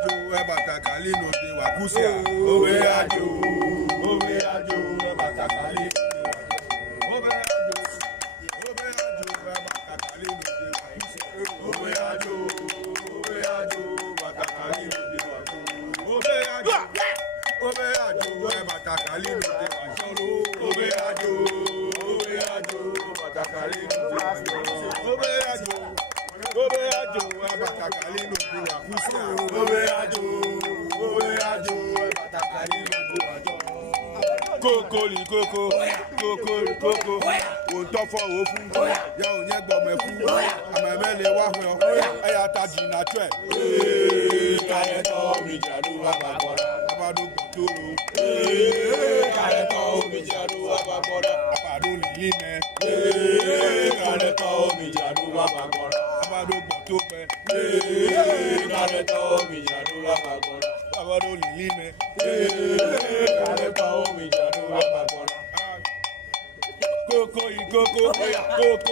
ajo ebatakali no de wakusia. Owe ajo ebatakali. Owe ajo ebatakali no de wakusia. Owe ajo ebatakali no de wakusia. Owe ajo ebatakali no de wakusia. Owe ajo ebatakali no de wakusia. Owe ajo ebatakali no de wakusia. Owe ajo ebatakali no de wakusia. Koko, ontofo ofu, ya onye gbomefu, amemele wahwe, eya taji na twe. Kayeto omijadu ababora, abado gotoro. Kayeto omijadu ababora, abado lilime. Kayeto omijadu ababora, abado gotope. Kayeto omijadu ababora, abado lilime. Kayeto omijadu ababora. Koko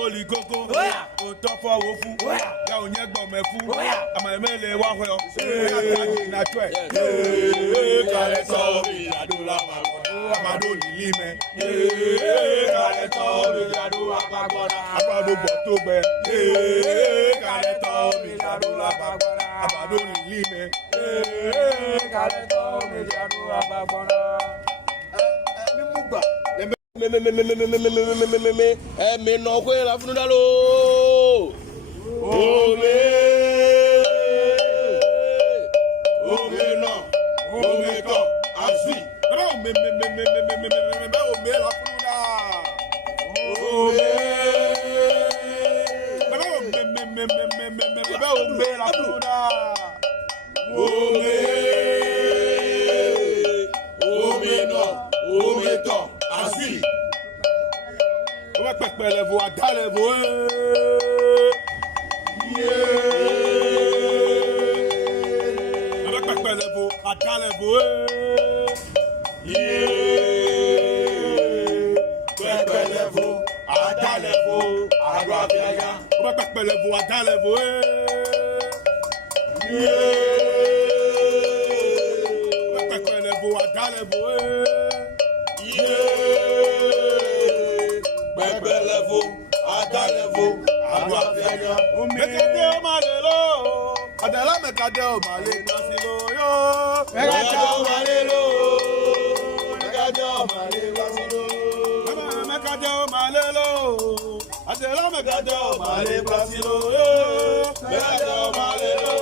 likoko, ontofo ofu, ya onye gbomefu, amemele wahwe, eya taji na twe. Kayeto omijadu ababora, abado lilime. Kayeto omijadu ababora, abado gotope. Kayeto omijadu ababora, abado lilime. Kayeto omijadu ababora. Me no kwe la funu dalo. Ome no, ome to, asui. Ome la funda. Ome la funda. Ome no, ome to, asui. Ome pepele vo adale vo. Ome pepele vo adale vo. Pepele vo, adale vo, agwabiaya. Ome pepele vo adale vo. Ome pepele vo adale vo. Pepele vo, adale vo, agwabiaya. Mekade o malelo, adala mekade o male kwasilo yo. Mekade o malelo, mekade o male kwasilo. Mekade o malelo, adala mekade o male kwasilo yo. Mekade o malelo,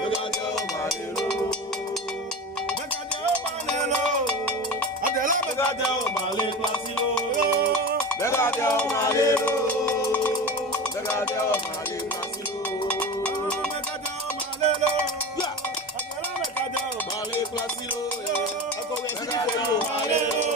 mekade o malelo. Mekade o malelo, adala mekade o male kwasilo yo. Mekade o malelo, mekade o male kwasilo. Mekade o malelo, adala mekade o male kwasilo yo. Mekade o malelo.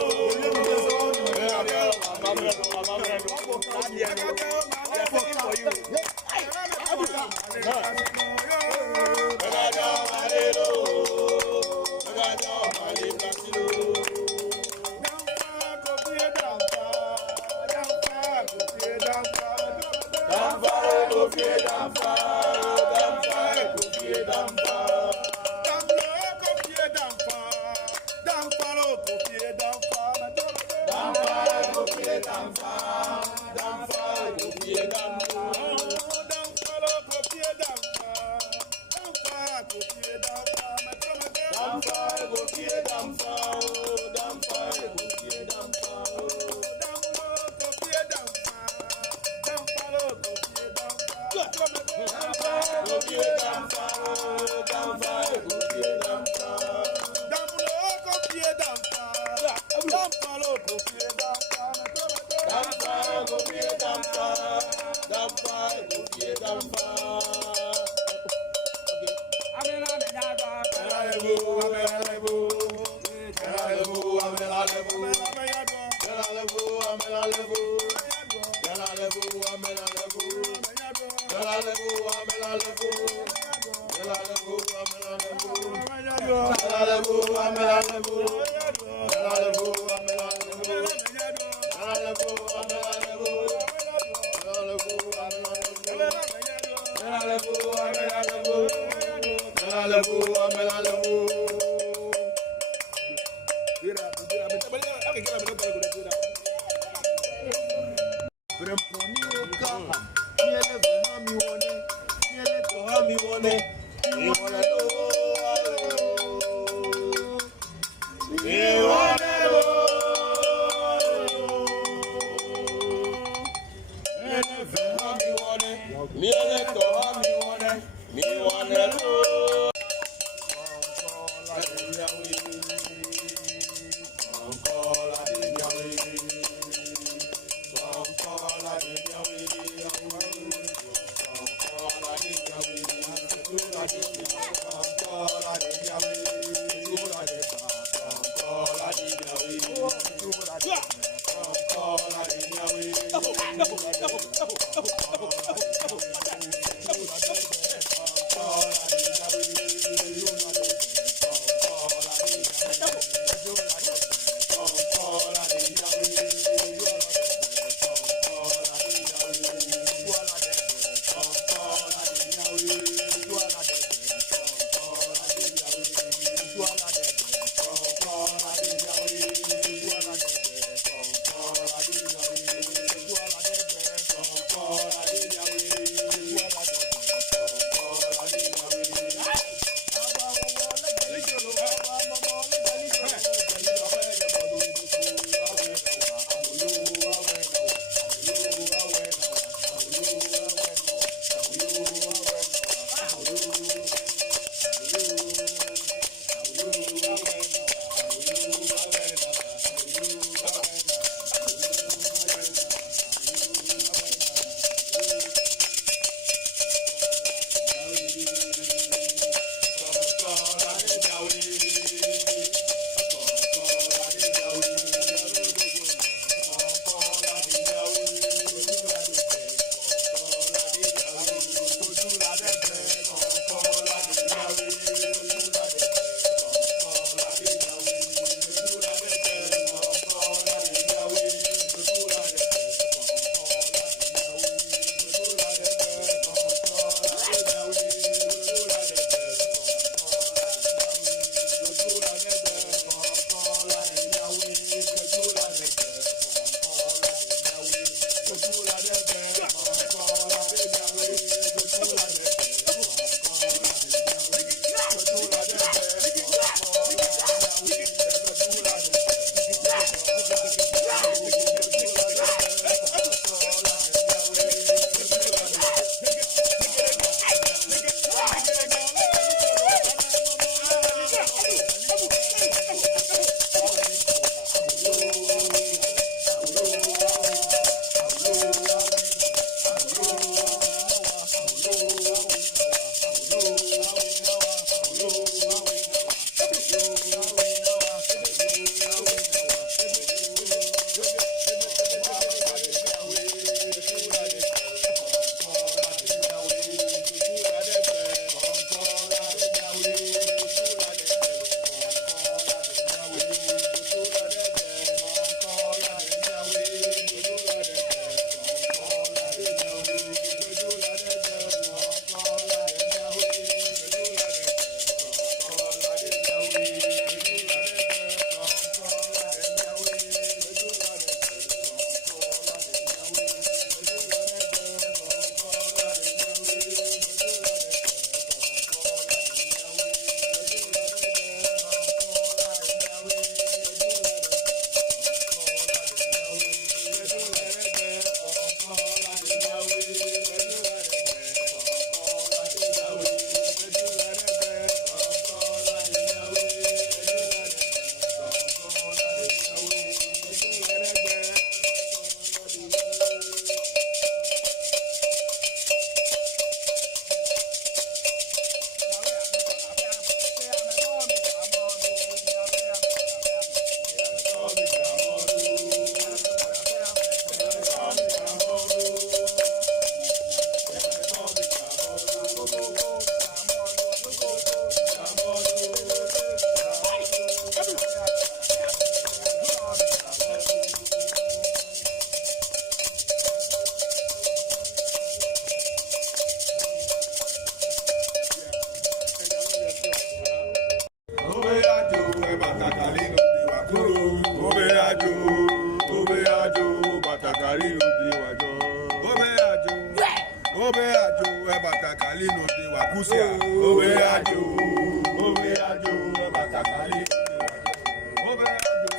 Batakali no de wakusia. Obe ajo, Batakali. Obe ajo,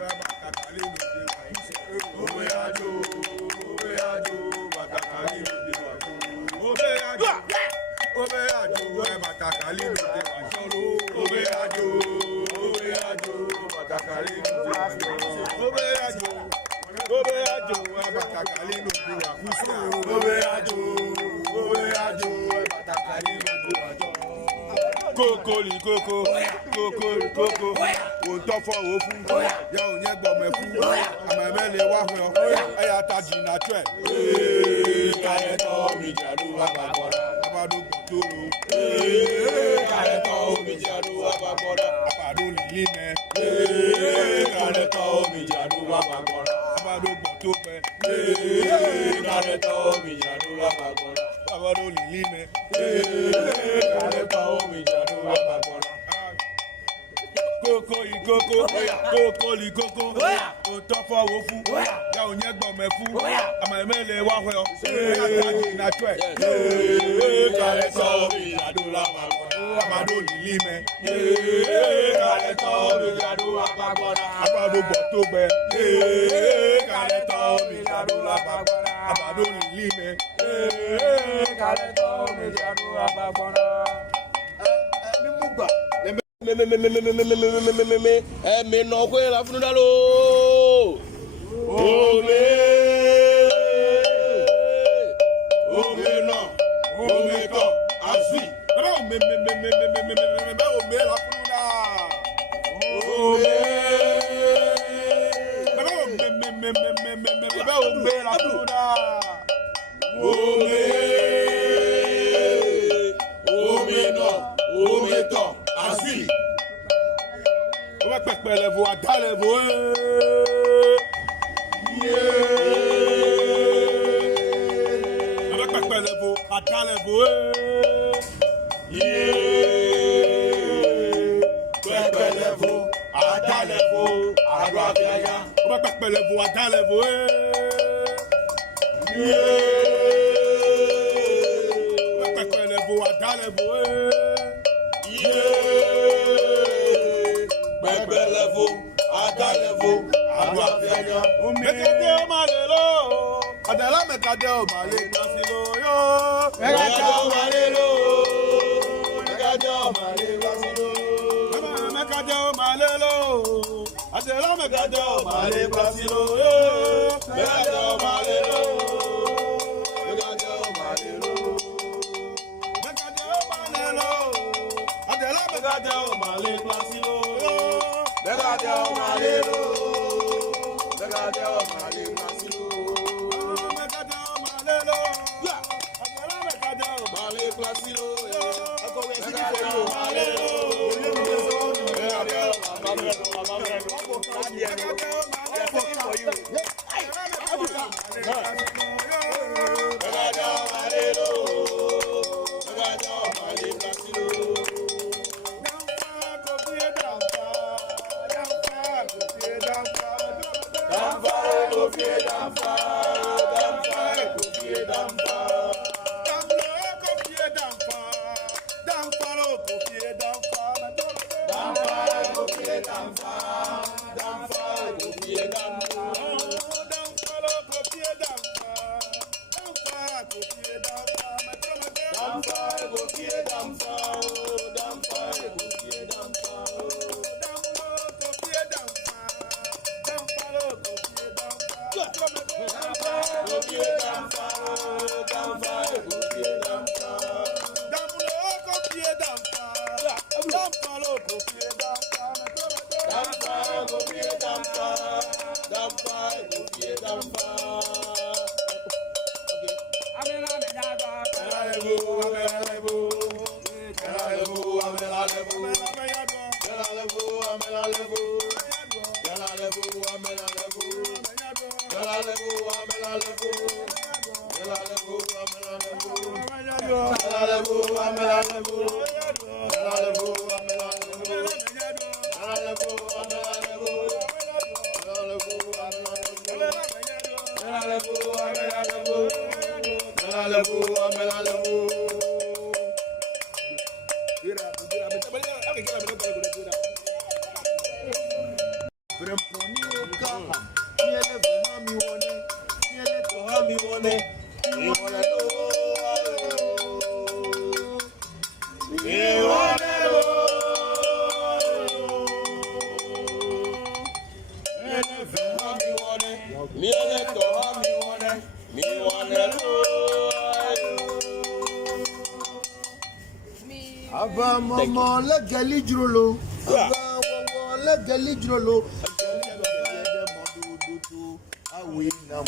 Batakali no de wakusia. Obe ajo, Batakali no de wakusia. Obe ajo, Batakali no de wakusia. Obe ajo, Batakali no de wakusia. Obe ajo. Obe ajo, Batakali no de wakusia. Obe ajo, Batakali no de wakusia. Koko, o to fo o fu. Ya o yen gbo me fu. Amemele wa fun o. Eya taji na tre. Kare to mi jadu abagora. Abadu kuturu. Kare to mi jadu abagora. Abadu liline. Kare to mi jadu abagora. Abadu botope. Kare to mi jadu abagora. Abadu liline. Kare to mi jadu abagora. Koko likoko, o to fo wo fu, ya o yen gbo me fu, amemele wa fun o, na twe, kare to mi jadu abagora, abadu lilime, kare to mi jadu abagora, abadu botobe, kare to mi jadu abagora, abadu lilime, kare to mi jadu abagora. Ni mugba me no kwe la funu dalo ome no ome ko asi me la funu da ome la funu da ome no ome to asi o ma pepe levo ada levo o ma pepe levo ada levo pepe levo ada levo agba biaya o ma pepe levo ada levo o ma pepe levo ada levo Bebe levo, ada levo, agba fianya. Mekade o malelo, adela mekade o male nasilo yo. Mekade o malelo, mekade o male nasilo. Mekade o malelo, adela mekade o male nasilo yo. Mekade o malelo, mekade o malelo. Mekade o malelo, adela mekade o male nasilo. Mekade o malelo, mekade o male nasilo. Mekade o malelo, adela mekade o male nasilo. Mekade o malelo, Aba mama le gali drolo. Aba mama le gali drolo. Awi now.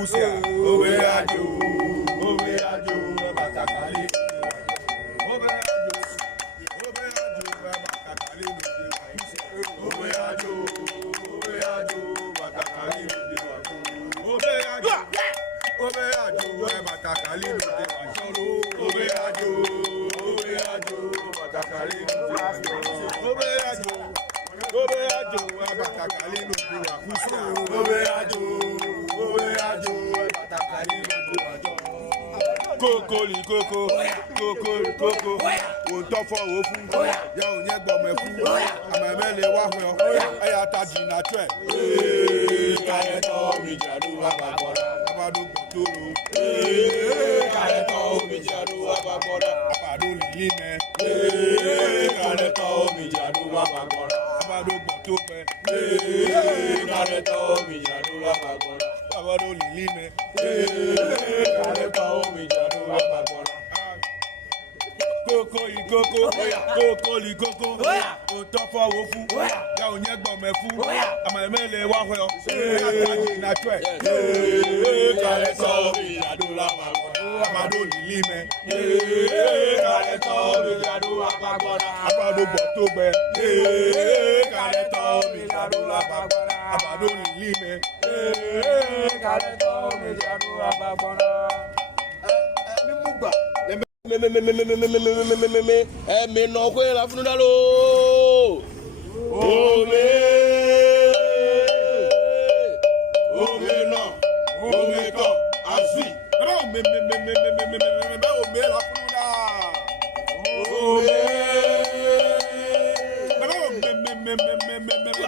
kusia. Owe ajo, batakali. Owe ajo, batakali no de kusia. Owe ajo, batakali no de kusia. Owe ajo, batakali no de kusia. Owe ajo, batakali no de kusia. Owe ajo, batakali no de kusia. Owe ajo, batakali no de kusia. Kokoli koko, o tó fọ o fún, ya o yẹ gbọ mẹ fún, àmàmẹ lè wá fún ọ, ẹ yà ta jìnnà tó ẹ. Kálẹ̀ tọ́ mi jàdú wá bá bọ́dá, abádó gbọ̀tòrò. Kálẹ̀ tọ́ mi jàdú wá bá bọ́dá, abádó lìlí mẹ. Kálẹ̀ tọ́ mi jàdú wá bá bọ́dá, abádó gbọ̀tò pẹ. Kálẹ̀ tọ́ mi jàdú wá bá bọ́dá, abádó lìlí mẹ. Kálẹ̀ tọ́ mi jàdú wá bá bọ́dá. Koko ikoko, koko likoko, o tó fọ wo fún, ya o yẹ gbọ mẹ fún, àmàmẹ lè wá fún ọ, ẹ yà ta jìnnà tó ẹ. Kálẹ̀ tọ́ mi jàdú wá bá bọ́dá, abádó lìlí mẹ. Kálẹ̀ tọ́ mi jàdú wá bá bọ́dá, abádó gbọ̀tò gbẹ. Kálẹ̀ tọ́ mi jàdú wá bá bọ́dá, abádó lìlí mẹ. Kálẹ̀ tọ́ mi jàdú wá bá bọ́dá. Mímú gbà. Me no kwe la fununda lo. Ome no, ome to, asui. Me la funda.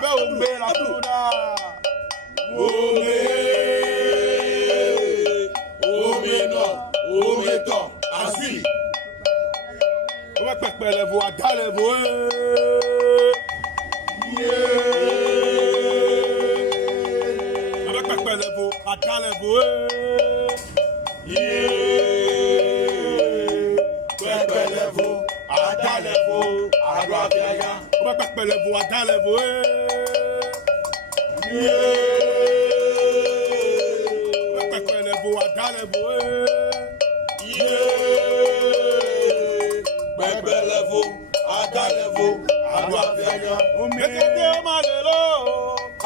Ome la funda. Ome no, ome to, asui. On va pèpè les voix, dans les voix. On va pèpè les voix, dans les voix. Pèpè les voix, dans les voix, à droite et à gauche. On va pèpè les voix, dans les voix. On va pèpè les voix, dans les voix. Bẹ̀bẹ̀lẹ̀fo, adálẹ̀fo, àgbàfẹ́yà. Mẹ́kàdé ọmọ lè lọ,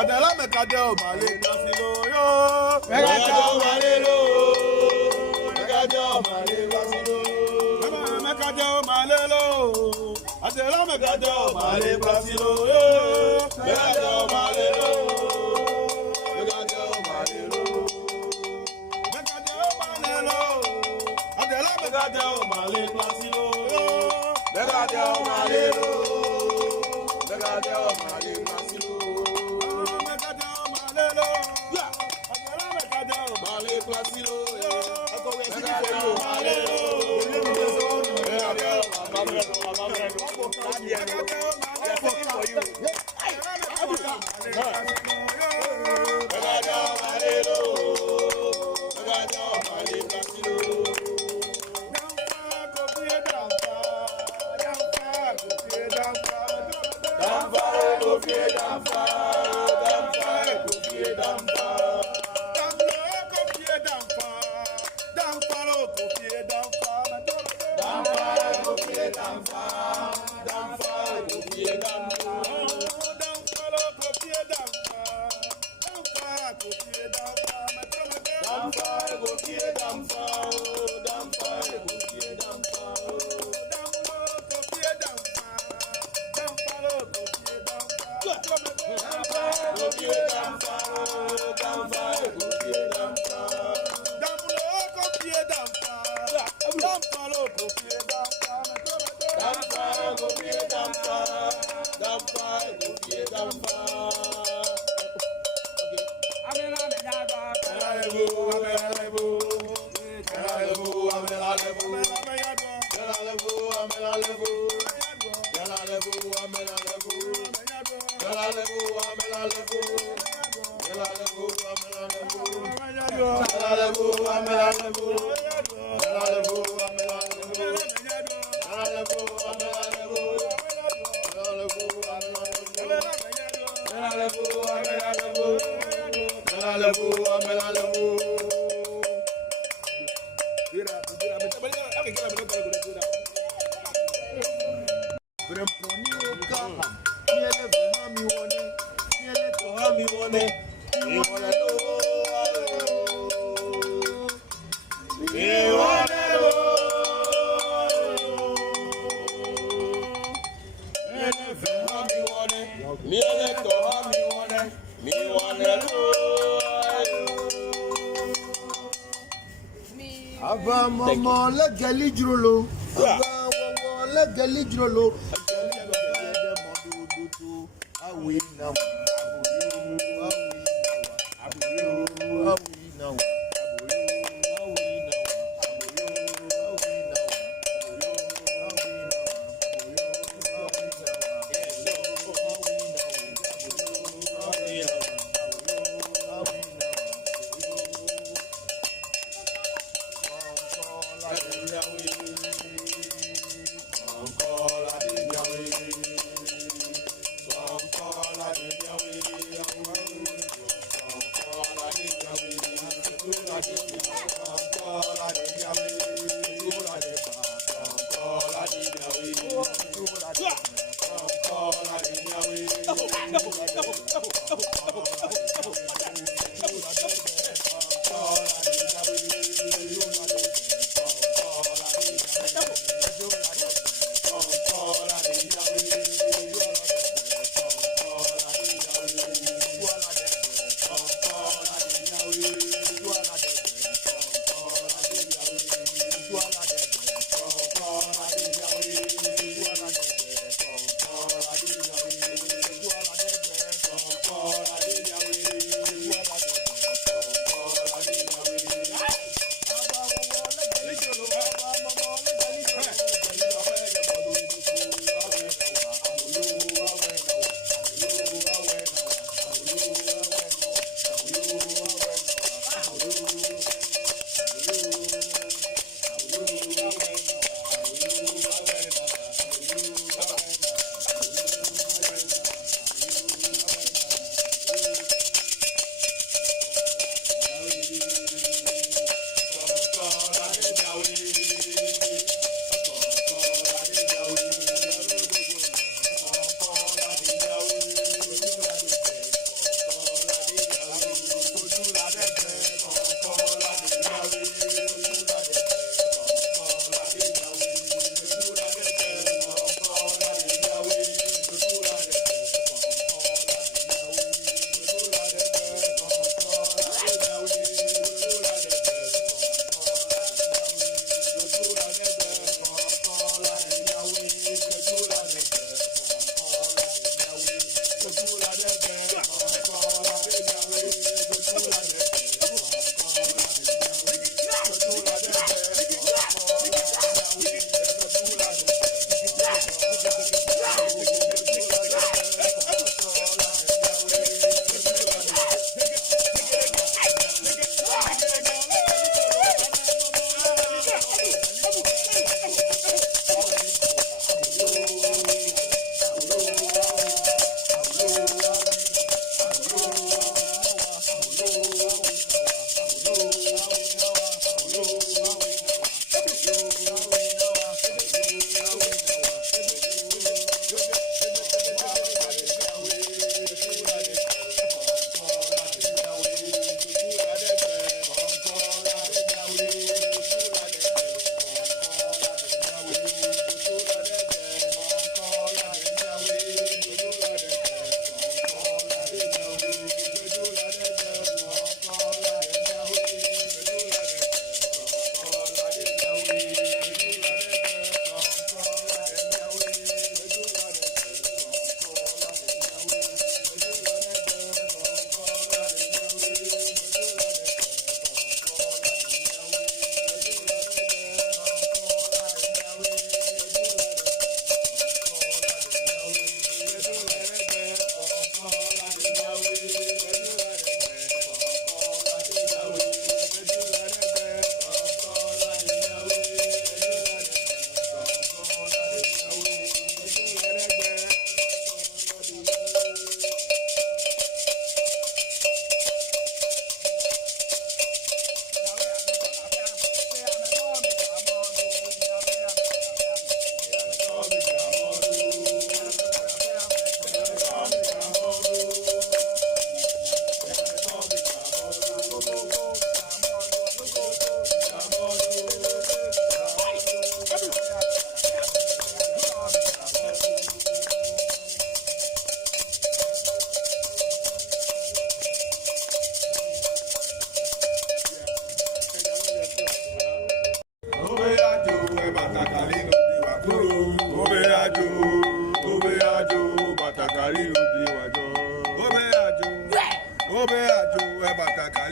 àdàlá mẹ́kàdé ọmọ lè lọ sí lọ yó. Mẹ́kàdé ọmọ lè lọ, mẹ́kàdé ọmọ lè lọ sí lọ. Mẹ́kàdé ọmọ lè lọ, àdàlá mẹ́kàdé ọmọ lè lọ sí lọ yó. Mẹ́kàdé ọmọ lè lọ, mẹ́kàdé ọmọ lè lọ. Mẹ́kàdé ọmọ lè lọ, àdàlá mẹ́kàdé ọmọ lè lọ sí lọ yó. Mẹ́kàdé ọmọ lè lọ, mẹ́kàdé ọmọ lè lọ sí lọ. Mẹ́kàdé ọmọ lè lọ, àdàlá mẹ́kàdé ọmọ lè lọ sí lọ yó. Mẹ́kàdé ọmọ lè lọ. Level, Mama legally drolo. Legally drolo.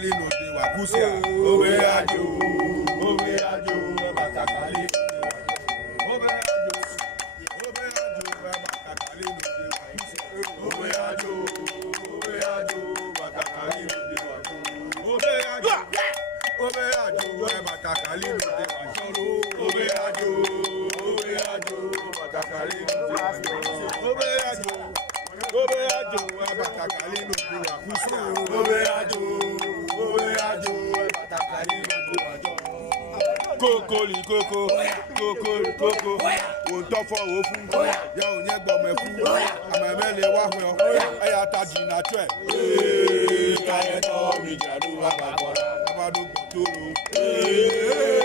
batakali no de wakusia. Obe ajo, batakali. Obe ajo, batakali no de wakusia. Obe ajo, batakali no de wajo. Obe ajo, batakali no de wajo. Obe ajo, batakali no de wajo. Obe ajo, batakali no de wakusia. Obe ajo, batakali no de wajo. Kokoli koko, won to fo wo fun, ya o yen gbo me fu, amemele wa fun o, eya taji na twe. Kale to mi jaru abakora. Abado toro,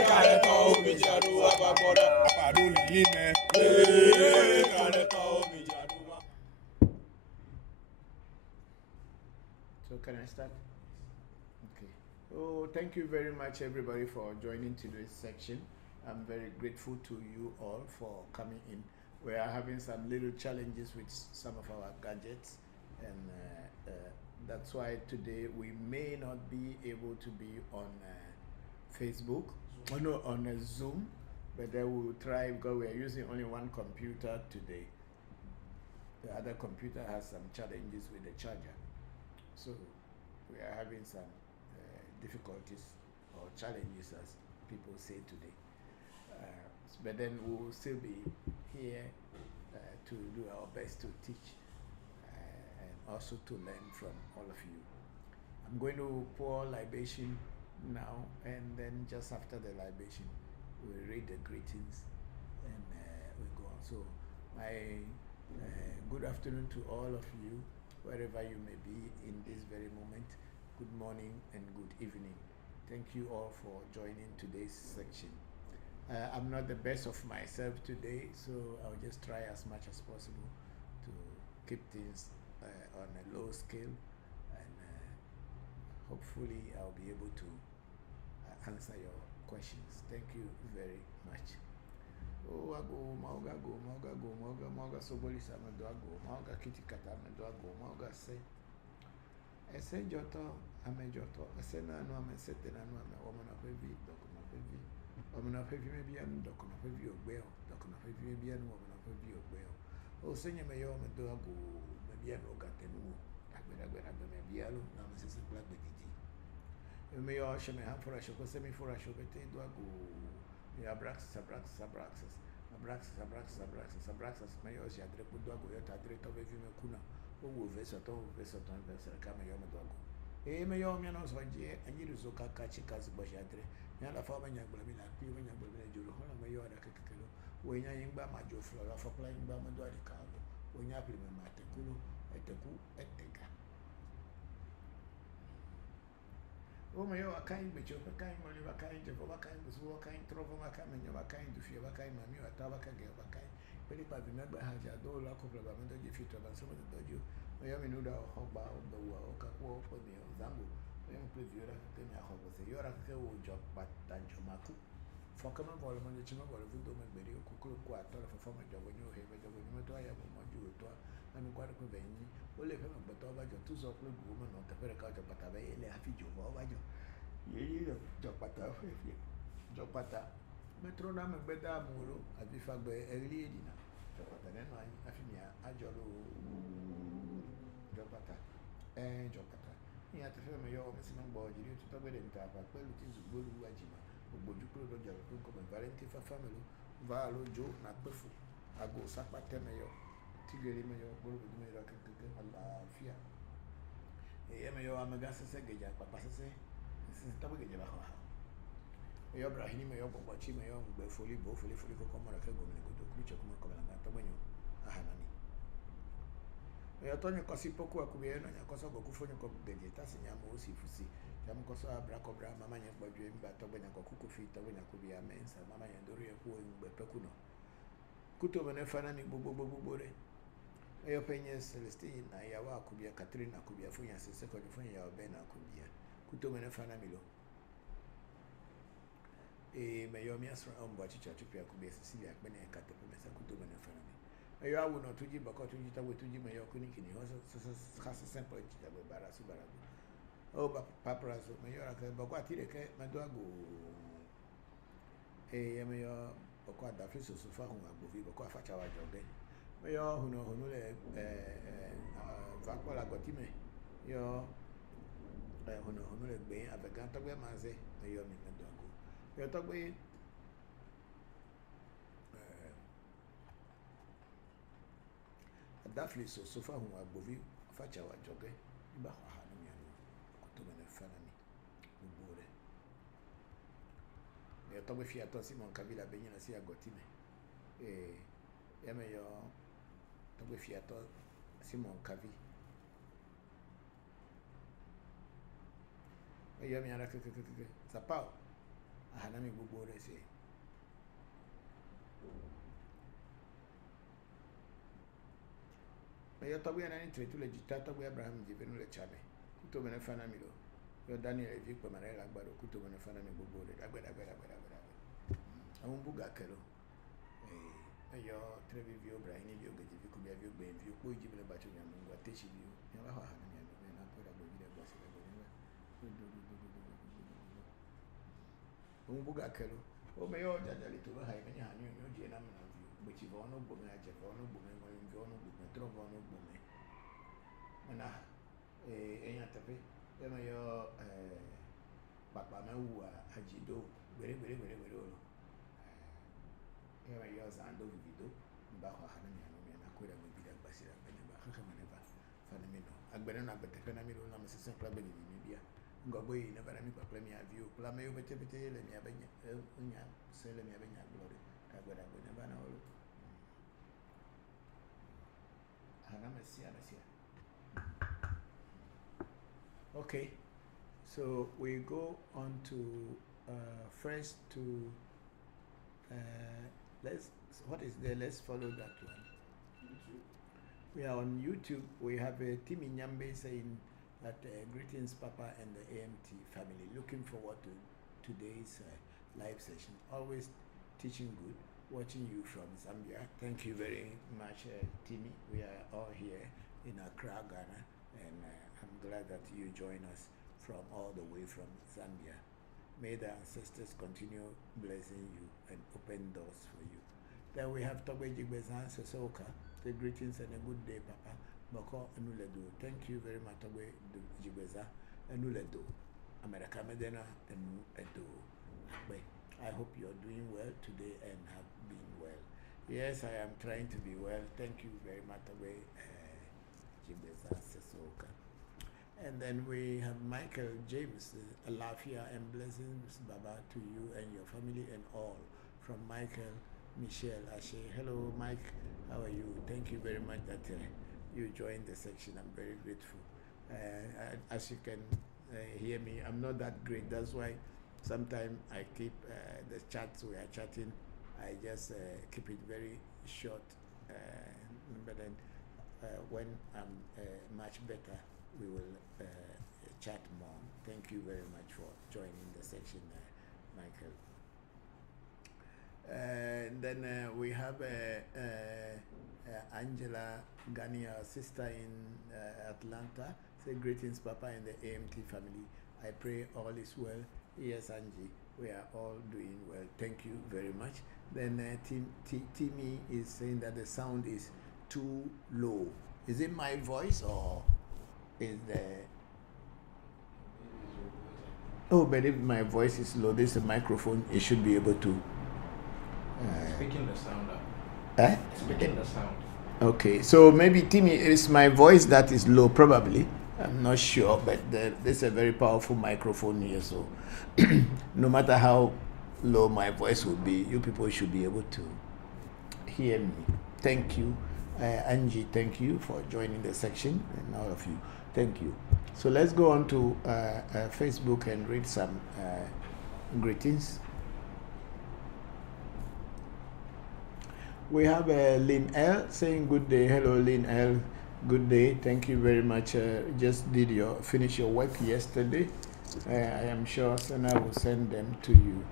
Kale to mi jaru abakora. abado lili me. Kale to mi jaru. So can I start? Okay. Oh, thank you very much, everybody, for joining today's section. I'm very grateful to you all for coming in. We are having some little challenges with some of our gadgets, and that's why today we may not be able to be on Facebook, on Zoom, but then we will try because we are using only one computer today. The other computer has some challenges with the charger. So we are having some difficulties or challenges, as people say today. But then we will still be here to do our best to teach and also to learn from all of you. I'm going to pour libation now, and then just after the libation, we'll read the greetings and we go on. So my good afternoon to all of you, wherever you may be in this very moment. Good morning and good evening. Thank you all for joining today's section. I'm not the best of myself today, so I'll just try as much as possible to keep things on a low scale, and hopefully I'll be able to answer your questions. Thank you very much. Oh, ago, mauga, soboli sama do ago, mauga kiti kata me do ago, mauga se. Ese joto, ame joto, ese na no ame sete na no ame omana pevi, dokuna pevi. Omana pevi me bianu, dokuna pevi ogbeo, dokuna pevi me bianu, omana pevi ogbeo. O senye me yo me do ago, me bianu gatenu, agbe me bialu, na me sese black bediti. Me yo sheme han for a shoko, semi for a shoko, te do ago, me abraxas, me yo si adre do ago, yo ta adre to bevi me kuna. O vesoton kama yo me do ago. Me yo mi no so je, anyi so kaka chika si bo jadre. Nya la fa ba nya gbla mi la pi ba nya gbla mi la juro. Hola me yo ada kekelo. Wo nya yingba ma jo flo la fa pla yingba ma do adi ka. Wo nya pli me ma te kulo, eteku etega. O me yo akai be cho, akai mo ni akai je, akai busu, akai trovo, akai me nya akai du fi, akai ma mi ata akai ge akai. Pele pa bi megba haja do la ko bla ba me do je fi to ba so mo do ju. Me yo mi no da ho ba o do wa o ka ko po mi o zambo. Me yo pe vi ora ke mi a ho bo se yo ora ke o jo pata jo maku. Fo ka ma bo le mo je ma bo le fu do me gberi o ko ko ato le fo ma jo bo ni o he be jo bo ni me to aya bo mo ju to a mi kwa ko be ni o le fe ma gbe to ba jo tu so pe gu mo no te fere ka jo pata be ile a fi jo bo ba jo. Ye jo pata fe fi jo pata metro na me gbe da mu ro abi fa gbe eri edi na jo pata ne no afi mi a jo lo jo pata ni ati fe me yo me si ngbo jiri tu to gbe de nta pa pelu ti zu gbolu ajima ogboju kuro lo jo ko me valenti fa family va lo jo na pefu ago sapa te me yo tigeri me yo gbolu me yo keke alafia me yo amega sese geja papa sese to gbe geja ba ha yo brahini me yo popo chi me yo gbe foli ko komo ra ke go me ko do kru che ko ko na to gbe yo aha na ni yo to ni ko si poku akubie no nya ko so go ku fo ni ko geje ta si nya mo si fusi jam ko so abra ko bra mama nya gbaju e mba to gbe nya ko ku fi to gbe nya ku bia mensa mama nya doru e ku ngbe peku no kuto me ne fana ni gbogbo re yo penye Celestine na ya wa akubia Catherine akubia fo nya se ko fo nya ya obe na akubia kuto me ne fana mi lo me yo mi asra on bo chicha chupia akubia Cecilia akbe na ka te me sa kuto me ne fana mi yo awu no tuji bako tuji tawo tuji me yo kuni kini ho so simple chicha be bara su bara Oh, paparazzo, me yo que Bokor atire que me do ago. Me yo Bokor da fi so fa hu agbovi Bokor afacha wa joge. Me yo hunu le vakola gotime. Yo hunu le gbe avegan to gbe ma se me yo mi me do ago. Yo to gbe dafli so fa hu agbovi afacha wa joge. Ba ha no mi anu. To me fana mi gbore. Me to gbe fi ato si mon kabila be yin na si agotime. Me yo to gbe fi ato si mon kavi. Me yo mi ara ke sapao. Ahana mi gbore se. Me yo to gbe na ni tretu le jita to gbe Abraham je benu le chame. Kuto me fana mi lo. Yo Daniel evi pe mare la gbaro kuto me fana mi gbore dagbe. Awon buga kelo. Yo trevi vio Brahini vio geji vi kubia vio ben vio po jibile bacho nya mungu ateshi vio. Ya ba ha na mi na ko da gbe ba se gbe ni. Awon buga kelo. O me yo jajali to ha me nya hanyo yo je na me na vio. Gbe chi bo no gbo me aje bo no gbo me ngo vio no gbo me tro bo no gbo me. Na enya tape. Ya me yo papa me wu ajido gbere o. Ya me yo zando vivido. Ba ho ha na mi na ko da gbe da ba se da be ba ha me ba fa na mi no agbere na bete fe na mi lo na me se se pra be ni mi bia ngogbo yi na ba na mi pa pra mi avio pla me yo bete le mi abenya nya se le mi abenya glory ka gbe da gbe na ba na o ana me sia na sia. Okay, so we go on to first to let's follow that one. YouTube. We are on YouTube. We have Timi Nyambe saying that greetings Papa and the AMT family. Looking forward to today's live session. Always teaching good. Watching you from Zambia. Thank you very much, Timi. We are all here in Accra, Ghana, and I'm glad that you join us from all the way from Zambia. May the ancestors continue blessing you and open doors for you. Then we have Togbe Jigbezan Sosoka. Say greetings and a good day, Papa. Bokor Enuledo. Thank you very much, Togbe Jigbezan Enuledo. America Medena Enuledo. I hope you're doing well today and have been well. Yes, I am trying to be well. Thank you very much, Togbe Jigbezan Sosoka. And then we have Michael James, Alafia and blessings, Baba, to you and your family and all. From Michael Michelle Ashe. Hello, Mike. How are you? Thank you very much that you joined the section. I'm very grateful. As you can hear me, I'm not that great. That's why sometimes I keep the chats we are chatting. I just keep it very short. But then when I'm much better, we will chat more. Thank you very much for joining the section, Michael. And then we have Angela Gani, our sister in Atlanta. Say greetings, Papa, and the AMT family. I pray all is well. Yes, Angie, we are all doing well. Thank you very much. Then Timmy is saying that the sound is too low. Is it my voice or is the... Oh, but if my voice is low, there's a microphone. It should be able to... Speaking the sound up. Speaking the sound. Okay, so maybe Timmy, it's my voice that is low, probably. I'm not sure, but there's a very powerful microphone here, so no matter how low my voice will be, you people should be able to hear me. Thank you. Angie, thank you for joining the section, and all of you, thank you. So let's go on to Facebook and read some greetings. We have Lynn L saying good day. Hello, Lynn L. Good day. Thank you very much. Just finish your work yesterday. I am sure Sana will send them to you.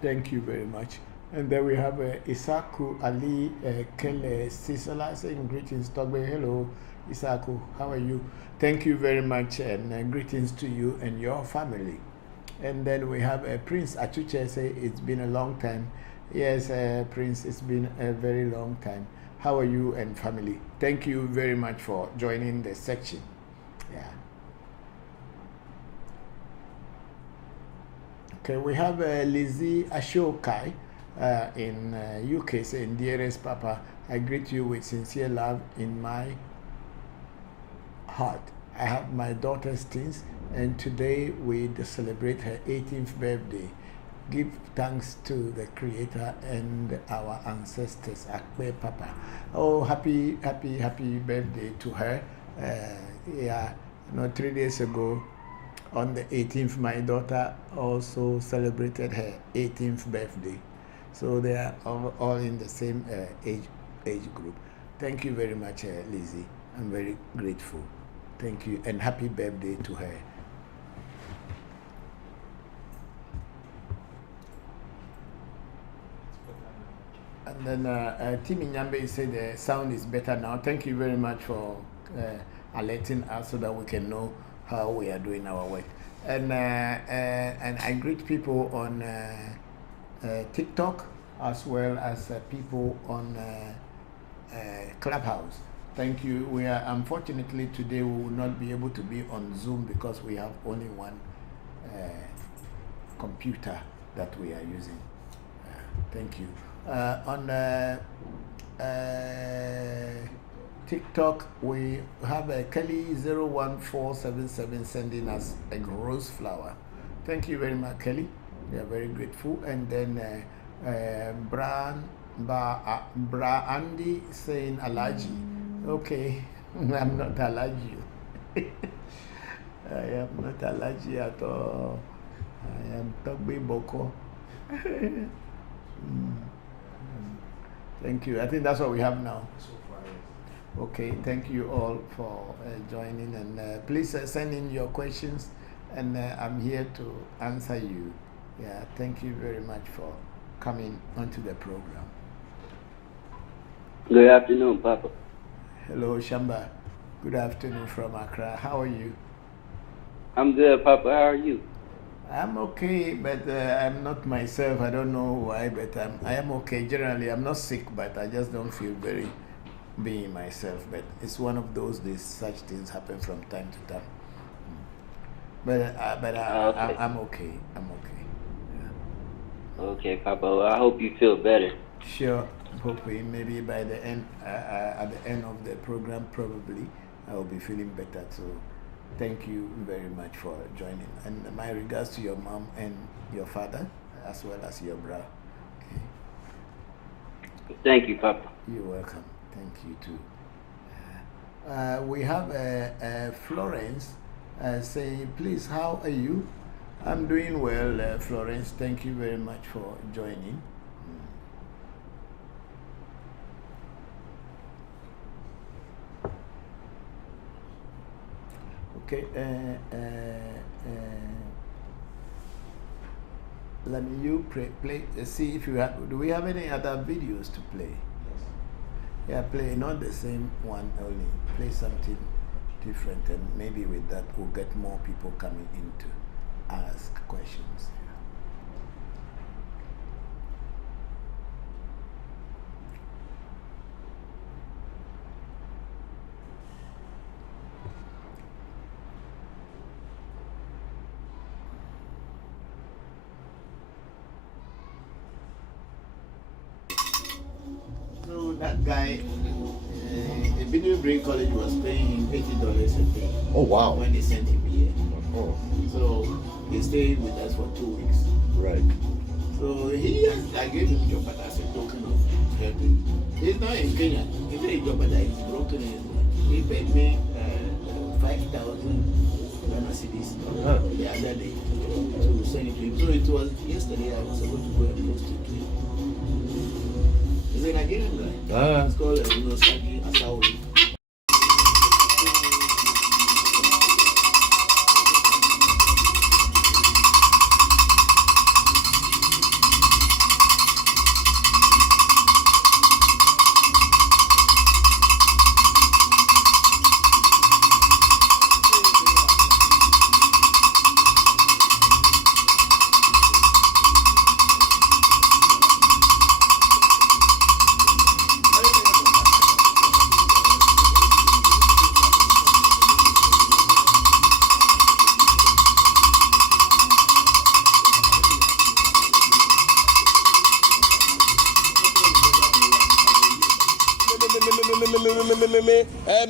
Thank you very much. And then we have Isaku Ali Kele Sisala saying greetings, Togbe. Hello. Isaku, how are you? Thank you very much, and greetings to you and your family. And then we have Prince Achuche say it's been a long time. Yes, Prince, it's been a very long time. How are you and family? Thank you very much for joining the section. Yeah. Okay, we have Lizzie Ashokai in UK saying, Dearest Papa, I greet you with sincere love in my heart. I have my daughter's teens, and today we celebrate her 18th birthday. Give thanks to the Creator and our ancestors, Akbe Papa. Oh, happy birthday to her. Yeah, 3 days ago, on the 18th, my daughter also celebrated her 18th birthday. So they are all in the same age group. Thank you very much, Lizzie. I'm very grateful. Thank you, and happy birthday to her. And then Timmy Nyambe said the sound is better now. Thank you very much for alerting us so that we can know how we are doing our work. And I greet people on TikTok as well as people on Clubhouse. Thank you. We are unfortunately today we will not be able to be on Zoom because we have only one computer that we are using. Thank you. On TikTok, we have Kelly01477 sending us a rose flower. Thank you very much, Kelly. We are very grateful. And then Bra Andy saying allergy. Okay, I'm not allergic. I am not allergic at all. I am Togbe Bokor. Thank you. I think that's what we have now. Okay, thank you all for joining, and please send in your questions, and I'm here to answer you. Yeah, thank you very much for coming onto the program. Good afternoon, Papa. Hello, Shamba. Good afternoon from Accra. How are you? I'm good, Papa. How are you? I'm okay, but I'm not myself. I don't know why, but I am okay. Generally, I'm not sick, but I just don't feel very being myself. But it's one of those days, such things happen from time to time. But okay. I'm okay. I'm okay. Yeah. Okay, Papa. Well, I hope you feel better. Sure. Hoping maybe by the end, at the end of the program, probably I will be feeling better. So, thank you very much for joining. And my regards to your mom and your father, as well as your brother. Okay. Thank you, Papa. You're welcome. Thank you too. We have Florence saying, please, how are you? I'm doing well, Florence. Thank you very much for joining. Okay, let me play, see if you have, do we have any other videos to play? Yeah, play not the same one only, play something different, and maybe with that we'll get more people coming in to ask questions. So that guy, the Benue Brain College was paying him $80 a day. Oh, wow. When they sent him here. Oh, So he stayed with us for 2 weeks. right. So I gave him job as a token of helping. He's not in Kenya. He said job he's broken his leg. He paid me 5,000 Ghana cedis the other day to send it to him. So it was yesterday I was supposed to go and post it to him. He's a Nigerian guy. It's called Sagi Asawi.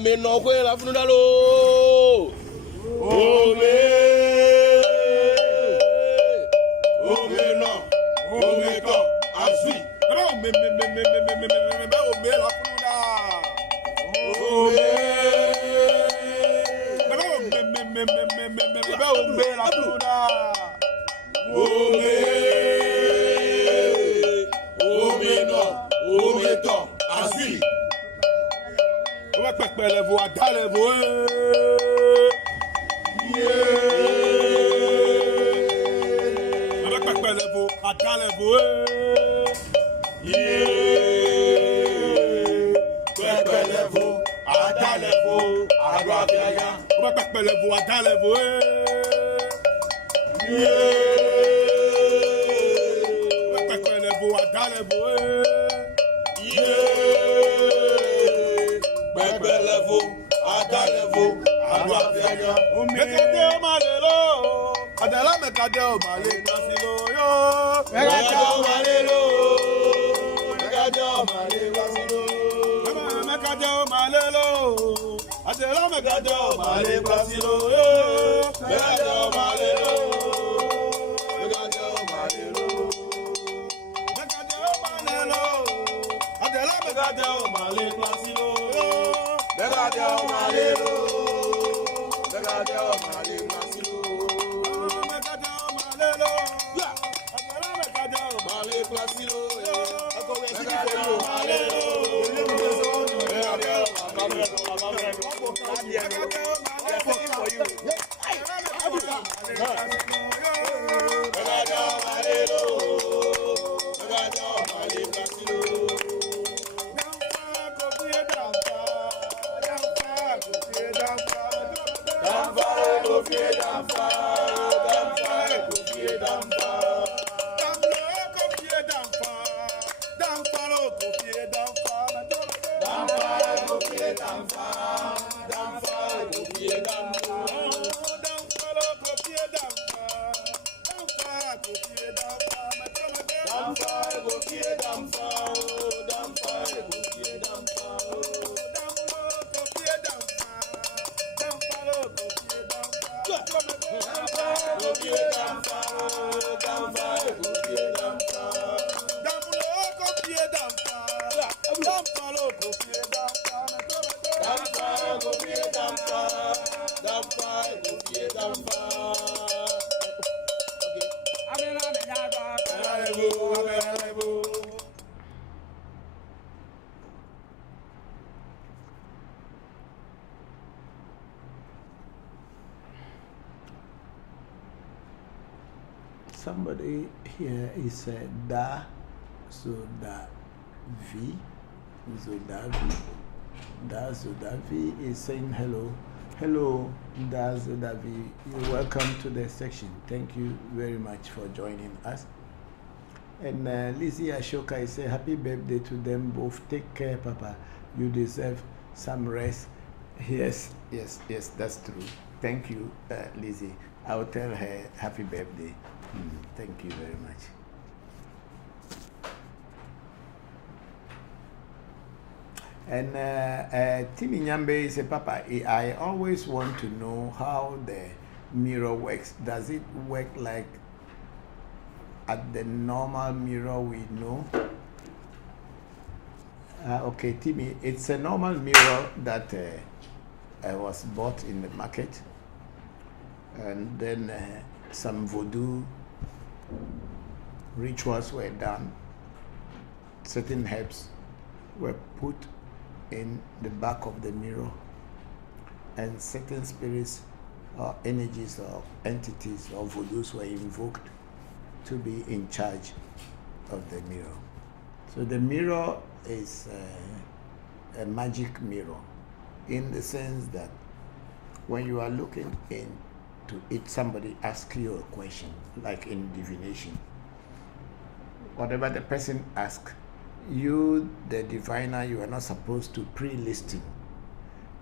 me no kwe la funu dalo. Ome no, ome to, asui. Me la funda. Ome la funda. Ome no, ome to, asui. Ome pekpele vo adale vo. Ome pekpele vo adale vo. Pepelevo, adalevo, aguapiaya. Ome pekpele vo adale vo. Ome pekpele vo adale vo. Pepelevo, adalevo, aguapiaya. Mekade o malelo, adela mekade o male pasilo yo. Mekade o malelo, mekade o male pasilo. Mekade o malelo, adela mekade o male pasilo yo. Mekade o malelo, mekade o malelo. Mekade o malelo, adela mekade o male pasilo yo. Mekade o malelo, mekade o male pasilo. Mekade o malelo, adela mekade o male pasilo yo. Mekade o malelo. Somebody here is Da Zodavi. Da Zodavi is saying hello. Hello, Da Zodavi. You're welcome to the section. Thank you very much for joining us. And Lizzie Ashoka is saying happy birthday to them both. Take care, Papa. You deserve some rest. Yes, that's true. Thank you, Lizzie. I'll tell her happy birthday. Thank you very much. And Timmy Nyambe said, Papa, I always want to know how the mirror works. Does it work like at the normal mirror we know? Okay, Timmy, it's a normal mirror that was bought in the market. And then some voodoo rituals were done. Certain herbs were put in the back of the mirror, and certain spirits or energies or entities or voodoos were invoked to be in charge of the mirror. So the mirror is a magic mirror in the sense that when you are looking into it, somebody asks you a question, like in divination. Whatever the person asks, you, the diviner, you are not supposed to pre-listen.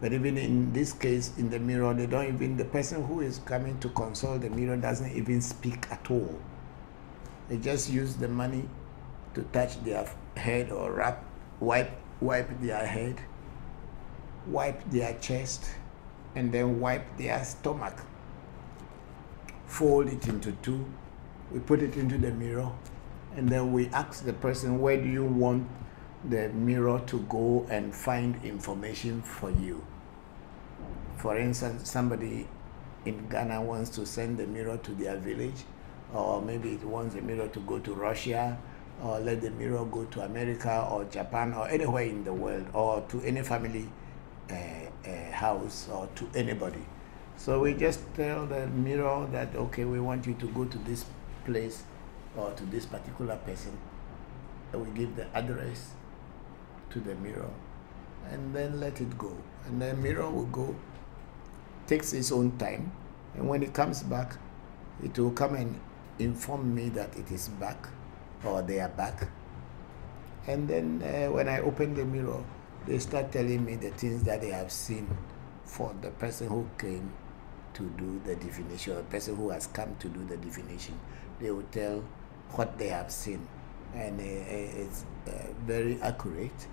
But even in this case, in the mirror, they don't even, the person who is coming to consult the mirror doesn't even speak at all. They just use the money to touch their head or wipe their head, wipe their chest, and then wipe their stomach. Fold it into two. We put it into the mirror, and then we ask the person, where do you want the mirror to go and find information for you? For instance, somebody in Ghana wants to send the mirror to their village, or maybe it wants the mirror to go to Russia, or let the mirror go to America or Japan or anywhere in the world, or to any family house, or to anybody. So we just tell the mirror that, okay, we want you to go to this place or to this particular person. And we give the address to the mirror, and then let it go. And the mirror will go, takes its own time, and when it comes back, it will come and inform me that it is back, or they are back. And then when I open the mirror, they start telling me the things that they have seen for the person who came to do the divination, or the person who has come to do the divination. They will tell what they have seen, and it's very accurate.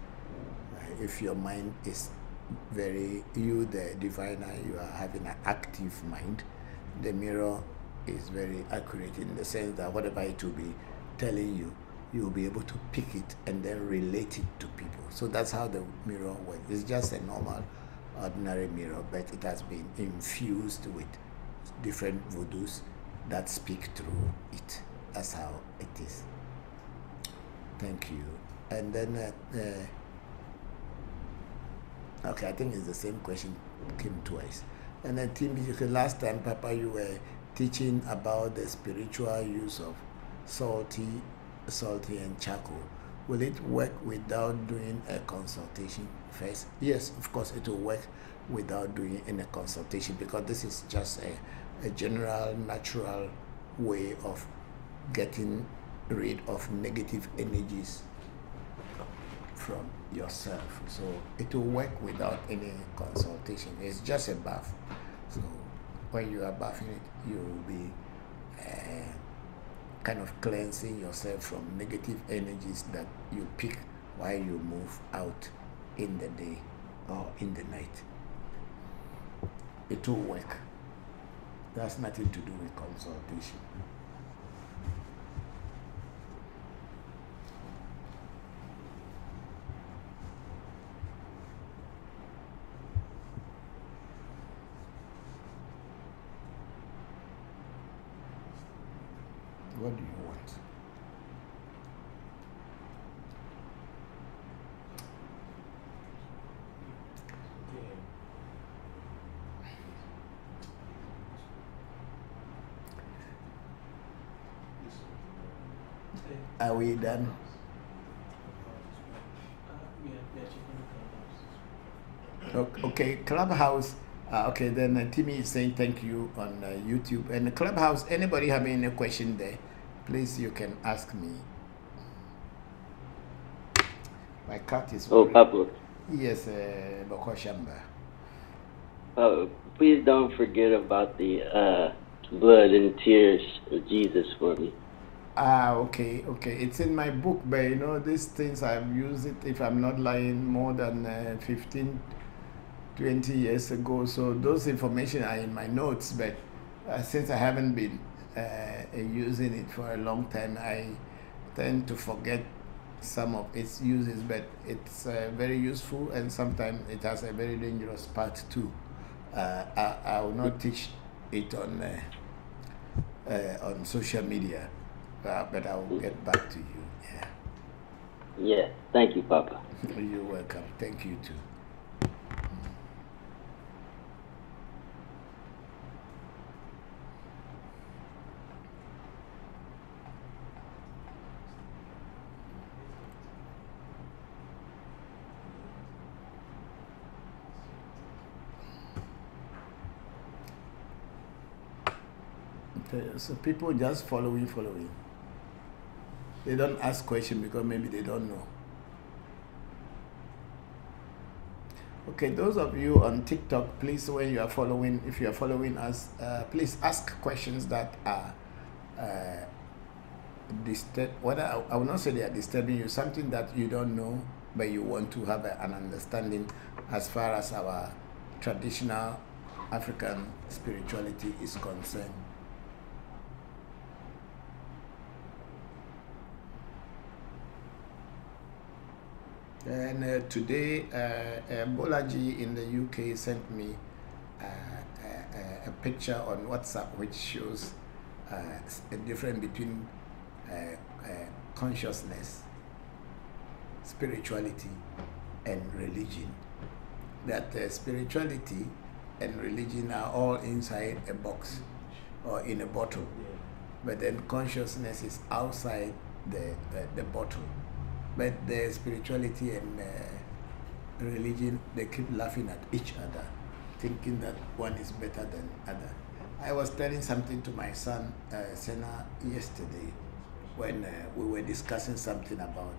If your mind is you the diviner, you are having an active mind, the mirror is very accurate in the sense that whatever it will be telling you, you will be able to pick it and then relate it to people. So that's how the mirror works. It's just a normal, ordinary mirror, but it has been infused with different voodoos that speak through it. That's how it is. Thank you. And then, okay, I think it's the same question came twice. And then, Tim, last time, Papa, you were teaching about the spiritual use of salty and charcoal. Will it work without doing a consultation first? Yes, of course, it will work without doing any consultation, because this is just a general, natural way of getting rid of negative energies from yourself. So it will work without any consultation. It's just a bath. So when you are bathing it, you will be kind of cleansing yourself from negative energies that you pick while you move out in the day or in the night. It will work. That's nothing to do with consultation. What do you want? Are we done? Okay, Clubhouse. Okay, then Timmy is saying thank you on YouTube. And the Clubhouse, anybody have any question there, please, you can ask me. My cat is... Oh, Papa. Yes, Bokor Shamba. Please don't forget about the blood and tears of Jesus for me. Okay. It's in my book, but you know, these things I've used it, if I'm not lying, more than 15, 20 years ago. So those information are in my notes, but since I haven't been using it for a long time, I tend to forget some of its uses, but it's very useful, and sometimes it has a very dangerous part too. I will not teach it on social media, but I will get back to you. Yeah, thank you, Papa. You're welcome. Thank you too. So people just following. They don't ask questions because maybe they don't know. Okay, those of you on TikTok, please, when you are following, if you are following us, please ask questions that are I will not say they are disturbing you, something that you don't know, but you want to have an understanding as far as our traditional African spirituality is concerned. And today, Bolaji in the UK sent me a picture on WhatsApp which shows a difference between consciousness, spirituality, and religion. That spirituality and religion are all inside a box or in a bottle, but then consciousness is outside the bottle. But the spirituality and religion, they keep laughing at each other, thinking that one is better than other. I was telling something to my son, Sena, yesterday when we were discussing something about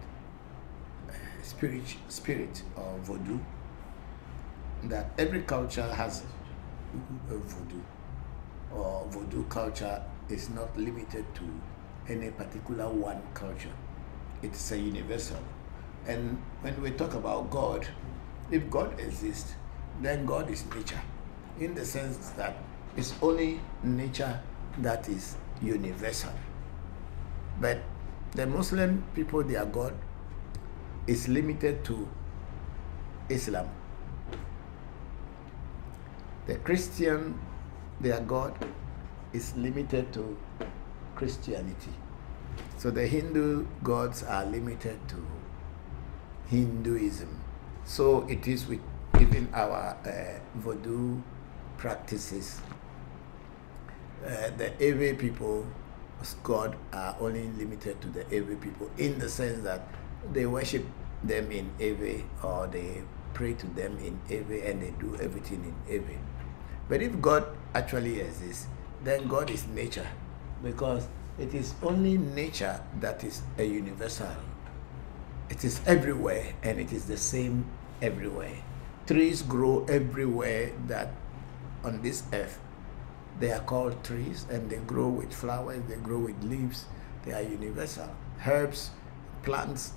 spirit or voodoo, that every culture has a voodoo, or voodoo culture is not limited to any particular one culture. It's a universal. And when we talk about God, if God exists, then God is nature, in the sense that it's only nature that is universal. But the Muslim people, their God is limited to Islam. The Christian, their God is limited to Christianity. So the Hindu gods are limited to Hinduism. So it is with even our voodoo practices. The Ewe people's God are only limited to the Ewe people, in the sense that they worship them in Ewe, or they pray to them in Ewe, and they do everything in Ewe. But if God actually exists, then God is nature, because it is only nature that is a universal. It is everywhere, and it is the same everywhere. Trees grow everywhere that on this earth. They are called trees, and they grow with flowers, they grow with leaves. They are universal. Herbs, plants,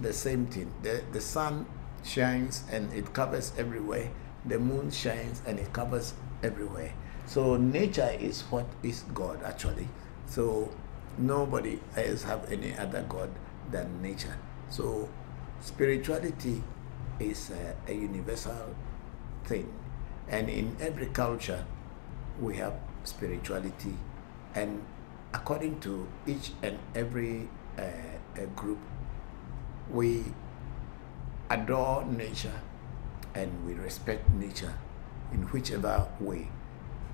the same thing. The sun shines and it covers everywhere. The moon shines and it covers everywhere. So nature is what is God actually. So nobody else have any other God than nature. So spirituality is a universal thing, and in every culture we have spirituality, and according to each and every group, we adore nature and we respect nature in whichever way.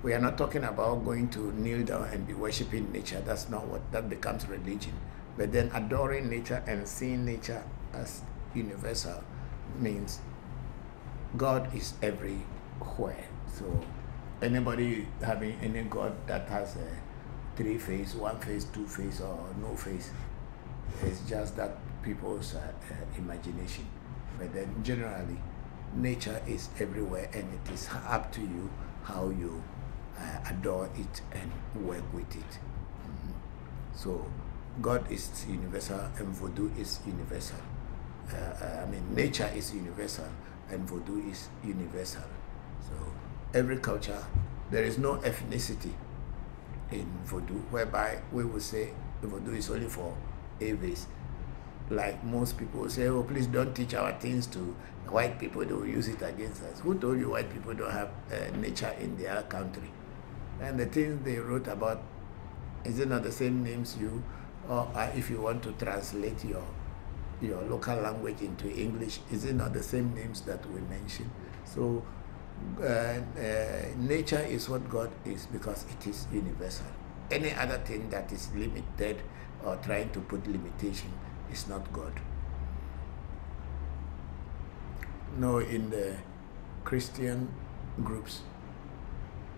We are not talking about going to kneel down and be worshiping nature. That's not what, that becomes religion. But then adoring nature and seeing nature as universal means God is everywhere. So anybody having any God that has a 3 face, 1 face, 2 face, or no face, it's just that people's imagination. But then generally, nature is everywhere, and it is up to you how you adore it and work with it. So God is universal and voodoo is universal. Nature is universal and voodoo is universal. So every culture, there is no ethnicity in voodoo, whereby we would say voodoo is only for Aves. Like most people say, oh, please don't teach our things to white people, they will use it against us. Who told you white people don't have nature in their country? And the things they wrote about, is it not the same names you, or if you want to translate your local language into English, is it not the same names that we mentioned? So nature is what God is, because it is universal. Any other thing that is limited or trying to put limitation is not God. No, in the Christian groups,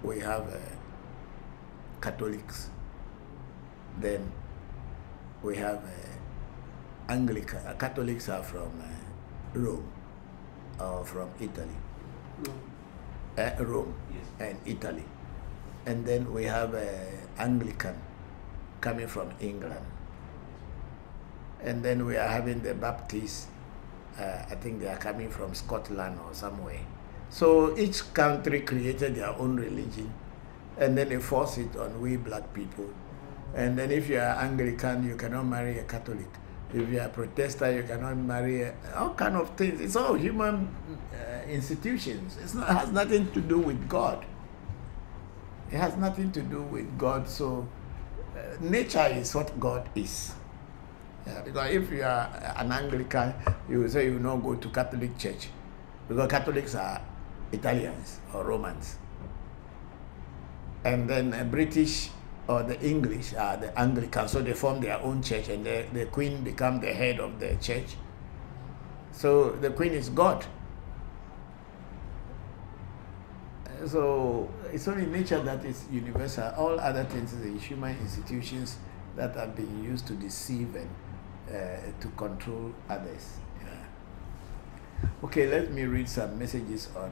we have Catholics, then we have Anglican. Catholics are from Rome or from Italy. Rome and Italy. And then we have Anglican coming from England. And then we are having the Baptists I think they are coming from Scotland or somewhere. So each country created their own religion, and then they force it on we black people. And then if you are Anglican, you cannot marry a Catholic. If you are Protestant, you cannot marry all kind of things. It's all human institutions. It has nothing to do with God. It has nothing to do with God. So nature is what God is. Because if you are an Anglican, you will say you will not go to Catholic church, because Catholics are Italians or Romans. And then British or the English are the Anglicans, so they form their own church, and the Queen becomes the head of the church. So the Queen is God. So it's only nature that is universal. All other things are human institutions that are being used to deceive and to control others. Yeah. Okay, let me read some messages on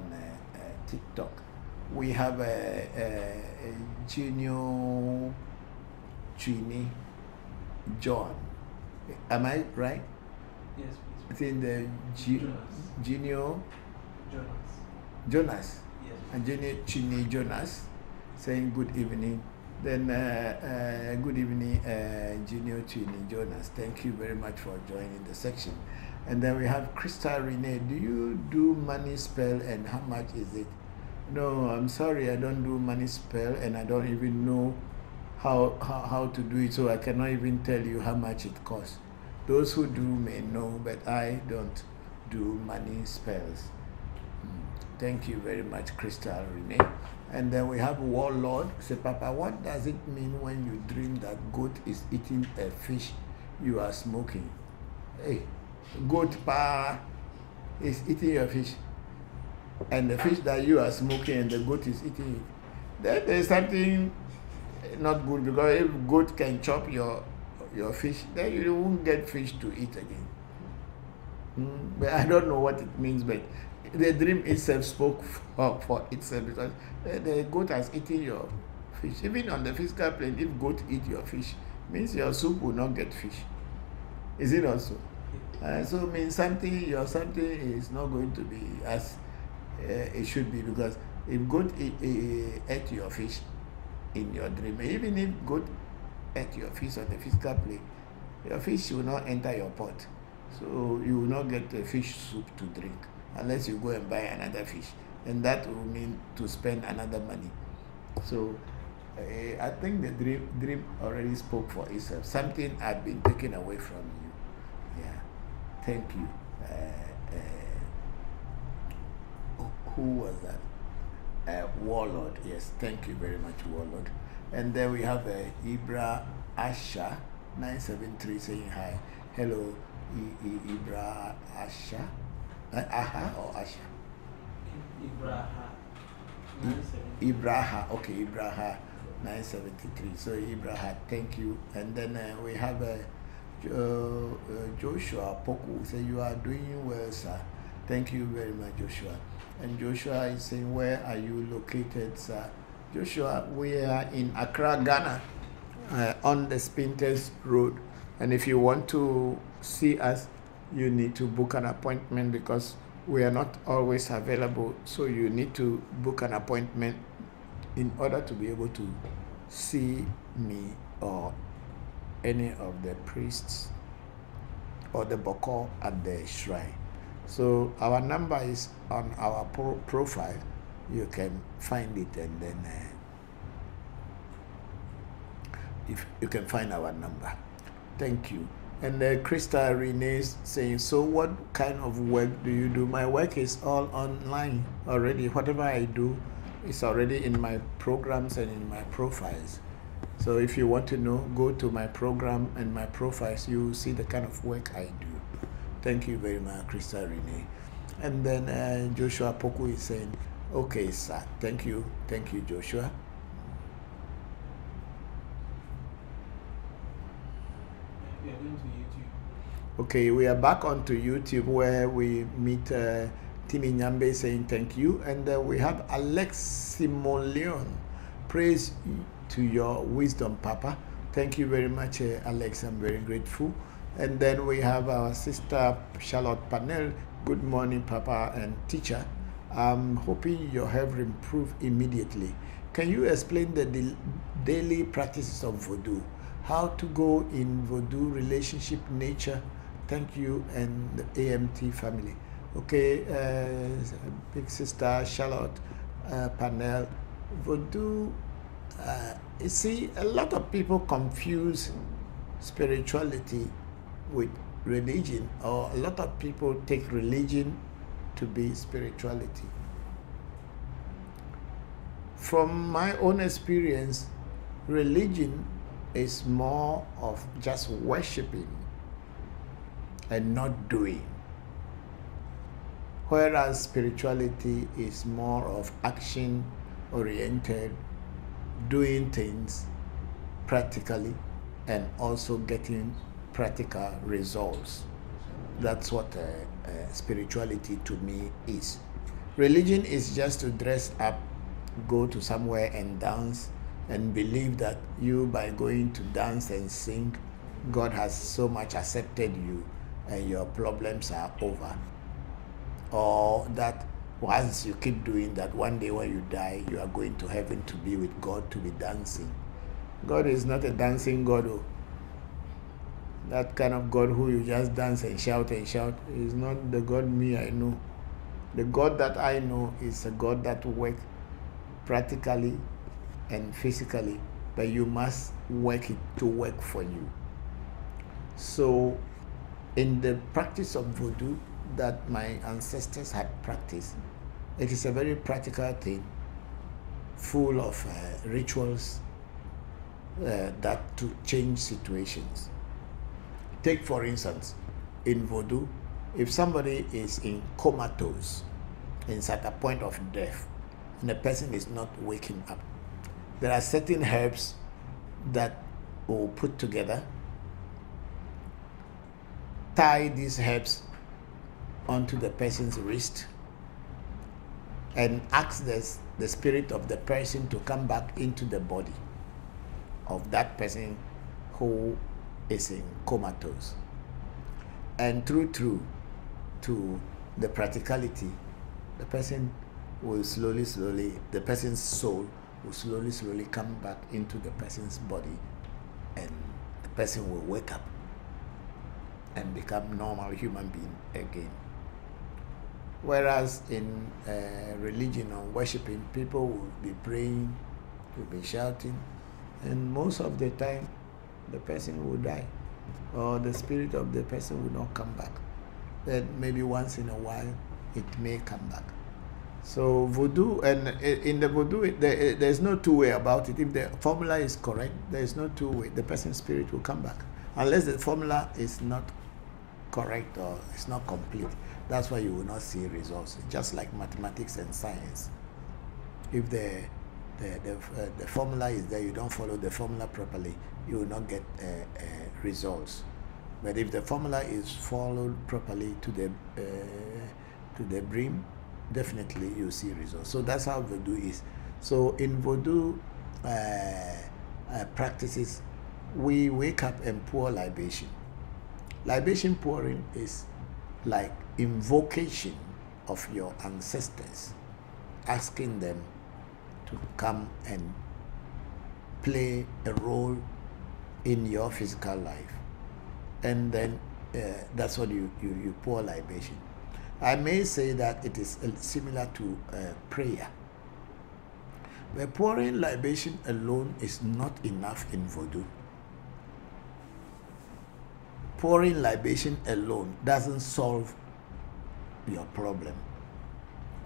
TikTok. We have Junior Chini John. Am I right? Yes, please. It's in the Junior Jonas. Yes. And Junior Chini Jonas saying good evening. Then good evening, Junior Chini Jonas. Thank you very much for joining the section. And then we have Krista Renee. Do you do money spell, and how much is it? No, I'm sorry, I don't do money spell, and I don't even know how to do it, so I cannot even tell you how much it costs. Those who do may know, but I don't do money spells. Thank you very much, Crystal Renee. And then we have Warlord. Say, Papa, what does it mean when you dream that goat is eating a fish you are smoking? Hey, goat pa is eating your fish, and the fish that you are smoking and the goat is eating it. Then there's something not good, because if goat can chop your fish, then you won't get fish to eat again. But I don't know what it means, but the dream itself spoke for itself, because the goat has eaten your fish. Even on the physical plane, if goat eat your fish, means your soup will not get fish. Is it also? So it means your something is not going to be as it should be, because if goat ate your fish in your dream, even if goat ate your fish on the physical plane, your fish will not enter your pot. So you will not get a fish soup to drink unless you go and buy another fish, and that will mean to spend another money. So I think the dream already spoke for itself. Something had been taken away from you. Yeah, thank you. Who was that? Warlord. Yes, thank you very much, Warlord. And then we have Ibra Asha 973 saying hi. Hello, Ibra Asha. Aha or Asha? Ibraha. Okay, Ibraha 973. So Ibraha, thank you. And then we have Joshua Poku. Say you are doing well, sir. Thank you very much, Joshua. And Joshua is saying, where are you located, sir? Joshua, we are in Accra, Ghana, on the Spinters Road. And if you want to see us, you need to book an appointment, because we are not always available. So you need to book an appointment in order to be able to see me or any of the priests or the Bokor at the shrine. So our number is on our profile. You can find it, and then if you can find our number. Thank you. And Krista Renee saying, so what kind of work do you do? My work is all online already. Whatever I do is already in my programs and in my profiles. So if you want to know, go to my program and my profiles. You will see the kind of work I do. Thank you very much, Krista Renee. And then Joshua Poku is saying, okay, sir. Thank you. Thank you, Joshua. We are going to YouTube. Okay, we are back onto YouTube, where we meet Timmy Nyambe saying thank you. And we have Alex Simoleon. Praise to your wisdom, Papa. Thank you very much, Alex. I'm very grateful. And then we have our sister Charlotte Panel. Good morning, Papa and teacher. I'm hoping your health improve immediately. Can you explain the daily practices of Voodoo? How to go in Voodoo relationship nature? Thank you and the AMT family. Okay, big sister Charlotte Panel. Voodoo, you see, a lot of people confuse spirituality with religion, or a lot of people take religion to be spirituality. From my own experience, religion is more of just worshiping and not doing, whereas spirituality is more of action oriented, doing things practically and also getting practical results. That's what spirituality to me is. Religion is just to dress up, go to somewhere and dance and believe that you, by going to dance and sing, God has so much accepted you and your problems are over. Or that once you keep doing that, one day when you die, you are going to heaven to be with God, to be dancing. God is not a dancing God. Oh. That kind of God who you just dance and shout is not the God me I know. The God that I know is a God that works practically and physically, but you must work it to work for you. So in the practice of Voodoo that my ancestors had practiced, it is a very practical thing, full of rituals that to change situations. Take for instance, in Voodoo, if somebody is in comatose, is at a point of death, and the person is not waking up, there are certain herbs that will put together, tie these herbs onto the person's wrist, and ask the spirit of the person to come back into the body of that person who is in comatose. And through to the practicality, the person will slowly, the person's soul will slowly come back into the person's body, and the person will wake up and become normal human being again. Whereas in religion or worshiping, people will be praying, will be shouting, and most of the time the person will die, or the spirit of the person will not come back. Then maybe once in a while it may come back. So Voodoo, and in the Voodoo, there's no two way about it. If the formula is correct, there's no two way. The person's spirit will come back, unless the formula is not correct or it's not complete. That's why you will not see results. Just like mathematics and science, if the formula is there, you don't follow the formula properly, you will not get results. But if the formula is followed properly to the brim, definitely you see results. So that's how Voodoo is. So in Voodoo practices, we wake up and pour libation. Libation pouring is like invocation of your ancestors, asking them to come and play a role in your physical life. And then that's what you pour libation. I may say that it is similar to prayer. But pouring libation alone is not enough in Voodoo. Pouring libation alone doesn't solve your problem.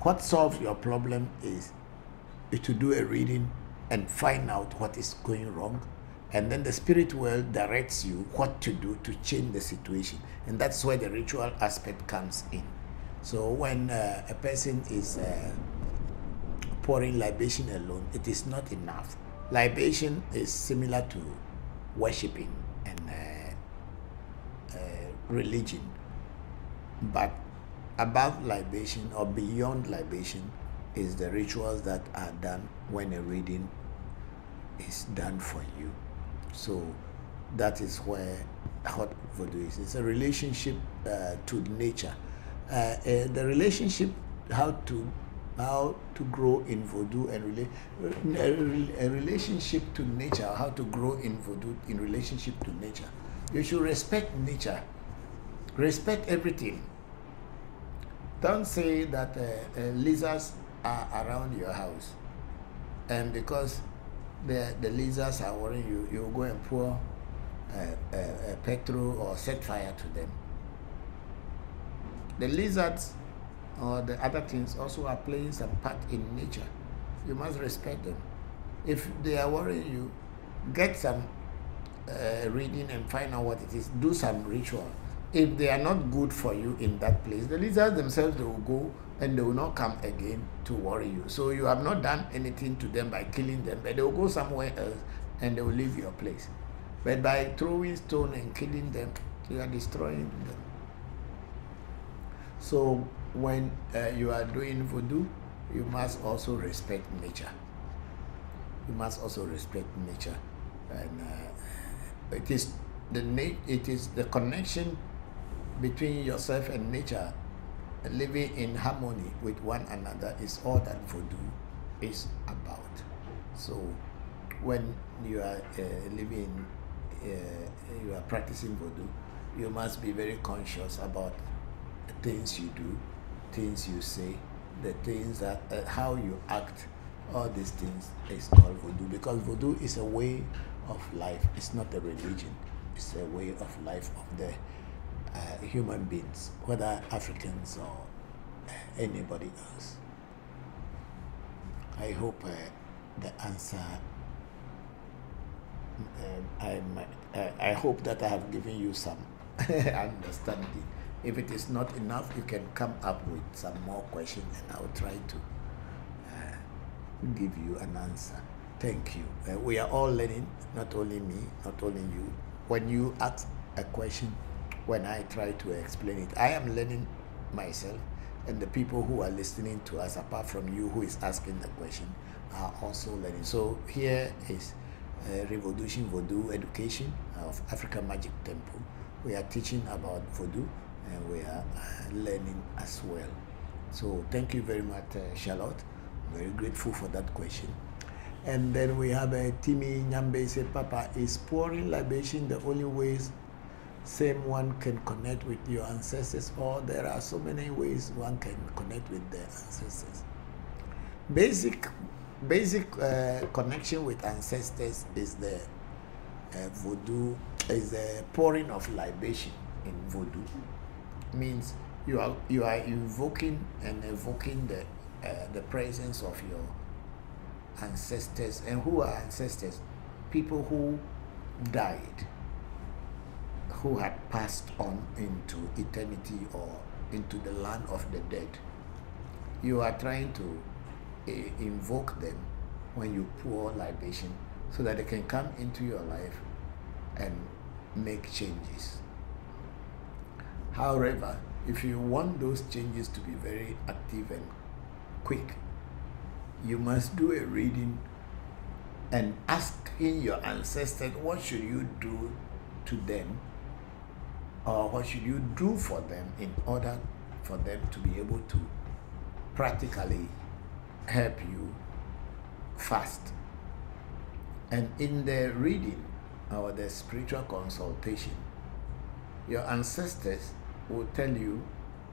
What solves your problem is to do a reading and find out what is going wrong, and then the spirit world directs you what to do to change the situation, and that's where the ritual aspect comes in. So when a person is pouring libation alone, it is not enough. Libation is similar to worshiping and religion, but above libation or beyond libation is the rituals that are done when a reading is done for you. So that is where what voodoo is. It's a relationship to nature. The relationship, how to grow in voodoo and a relationship to nature, how to grow in voodoo in relationship to nature. You should respect nature. Respect everything. Don't say that lizards are around your house, and because the lizards are worrying you, you go and pour petrol or set fire to them. The lizards or the other things also are playing some part in nature. You must respect them. If they are worrying you, get some reading and find out what it is. Do some ritual. If they are not good for you in that place, the lizards themselves, they will go and they will not come again to worry you. So you have not done anything to them by killing them, but they will go somewhere else and they will leave your place. But by throwing stone and killing them, you are destroying them. So when you are doing voodoo, you must also respect nature. You must also respect nature, and it is the connection between yourself and nature, living in harmony with one another, is all that voodoo is about. So when you are you are practicing voodoo, you must be very conscious about the things you do, things you say, the things that how you act. All these things is called voodoo, because voodoo is a way of life. It's not a religion. It's a way of life of the human beings, whether Africans or anybody else. I hope the answer. I hope that I have given you some understanding. If it is not enough, you can come up with some more questions, and I will try to give you an answer. Thank you. We are all learning, not only me, not only you. When you ask a question, when I try to explain it, I am learning myself, and the people who are listening to us, apart from you who is asking the question, are also learning. So here is Revolution Voodoo Education of African Magic Temple. We are teaching about voodoo, and we are learning as well. So thank you very much, Charlotte. Very grateful for that question. And then we have Timmy Nyambe say, Papa, is pouring libation the only ways same one can connect with your ancestors, or there are so many ways one can connect with their ancestors? Basic connection with ancestors is the voodoo, is the pouring of libation in voodoo. Means you are invoking and evoking the presence of your ancestors. And who are ancestors? People who died, who had passed on into eternity or into the land of the dead. You are trying to invoke them when you pour libation, so that they can come into your life and make changes. However, if you want those changes to be very active and quick, you must do a reading and asking your ancestors, what should you do to them, or what should you do for them in order for them to be able to practically help you fast. And in the reading or the spiritual consultation, your ancestors will tell you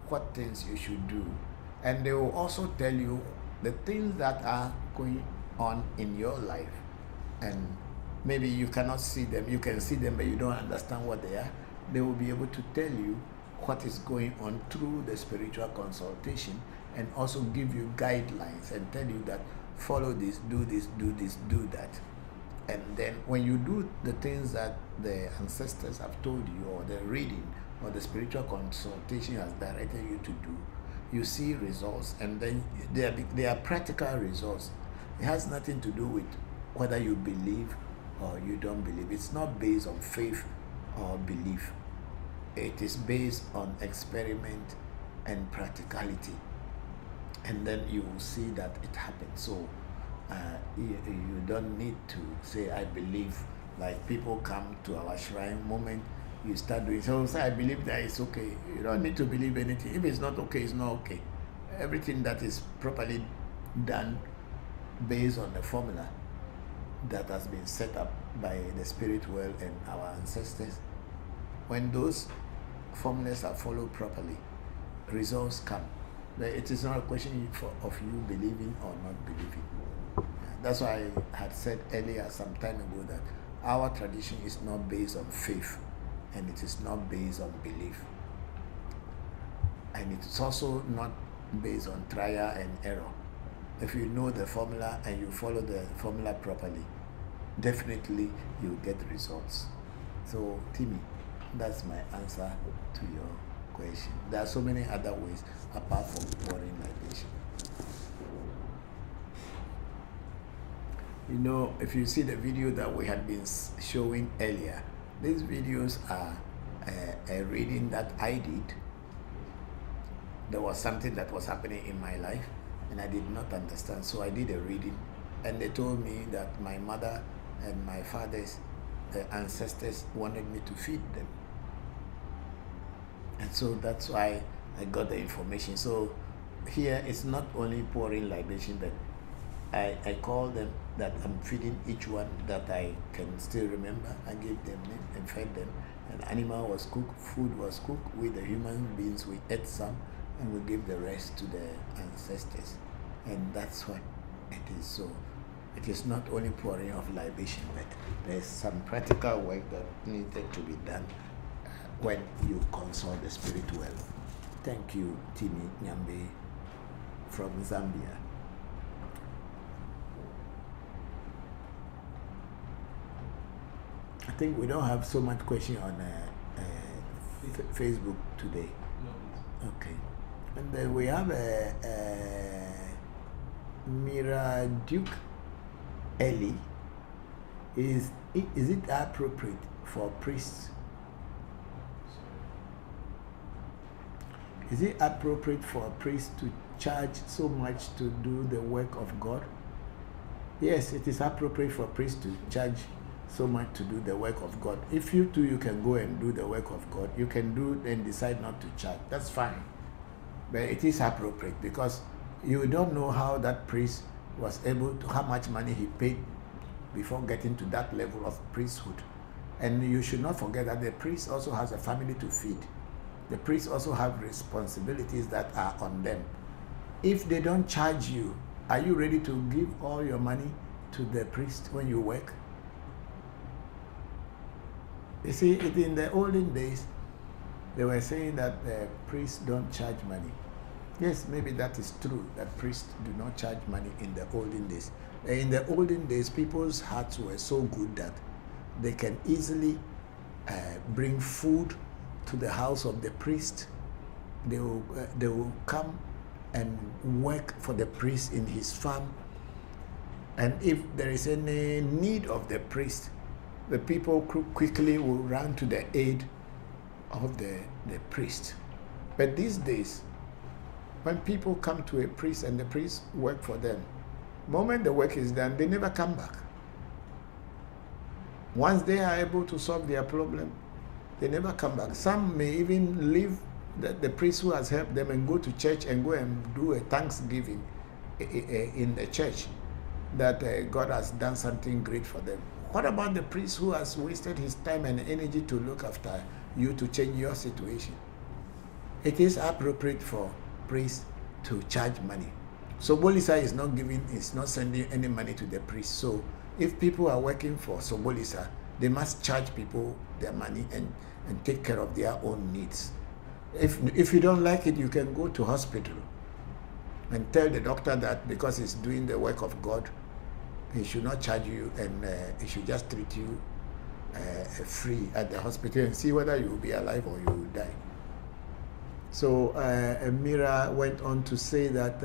what things you should do, and they will also tell you the things that are going on in your life. And maybe you cannot see them, you can see them, but you don't understand what they are. They will be able to tell you what is going on through the spiritual consultation, and also give you guidelines and tell you that follow this, do that. And then when you do the things that the ancestors have told you, or the reading or the spiritual consultation has directed you to do, you see results. And then they are practical results. It has nothing to do with whether you believe or you don't believe. It's not based on faith or belief. It is based on experiment and practicality. And then you will see that it happens. So you don't need to say, I believe. Like people come to our shrine, moment you start doing. So I believe that it's okay. You don't need to believe anything. If it's not okay, it's not okay. Everything that is properly done based on the formula that has been set up by the spirit world and our ancestors, when those formulas are followed properly, results come. But it is not a question of you believing or not believing. That's why I had said earlier some time ago that our tradition is not based on faith and it is not based on belief. And it is also not based on trial and error. If you know the formula and you follow the formula properly, definitely you get results. So, Timmy, that's my answer to your question. There are so many other ways apart from pouring libation. You know, if you see the video that we had been showing earlier, these videos are a reading that I did. There was something that was happening in my life and I did not understand, so I did a reading, and they told me that my mother and my father's ancestors wanted me to feed them, and so that's why I got the information. So here it's not only pouring libation, but I call them that I'm feeding each one that I can still remember. I gave them name and fed them. An animal was cooked, food was cooked. We the human beings, we ate some and we give the rest to the ancestors. And that's what it is. So it is not only pouring of libation, but there's some practical work that needed to be done when you consult the spirit well. Thank you, Timmy Nyambe from Zambia. I think we don't have so much question on Facebook today. No, Okay. And then we have Mira Duke Ellie. Is it appropriate for priests? Is it appropriate for a priest to charge so much to do the work of God? Yes, it is appropriate for a priest to charge so much to do the work of God. If you too, you can go and do the work of God, you can do and decide not to charge. That's fine. But it is appropriate because you don't know how that priest was able to, how much money he paid before getting to that level of priesthood. And you should not forget that the priest also has a family to feed. The priests also have responsibilities that are on them. If they don't charge you, are you ready to give all your money to the priest when you work? You see, in the olden days, they were saying that priests don't charge money. Yes, maybe that is true, that priests do not charge money in the olden days. In the olden days, people's hearts were so good that they can easily bring food to the house of the priest. They will come and work for the priest in his farm. And if there is any need of the priest, the people quickly will run to the aid of the priest. But these days, when people come to a priest and the priest work for them, the moment the work is done, they never come back. Once they are able to solve their problem, they never come back. Some may even leave the priest who has helped them and go to church and go and do a thanksgiving in the church that God has done something great for them. What about the priest who has wasted his time and energy to look after you to change your situation? It is appropriate for priests to charge money. Sobolisa is not sending any money to the priest. So if people are working for Sobolisa, they must charge people their money and take care of their own needs. If you don't like it, you can go to hospital and tell the doctor that because he's doing the work of God, he should not charge you and he should just treat you free at the hospital and see whether you will be alive or you will die. So Mira went on to say that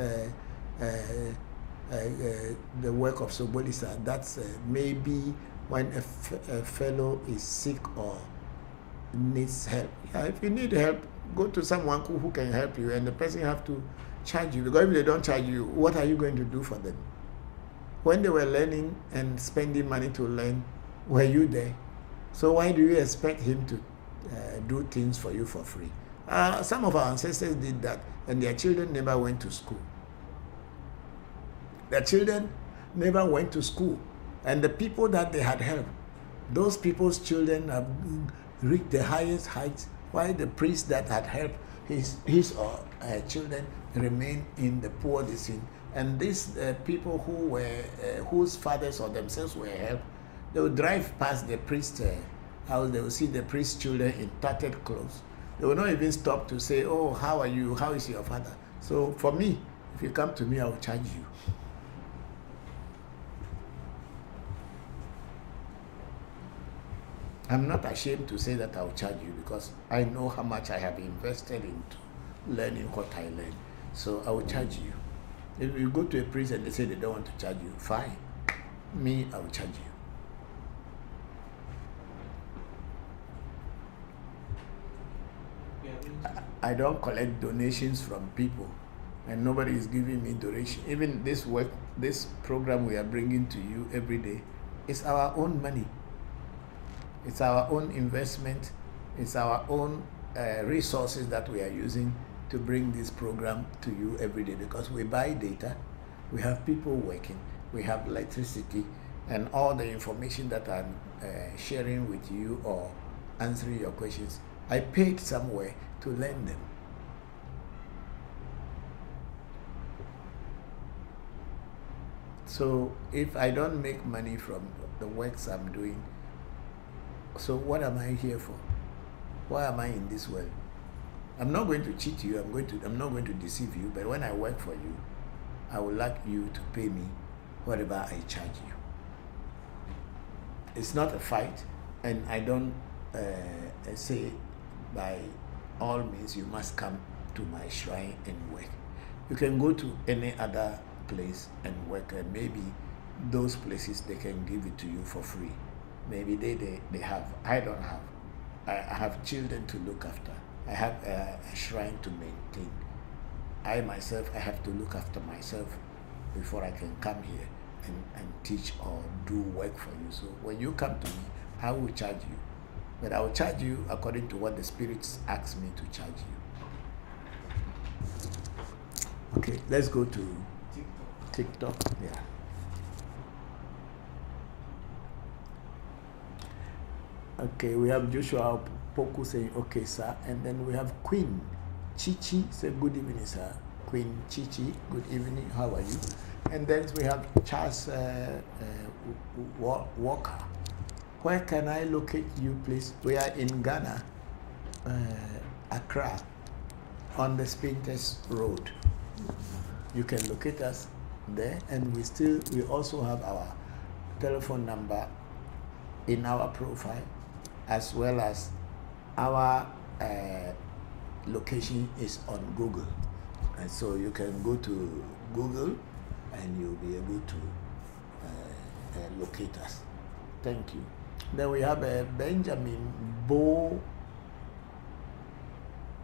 the work of Sobolisa, that's maybe when a fellow is sick or needs help. Yeah, if you need help, go to someone who can help you, and the person have to charge you, because if they don't charge you, what are you going to do for them? When they were learning and spending money to learn, were you there? So why do you expect him do things for you for free. Some of our ancestors did that, and their children never went to school. Their children never went to school, and the people that they had helped, those people's children have reached the highest heights, while the priest that had helped his or her children remain in the poor descent. And these people who were whose fathers or themselves were helped, they would drive past the priest's house. They would see the priest's children in tattered clothes. They will not even stop to say, "Oh, how are you? How is your father?" So for me, if you come to me, I will charge you. I'm not ashamed to say that I'll charge you, because I know how much I have invested into learning what I learned. So I will charge you. If you go to a priest and they say they don't want to charge you, fine. Me, I will charge you. I don't collect donations from people, and nobody is giving me donation. Even this program we are bringing to you every day, it's our own money. It's our own investment. It's our own resources that we are using to bring this program to you every day, because we buy data, we have people working, we have electricity, and all the information that I'm sharing with you or answering your questions, I paid somewhere to learn them. So if I don't make money from the works I'm doing, so what am I here for? Why am I in this world? I'm not going to cheat you, I'm not going to deceive you, but when I work for you, I would like you to pay me whatever I charge you. It's not a fight, and I don't say by all means you must come to my shrine and work. You can go to any other place and work, and maybe those places they can give it to you for free. Maybe they have. I don't have. I have children to look after. I have a shrine to maintain. I myself, I have to look after myself before I can come here and teach or do work for you. So when you come to me, I will charge you. But I will charge you according to what the spirits ask me to charge you. Okay, let's go to TikTok. Yeah. Okay, we have Joshua Poku saying, "Okay, sir." And then we have Queen Chichi say, "Good evening, sir." Queen Chichi, good evening. How are you? And then we have Charles Walker. Where can I locate you, please? We are in Ghana, Accra, on the Spintex Road. You can locate us there, and we also have our telephone number in our profile, as well as our location is on Google, and so you can go to Google and you'll be able to locate us. Thank you. Then we have Benjamin Bo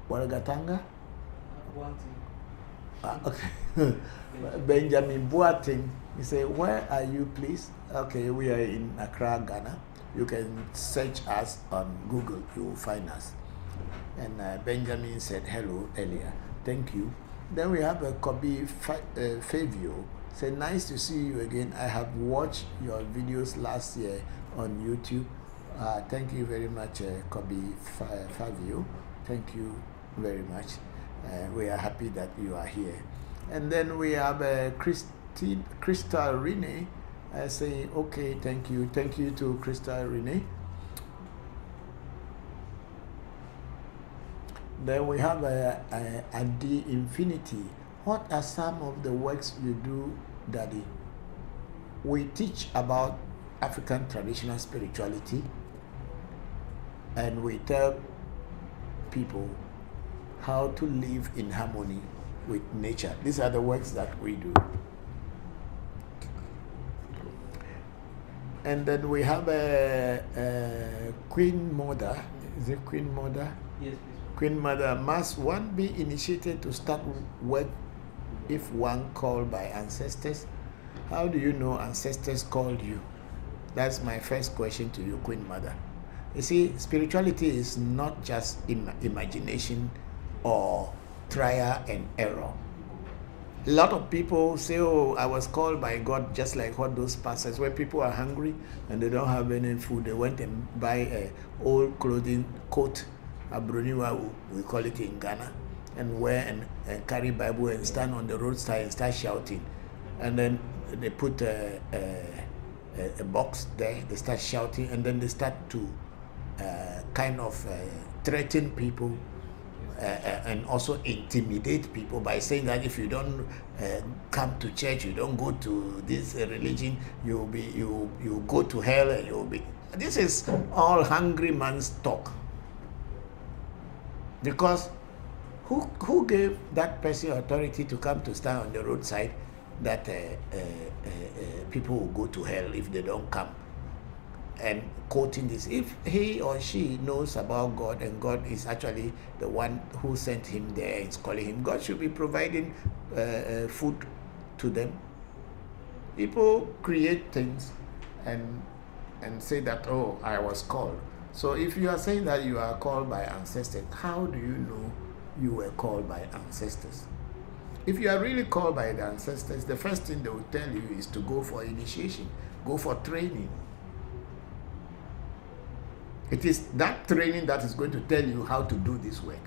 Waragatanga. Okay. Benjamin Boating. He said, "Where are you, please?" Okay, we are in Accra, Ghana. You can search us on Google, you will find us. And Benjamin said hello earlier. Thank you. Then we have a Kobe Favio. Say, "Nice to see you again. I have watched your videos last year on YouTube." Thank you very much, Kobe Favio. Thank you very much. We are happy that you are here. And then we have Crystal Rene saying, "Okay, thank you." Thank you to Crystal Rene. Then we have Adi Infinity. "What are some of the works you do, Daddy?" We teach about African traditional spirituality, and we tell people how to live in harmony with nature. These are the works that we do. And then we have a Queen Mother. Is it Queen Mother? Yes, please. Queen Mother, "Must one be initiated to start work if one called by ancestors? How do you know ancestors called you?" That's my first question to you, Queen Mother. You see, spirituality is not just imagination or trial and error. A lot of people say, oh, I was called by God, just like what those pastors, when people are hungry and they don't have any food, they went and buy a old clothing coat, a bruniwa, we call it in Ghana, and wear and carry Bible and stand on the roadside and start shouting. And then they put a box there, they start shouting, and then they start to kind of threaten people and also intimidate people by saying that if you don't come to church, you don't go to this religion, you go to hell, and you'll be. This is all hungry man's talk. Because who gave that person authority to come to stand on the roadside that people will go to hell if they don't come? And quoting this, if he or she knows about God and God is actually the one who sent him there and is calling him, God should be providing food to them. People create things and say that, oh, I was called. So if you are saying that you are called by ancestors, how do you know you were called by ancestors? If you are really called by the ancestors, the first thing they will tell you is to go for initiation, go for training. It is that training that is going to tell you how to do this work.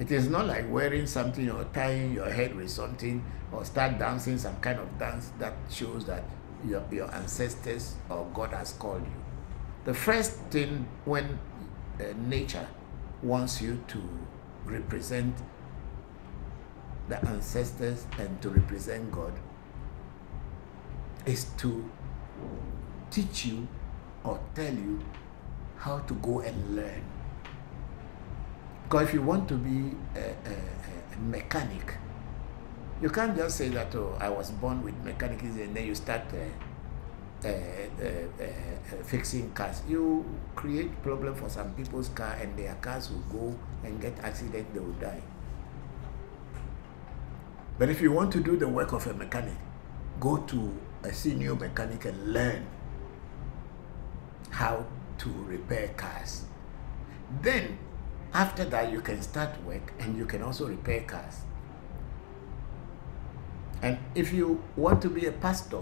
It is not like wearing something or tying your head with something or start dancing some kind of dance that shows that your ancestors or God has called you. The first thing when nature wants you to represent the ancestors and to represent God is to teach you or tell you how to go and learn. Because if you want to be a mechanic, you can't just say that, oh, I was born with mechanicism, and then you start fixing cars. You create problem for some people's car, and their cars will go and get accident, they will die. But if you want to do the work of a mechanic, go to a senior mechanic and learn how to repair cars. Then after that you can start work and you can also repair cars. And if you want to be a pastor,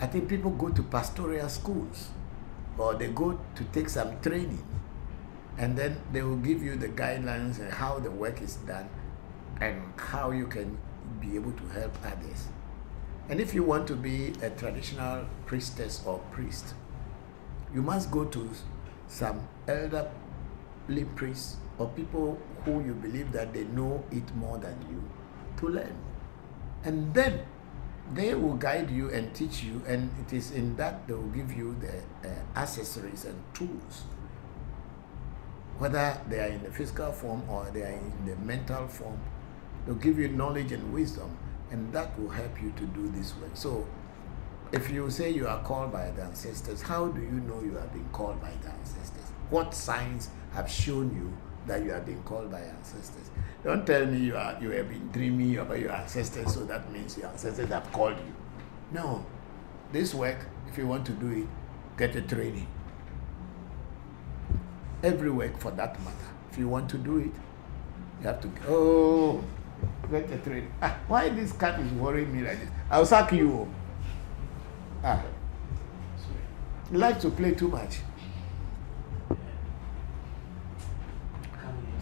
I think people go to pastoral schools or they go to take some training, and then they will give you the guidelines and how the work is done and how you can be able to help others. And if you want to be a traditional priestess or priest, you must go to some elderly priests or people who you believe that they know it more than you to learn. And then they will guide you and teach you, and it is in that they will give you the accessories and tools, whether they are in the physical form or they are in the mental form. They'll give you knowledge and wisdom, and that will help you to do this work. So if you say you are called by the ancestors, how do you know you have been called by the ancestors? What signs have shown you that you have been called by ancestors? Don't tell me you have been dreaming about your ancestors, so that means your ancestors have called you. No. This work, if you want to do it, get a training. Every work for that matter. If you want to do it, you have to get a training. Why this cat is worrying me like this? I'll sack you. You like to play too much.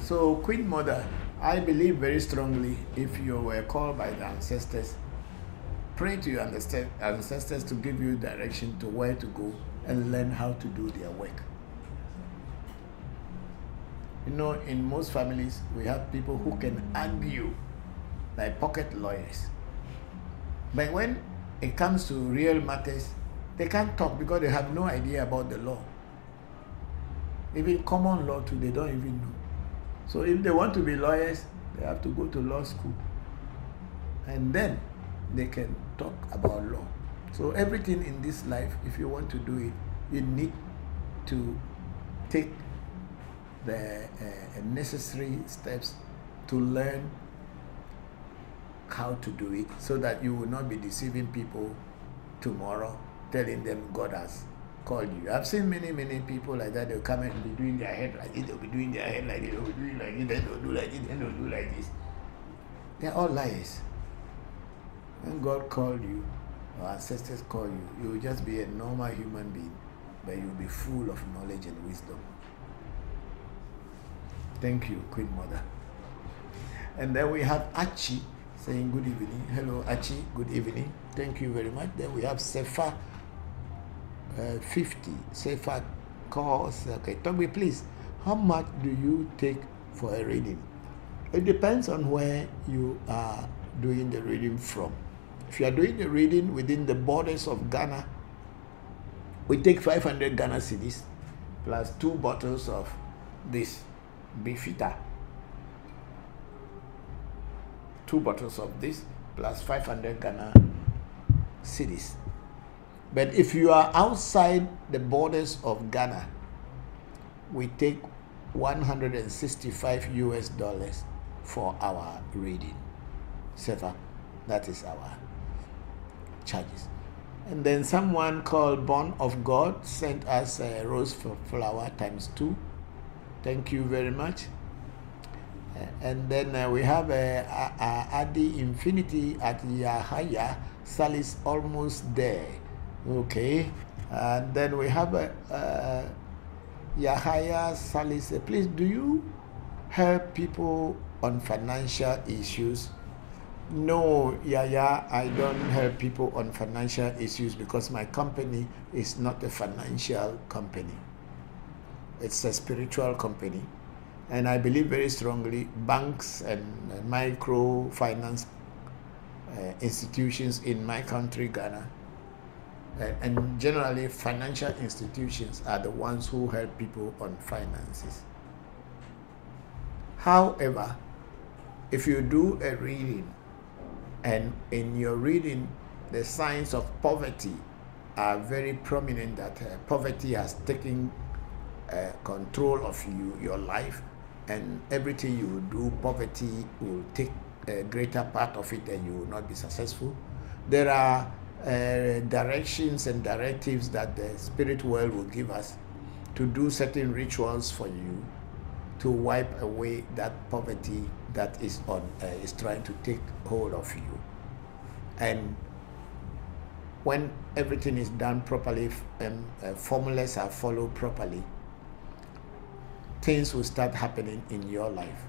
So, Queen Mother, I believe very strongly, if you were called by the ancestors, pray to your ancestors to give you direction to where to go and learn how to do their work. You know, in most families, we have people who can argue like pocket lawyers. But when it comes to real matters, they can't talk because they have no idea about the law. Even common law too, they don't even know. So if they want to be lawyers, they have to go to law school. And then they can talk about law. So everything in this life, if you want to do it, you need to take the necessary steps to learn how to do it, so that you will not be deceiving people tomorrow, telling them God has called you. I've seen many people like that. They'll come and be doing their head like this, they'll be doing their head like this, they'll be doing like this, then they'll do like this, then they'll do like this. They're all lies. When God called you, or ancestors call you, you will just be a normal human being, but you'll be full of knowledge and wisdom. Thank you, Queen Mother. And then we have Achi saying good evening. Hello, Achi, good evening. Thank you very much. Then we have Sefa 50. Sefa calls. Okay, tell me please, how much do you take for a reading? It depends on where you are doing the reading from. If you are doing the reading within the borders of Ghana, we take 500 Ghana cedis plus 2 bottles of this Bifita. 2 bottles of this plus 500 Ghana cedis. But if you are outside the borders of Ghana, we take $165 for our reading. Sefa, that is our charges. And then someone called Born of God sent us a rose flower ×2. Thank you very much. And then we have Adi Infinity at Yahaya Salis almost there. Okay. And then we have Yahaya Salis. Please, do you help people on financial issues? No, Yaya, I don't help people on financial issues because my company is not a financial company. It's a spiritual company. And I believe very strongly banks and microfinance institutions in my country, Ghana, and generally financial institutions are the ones who help people on finances. However, if you do a reading and in your reading the signs of poverty are very prominent, that poverty has taken control of your life, and everything you will do, poverty will take a greater part of it and you will not be successful. There are directions and directives that the spirit world will give us to do certain rituals for you to wipe away that poverty that is trying to take hold of you. And when everything is done properly and formulas are followed properly, things will start happening in your life.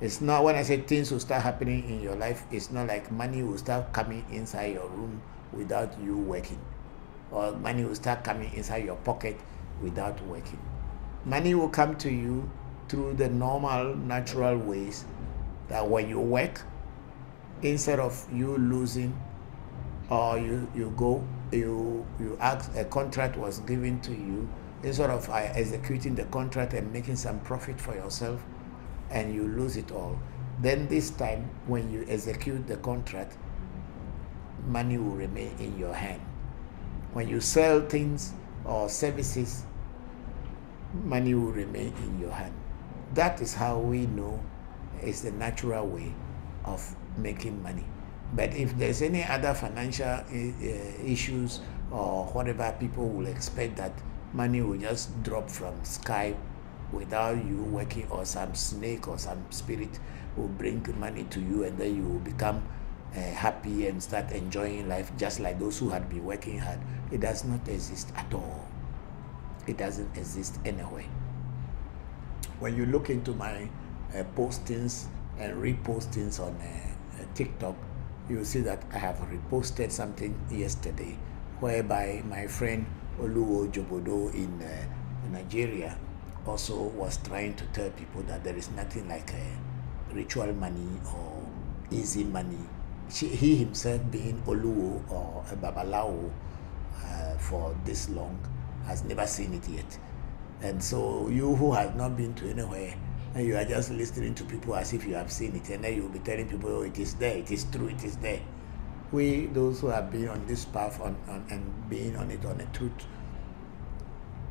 It's not, when I say things will start happening in your life, it's not like money will start coming inside your room without you working, or money will start coming inside your pocket without working. Money will come to you through the normal, natural ways, that when you work, instead of you losing, or you ask, a contract was given to you, instead of executing the contract and making some profit for yourself, and you lose it all, then this time when you execute the contract, money will remain in your hand. When you sell things or services, money will remain in your hand. That is how we know it's the natural way of making money. But if there's any other financial issues or whatever, people will expect that money will just drop from sky without you working, or some snake or some spirit will bring money to you, and then you will become happy and start enjoying life just like those who had been working hard. It does not exist at all. It doesn't exist anywhere. When you look into my postings and repostings on TikTok, you will see that I have reposted something yesterday whereby my friend Oluwo Jobodo in Nigeria also was trying to tell people that there is nothing like ritual money or easy money. He himself, being Oluwo or a Babalawo for this long, has never seen it yet. And so you who have not been to anywhere, and you are just listening to people as if you have seen it, and then you will be telling people, oh, it is there, it is true, it is there. We, those who have been on this path and being on it on the truth,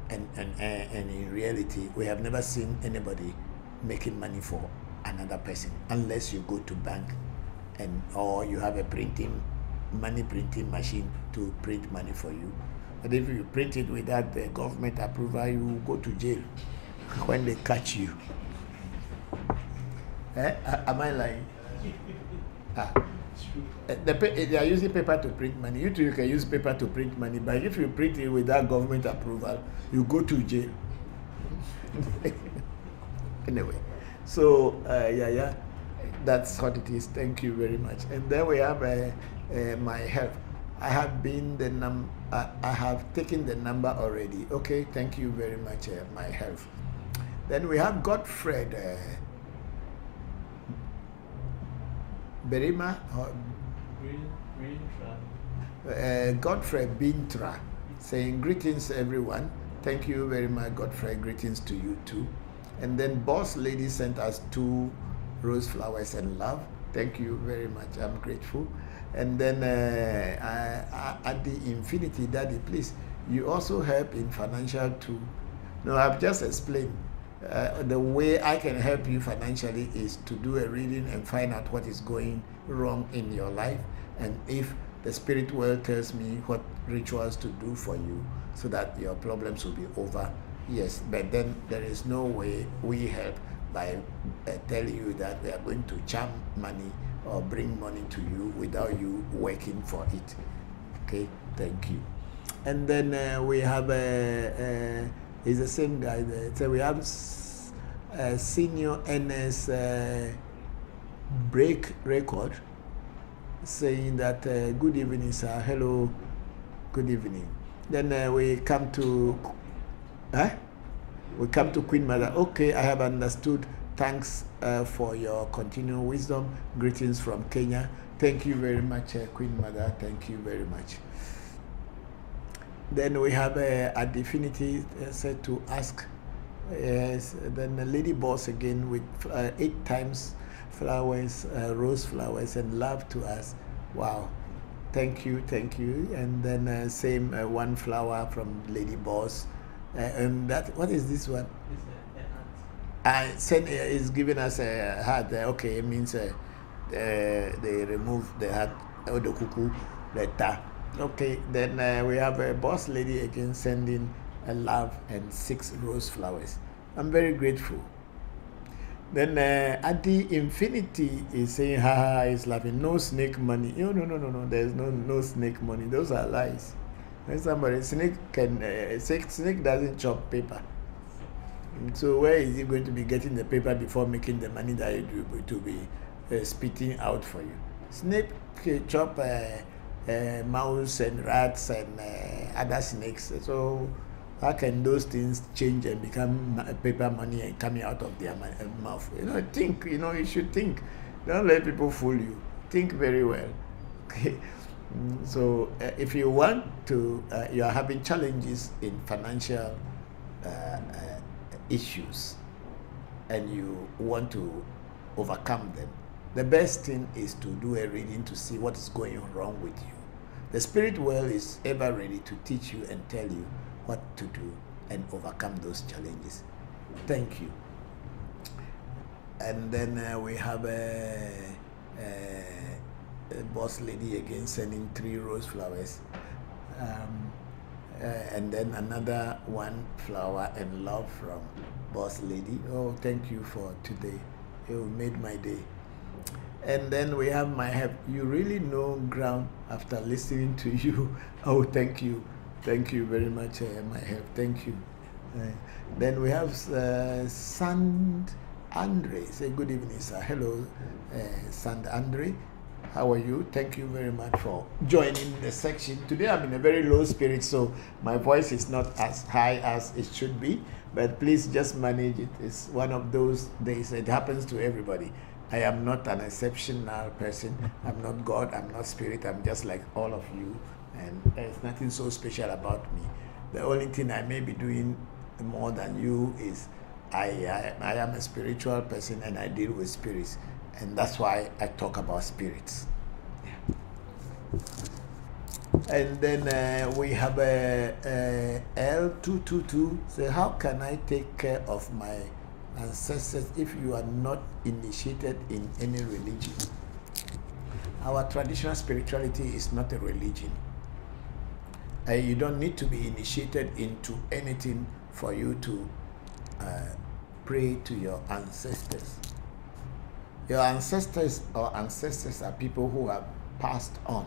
and in reality, we have never seen anybody making money for another person unless you go to bank or you have a money printing machine to print money for you. But if you print it without the government approval, you will go to jail when they catch you. Am I lying? They are using paper to print money. You too, you can use paper to print money, but if you print it without government approval, you go to jail. Anyway, so that's what it is. Thank you very much. And then we have my health. I have taken the number already. Okay, thank you very much, my health. Then we have Godfred Berima or Godfred Bintra saying greetings everyone. Thank you very much, Godfred. Greetings to you too. And then Boss Lady sent us 2 rose flowers and love. Thank you very much. I'm grateful. And then at the Infinity Daddy, please, you also help in financial too. No, I've just explained. The way I can help you financially is to do a reading and find out what is going wrong in your life, and if the spirit world tells me what rituals to do for you so that your problems will be over. Yes, but then there is no way we help by telling you that we are going to charm money or bring money to you without you working for it. Okay, thank you. And then we have is the same guy there. So we have senior NS break record saying that good evening, sir. Hello, good evening. Then we come to Queen Mother. Okay, I have understood. Thanks for your continued wisdom. Greetings from Kenya. Thank you very much, Queen Mother. Thank you very much. Then we have a Definity said to ask. Yes, then the Lady Boss again with 8 times flowers, rose flowers and love to us. Wow, thank you. And then same 1 flower from Lady Boss. And that, what is this one? Send is giving us a heart. Okay, it means they remove the heart or the cuckoo letter. Okay, then we have a Boss Lady again sending a love and 6 rose flowers. I'm very grateful. Then at the Infinity is saying, is laughing. No snake money. No. There's no snake money. Those are lies. When somebody snake doesn't chop paper. So where is he going to be getting the paper before making the money that it will to be spitting out for you? Snake chop mouse and rats and other snakes. So how can those things change and become paper money and coming out of their mouth? Think. You should think. Don't let people fool you. Think very well. Okay. So if you want to, you are having challenges in financial issues and you want to overcome them, the best thing is to do a reading to see what is going wrong with you. The spirit world is ever ready to teach you and tell you what to do and overcome those challenges. Thank you. And then we have a Boss Lady again sending 3 rose flowers. And then another 1 flower and love from Boss Lady. Oh, thank you for today. You made my day. And then we have my help. You really know ground after listening to you. Oh, thank you. Thank you very much, my help. Thank you. Then we have Sand Andre. Say good evening, sir. Hello, Sand Andre. How are you? Thank you very much for joining the section. Today I'm in a very low spirit, so my voice is not as high as it should be. But please just manage it. It's one of those days. It happens to everybody. I am not an exceptional person. I'm not God. I'm not spirit. I'm just like all of you. And there's nothing so special about me. The only thing I may be doing more than you is I am a spiritual person and I deal with spirits. And that's why I talk about spirits. Yeah. And then we have a L222. So how can I take care of my ancestors if you are not initiated in any religion? Our traditional spirituality is not a religion. You don't need to be initiated into anything for you to pray to your ancestors. Your ancestors are people who have passed on,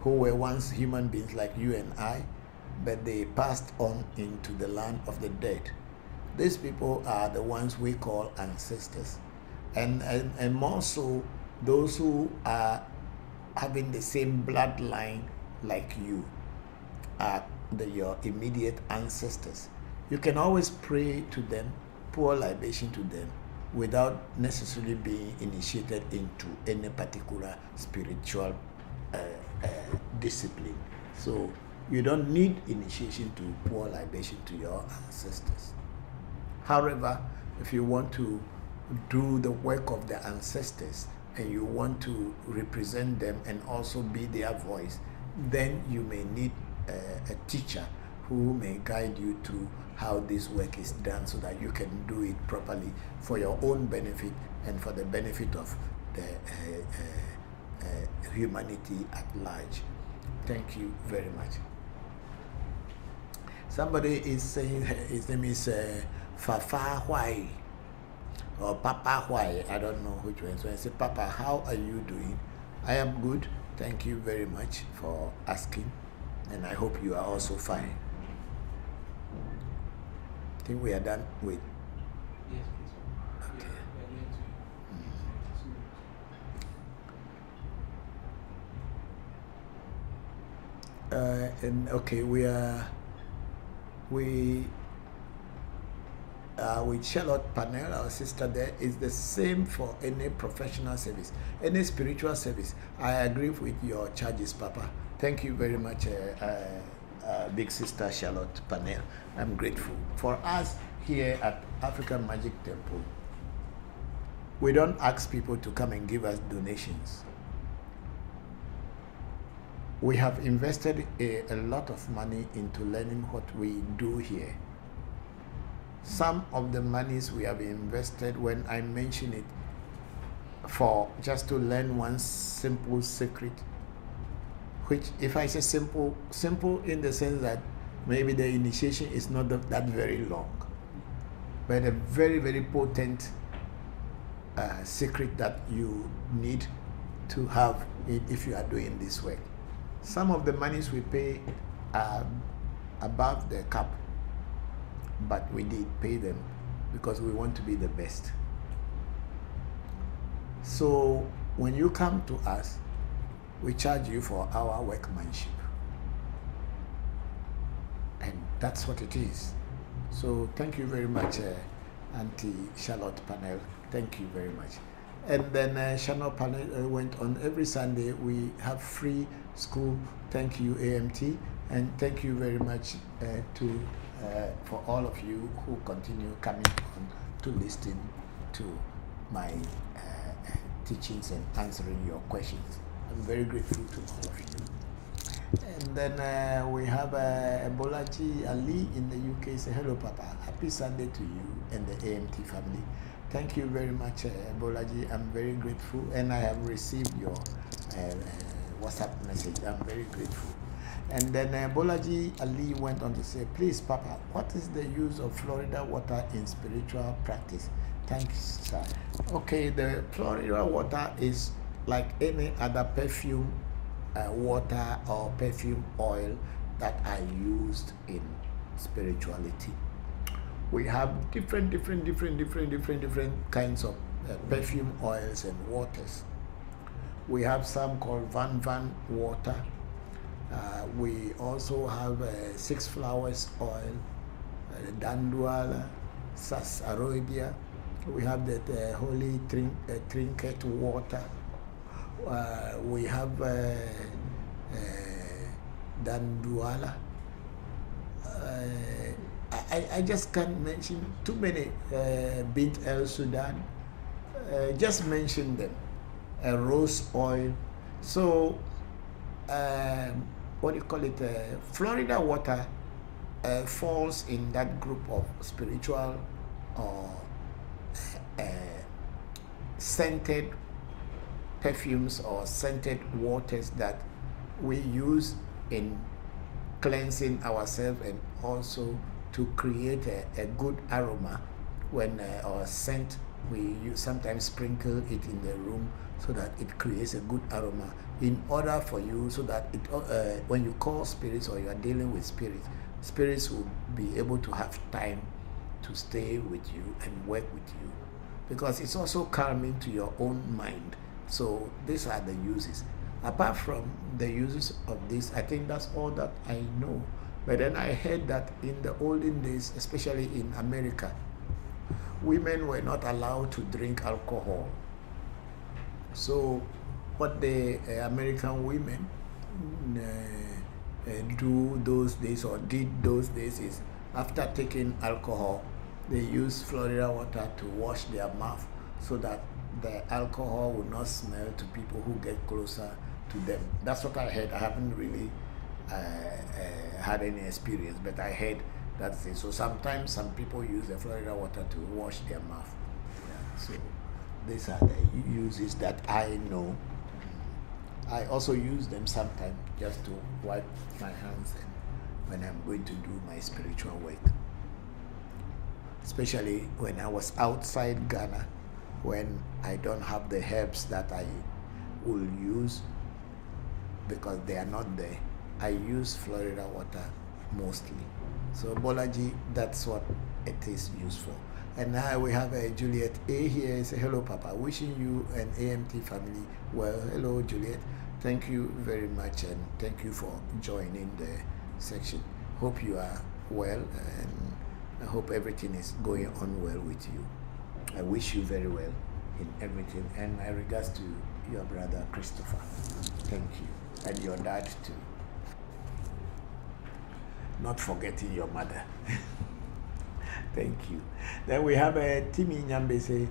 who were once human beings like you and I, but they passed on into the land of the dead. These people are the ones we call ancestors. And more so, those who are having the same bloodline like you are your immediate ancestors. You can always pray to them, pour libation to them, without necessarily being initiated into any particular spiritual discipline. So you don't need initiation to pour libation to your ancestors. However, if you want to do the work of the ancestors and you want to represent them and also be their voice, then you may need a teacher who may guide you through how this work is done so that you can do it properly for your own benefit and for the benefit of the humanity at large. Thank you very much. Somebody is saying his name is Fafa Huai or Papa Huai. I don't know which one. So I say, Papa, how are you doing? I am good. Thank you very much for asking. And I hope you are also fine. I think we are done with. Yes, please. Okay. We are going to. And okay, we with Charlotte Panel, our sister there, is the same for any professional service, any spiritual service. I agree with your charges, Papa. Thank you very much, big sister Charlotte Panel. I'm grateful. For us here at African Magic Temple, we don't ask people to come and give us donations. We have invested a lot of money into learning what we do here. Some of the monies we have invested, when I mention it, for just to learn one simple secret, which if I say simple in the sense that maybe the initiation is not that very long, but a very, very potent secret that you need to have if you are doing this work. Some of the monies we pay are above the cap, but we did pay them because we want to be the best. So when you come to us, we charge you for our workmanship. And that's what it is. So thank you very much, Auntie Charlotte Panel. Thank you very much. And then Charlotte Panel went on every Sunday. We have free school. Thank you, AMT. And thank you very much for all of you who continue coming on to listen to my teachings and answering your questions. I'm very grateful to all of you. And then we have Bolaji Ali in the UK. Say hello, Papa. Happy Sunday to you and the AMT family. Thank you very much, Bolaji. I'm very grateful, and I have received your WhatsApp message. I'm very grateful. And then Bolaji Ali went on to say, please, Papa, what is the use of Florida water in spiritual practice? Thanks, sir. Okay, the Florida water is like any other perfume water or perfume oil that are used in spirituality. We have different kinds of perfume oils and waters. We have some called Van water. We also have Six Flowers oil, Danduala, Sas Arabia. We have the Holy Trinket water. We have Danduala. I just can't mention too many. Bint El Sudan. Just mention them. Rose oil. So, what do you call it? Florida water falls in that group of spiritual or scented perfumes or scented waters that we use in cleansing ourselves and also to create a good aroma when our scent, sometimes sprinkle it in the room so that it creates a good aroma in order for you, so that it when you call spirits or you are dealing with spirits, spirits will be able to have time to stay with you and work with you, because it's also calming to your own mind. So these are the uses. Apart from the uses of this, I think that's all that I know. But then I heard that in the olden days, especially in America, women were not allowed to drink alcohol. So what the American women do those days, or did those days, is after taking alcohol, they use Florida water to wash their mouth so that the alcohol will not smell to people who get closer to them. That's what I heard. I haven't really had any experience, but I heard that's it. So sometimes some people use the Florida water to wash their mouth. Yeah, so these are the uses that I know. I also use them sometimes just to wipe my hands when I'm going to do my spiritual work. Especially when I was outside Ghana, when I don't have the herbs that I will use because they are not there. I use Florida water mostly. So Bolaji, that's what it is used for. And now we have Juliet A here. Say hello, Papa. Wishing you and AMT family well. Hello, Juliet. Thank you very much, and thank you for joining the section. Hope you are well, and I hope everything is going on well with you. I wish you very well in everything, and my regards to your brother Christopher. Thank you, and your dad too. Not forgetting your mother. Thank you. Then we have a Timmy Nyambe say,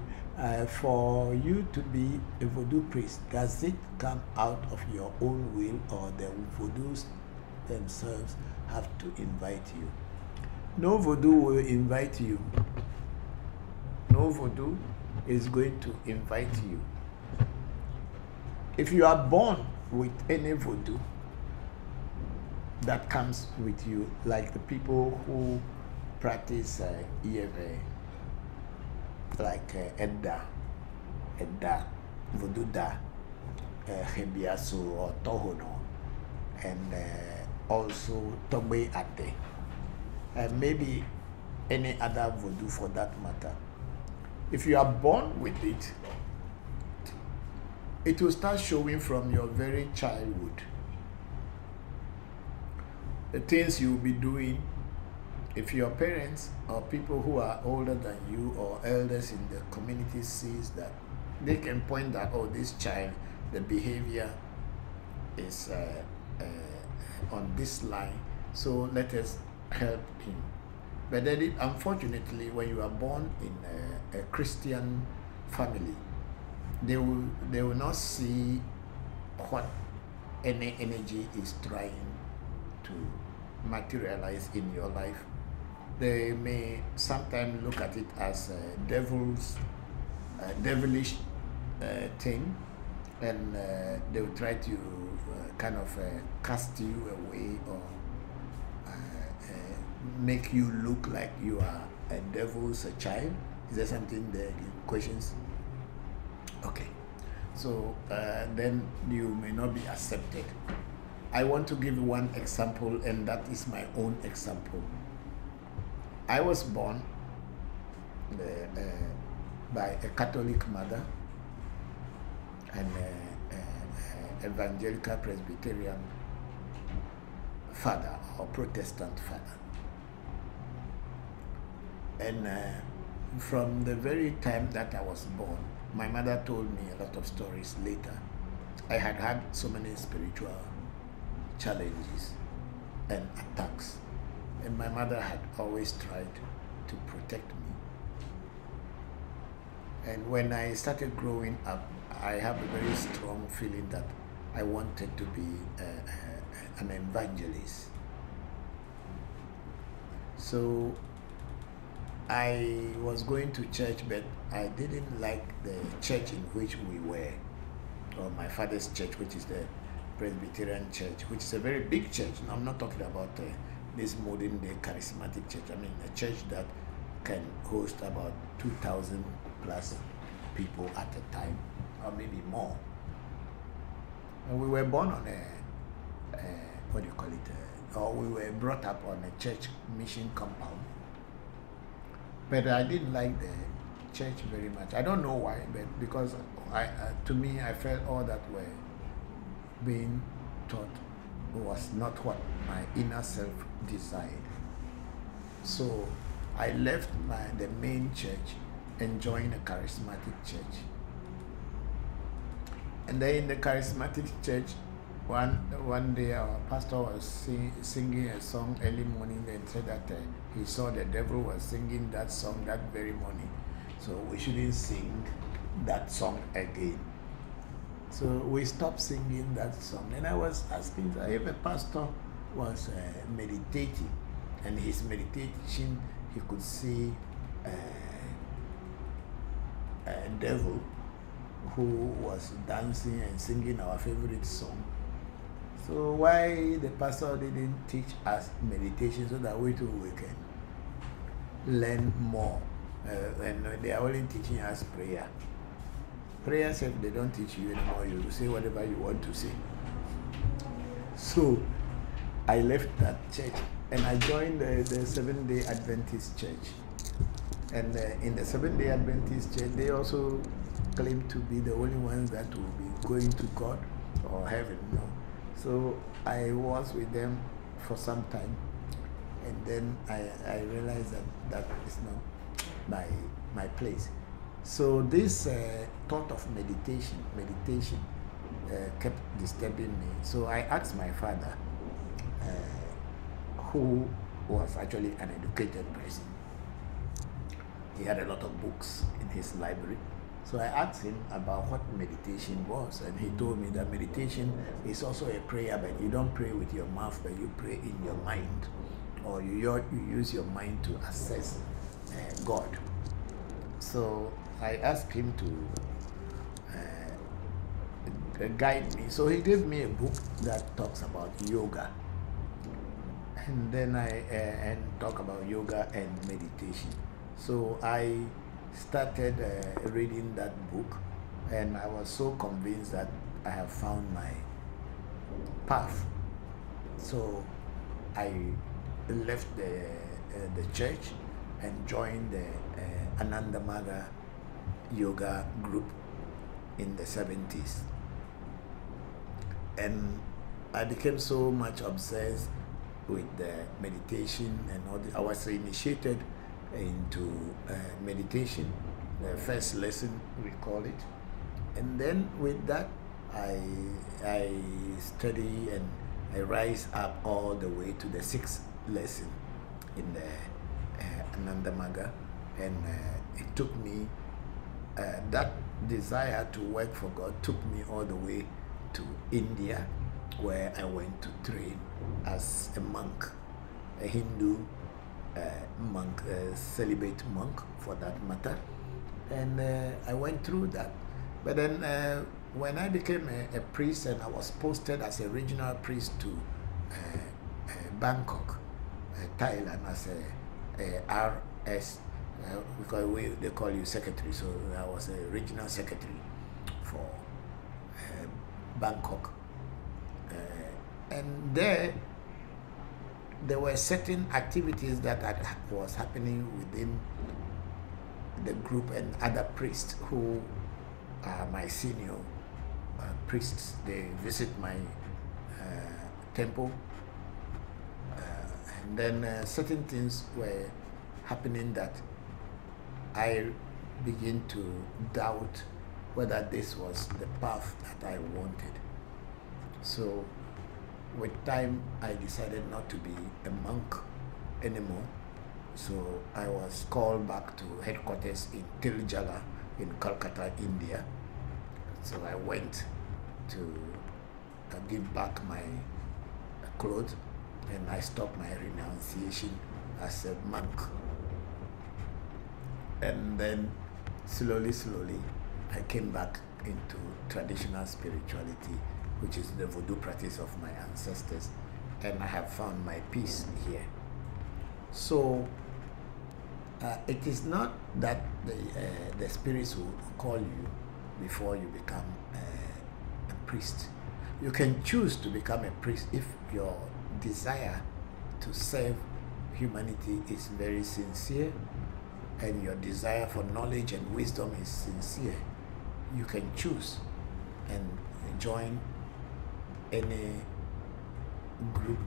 for you to be a voodoo priest, does it come out of your own will, or the voodoos themselves have to invite you? No voodoo will invite you. No voodoo is going to invite you. If you are born with any voodoo, that comes with you, like the people who practice EFA, like Edda, Voodoo Da, Hebiasu or Tohono, and also Tobe Ate, and maybe any other voodoo for that matter. If you are born with it, it will start showing from your very childhood. The things you will be doing. If your parents or people who are older than you or elders in the community sees that, they can point that, oh, this child, the behavior is on this line, so let us help him. But then unfortunately, when you are born in a Christian family, they will not see what any energy is trying to materialize in your life. They may sometimes look at it as a devilish thing, and they will try to kind of cast you away, or make you look like you are a devil's child. Is there something there? Questions? Okay. So then you may not be accepted. I want to give one example, and that is my own example. I was born by a Catholic mother and evangelical Presbyterian father, or Protestant father. And from the very time that I was born, my mother told me a lot of stories later. I had had so many spiritual challenges and attacks, and my mother had always tried to protect me. And when I started growing up, I have a very strong feeling that I wanted to be an evangelist. So I was going to church, but I didn't like the church in which we were, or my father's church, which is the Presbyterian Church, which is a very big church. Now, I'm not talking about this modern day charismatic church. I mean, a church that can host about 2,000 plus people at a time, or maybe more. And we were born on a what do you call it? Or we were brought up on a church mission compound. But I didn't like the church very much. I don't know why, but because to me, I felt all that were being taught was not what my inner self desired. So I left the main church and joined a charismatic church. And then in the charismatic church, one day our pastor was singing a song early morning and said that he saw the devil was singing that song that very morning. So we shouldn't sing that song again. So we stopped singing that song. And I was asking if a pastor was meditating, and his meditation, he could see a devil who was dancing and singing our favorite song. So why the pastor didn't teach us meditation so that we too we can learn more? And they are only teaching us prayer. Prayer said they don't teach you anymore. You say whatever you want to say. So I left that church and I joined the Seventh-day Adventist church. And in the Seventh-day Adventist church, they also claim to be the only ones that will be going to God or heaven. No. So I was with them for some time, and then I realized that is not my place. So this thought of meditation kept disturbing me. So I asked my father, who was actually an educated person. He had a lot of books in his library. So I asked him about what meditation was, and he told me that meditation is also a prayer, but you don't pray with your mouth, but you pray in your mind, or you use your mind to assess God. So I asked him to guide me. So he gave me a book that talks about yoga, and then I talk about yoga and meditation. So I started reading that book, and I was so convinced that I have found my path. So I left the church and joined the Anandamaga yoga group in the 70s. And I became so much obsessed with the meditation and all I was initiated into meditation, the first lesson we call it, and then with that I study and I rise up all the way to the 6th lesson in the Anandamaga, and it took me that desire to work for God took me all the way to India, where I went to train as a monk, a Hindu monk, celibate monk for that matter, and I went through that. But then when I became a priest and I was posted as a regional priest to Bangkok, Thailand, as a RS, because they call you secretary, so I was a regional secretary for Bangkok, and there were certain activities that was happening within the group, and other priests who are my senior priests. They visit my temple, and then certain things were happening that I begin to doubt whether this was the path that I wanted. So with time, I decided not to be a monk anymore. So I was called back to headquarters in Tiljala in Calcutta, India. So I went to give back my clothes, and I stopped my renunciation as a monk. And then slowly, I came back into traditional spirituality which is the voodoo practice of my ancestors, and I have found my peace here. So it is not that the spirits will call you before you become a priest. You can choose to become a priest if your desire to serve humanity is very sincere and your desire for knowledge and wisdom is sincere. You can choose and join any group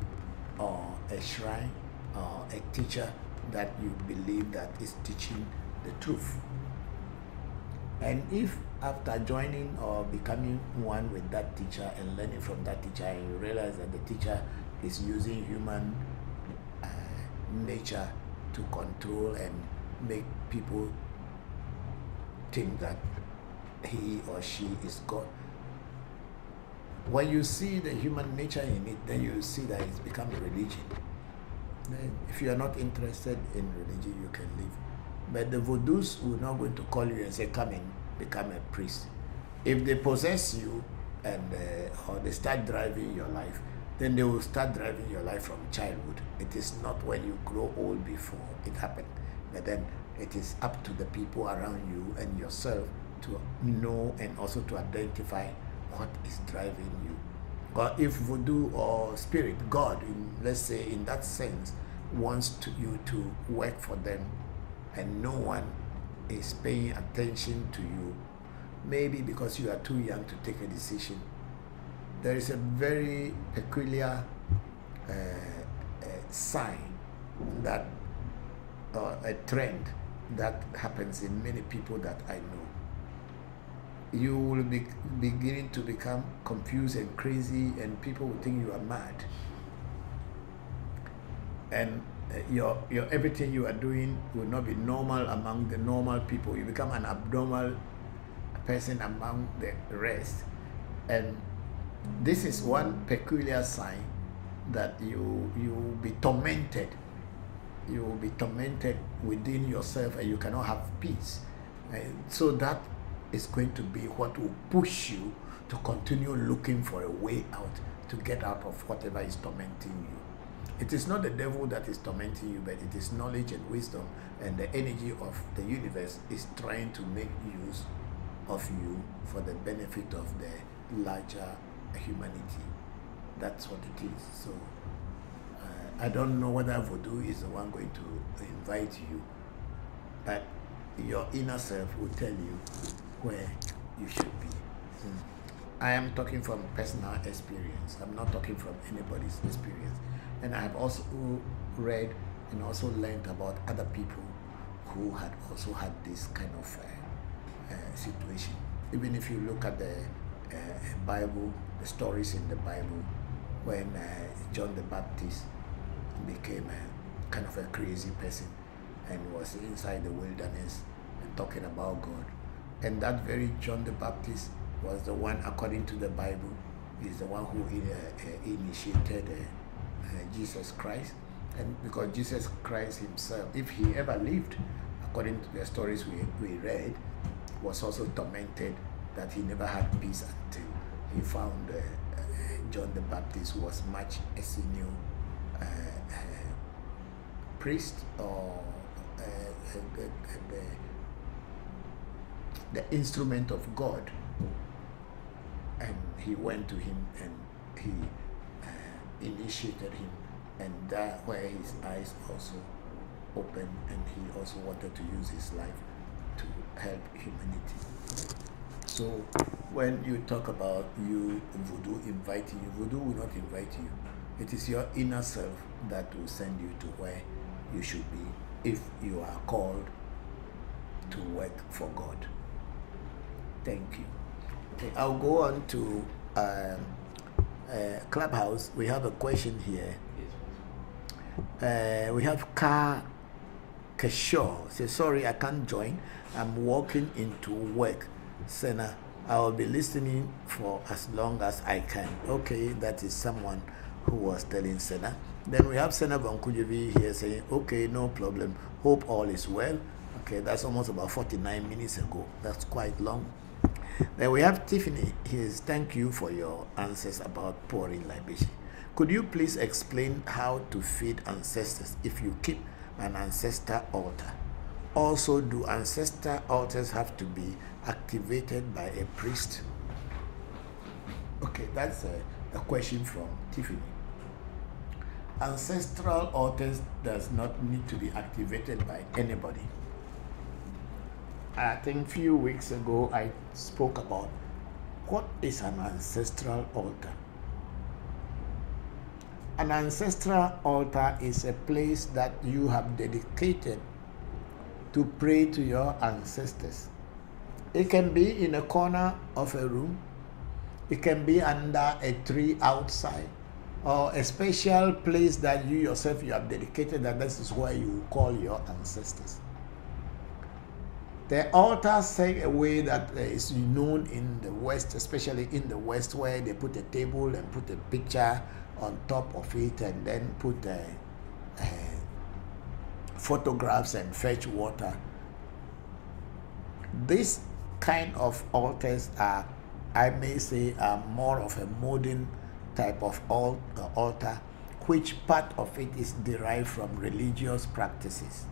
or a shrine or a teacher that you believe that is teaching the truth. And if after joining or becoming one with that teacher and learning from that teacher, and you realize that the teacher is using human nature to control and make people think that he or she is God, when you see the human nature in it, then you see that it's become a religion. Then if you are not interested in religion, you can leave. But the voodoos will not going to call you and say, come and become a priest. If they possess you and or they start driving your life, then they will start driving your life from childhood. It is not when you grow old before it happened. But then it is up to the people around you and yourself to know and also to identify what is driving you. But if voodoo or spirit, God, let's say in that sense, wants you to work for them and no one is paying attention to you, maybe because you are too young to take a decision, there is a very peculiar sign that, a trend that happens in many people that I know. You will be beginning to become confused and crazy, and people will think you are mad. And your everything you are doing will not be normal among the normal people. You become an abnormal person among the rest. And this is one peculiar sign that you will be tormented. You will be tormented within yourself and you cannot have peace. And so that is going to be what will push you to continue looking for a way out, to get out of whatever is tormenting you. It is not the devil that is tormenting you, but it is knowledge and wisdom, and the energy of the universe is trying to make use of you for the benefit of the larger humanity. That's what it is. So I don't know whether voodoo is the one going to invite you, but your inner self will tell you where you should be. I am talking from personal experience. I'm not talking from anybody's experience. And I have also read and also learned about other people who had also had this kind of situation. Even if you look at the Bible, the stories in the Bible, when John the Baptist became a kind of a crazy person and was inside the wilderness and talking about God. And that very John the Baptist was the one, according to the Bible, is the one who initiated Jesus Christ. And because Jesus Christ himself, if he ever lived, according to the stories we read, was also tormented, that he never had peace until he found John the Baptist, who was much a senior priest or the instrument of God. And he went to him and he initiated him, and that where his eyes also opened, and he also wanted to use his life to help humanity. So when you talk about you voodoo inviting you, voodoo will not invite you. It is your inner self that will send you to where you should be if you are called to work for God. Thank you. Okay, I'll go on to Clubhouse. We have a question here. We have Ka Keshaw. Say, sorry, I can't join. I'm walking into work. Senna, I will be listening for as long as I can. Okay, that is someone who was telling Senna. Then we have Senna Voncujovi here saying, okay, no problem. Hope all is well. Okay, that's almost about 49 minutes ago. That's quite long. Then we have Tiffany. Thank you for your answers about pouring libation. Could you please explain how to feed ancestors if you keep an ancestor altar? Also, do ancestor altars have to be activated by a priest? Okay, that's a question from Tiffany. Ancestral altars does not need to be activated by anybody. I think a few weeks ago I spoke about what is an ancestral altar. An ancestral altar is a place that you have dedicated to pray to your ancestors. It can be in a corner of a room, it can be under a tree outside, or a special place that you yourself you have dedicated, that this is where you call your ancestors. The altars say a way that is known in the West, especially in the West, where they put a table and put a picture on top of it, and then put photographs and fetch water. This kind of altars are, I may say, are more of a modern type of altar, which part of it is derived from religious practices.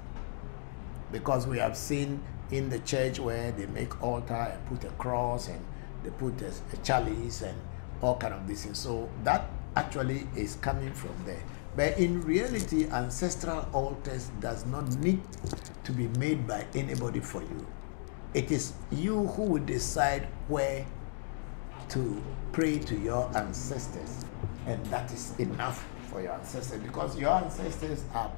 Because we have seen in the church where they make altar and put a cross and they put a chalice and all kind of these things. So that actually is coming from there. But in reality, ancestral altars does not need to be made by anybody for you. It is you who will decide where to pray to your ancestors, and that is enough for your ancestors, because your ancestors are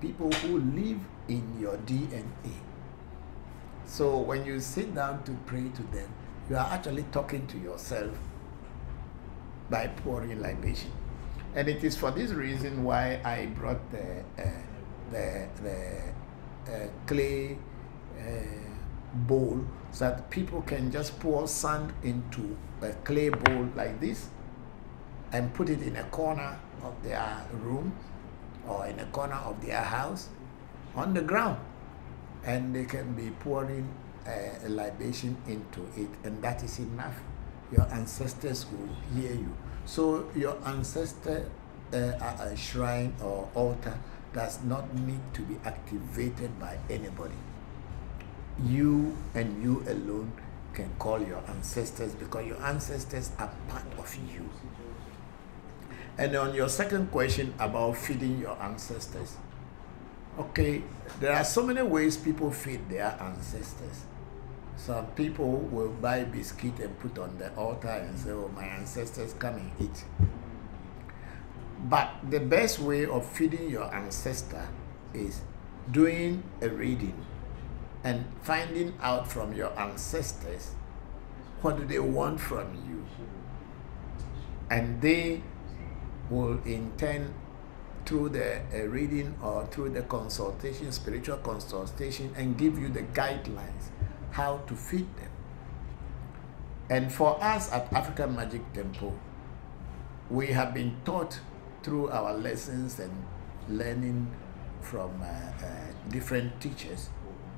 people who live in your DNA. So when you sit down to pray to them, you are actually talking to yourself by pouring libation. And it is for this reason why I brought the clay bowl, so that people can just pour sand into a clay bowl like this and put it in a corner of their room or in a corner of their house on the ground, and they can be pouring a libation into it, and that is enough. Your ancestors will hear you. So your ancestor shrine or altar does not need to be activated by anybody. You and you alone can call your ancestors, because your ancestors are part of you. And on your second question about feeding your ancestors, okay, there are so many ways people feed their ancestors. Some people will buy biscuit and put on the altar and say, oh, my ancestors come and eat. But the best way of feeding your ancestor is doing a reading and finding out from your ancestors what do they want from you. And they will in turn, through the reading or through the consultation, spiritual consultation, and give you the guidelines how to feed them. And for us at African Magic Temple, we have been taught through our lessons and learning from different teachers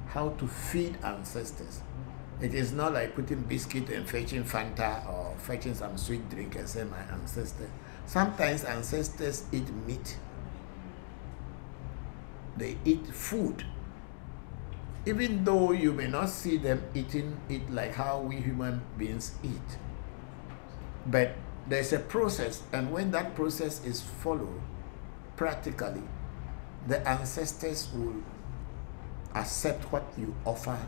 how to feed ancestors. It is not like putting biscuit and fetching Fanta or fetching some sweet drink and say my ancestor. Sometimes ancestors eat meat. They eat food. Even though you may not see them eating it like how we human beings eat. But there's a process, and when that process is followed practically, the ancestors will accept what you offer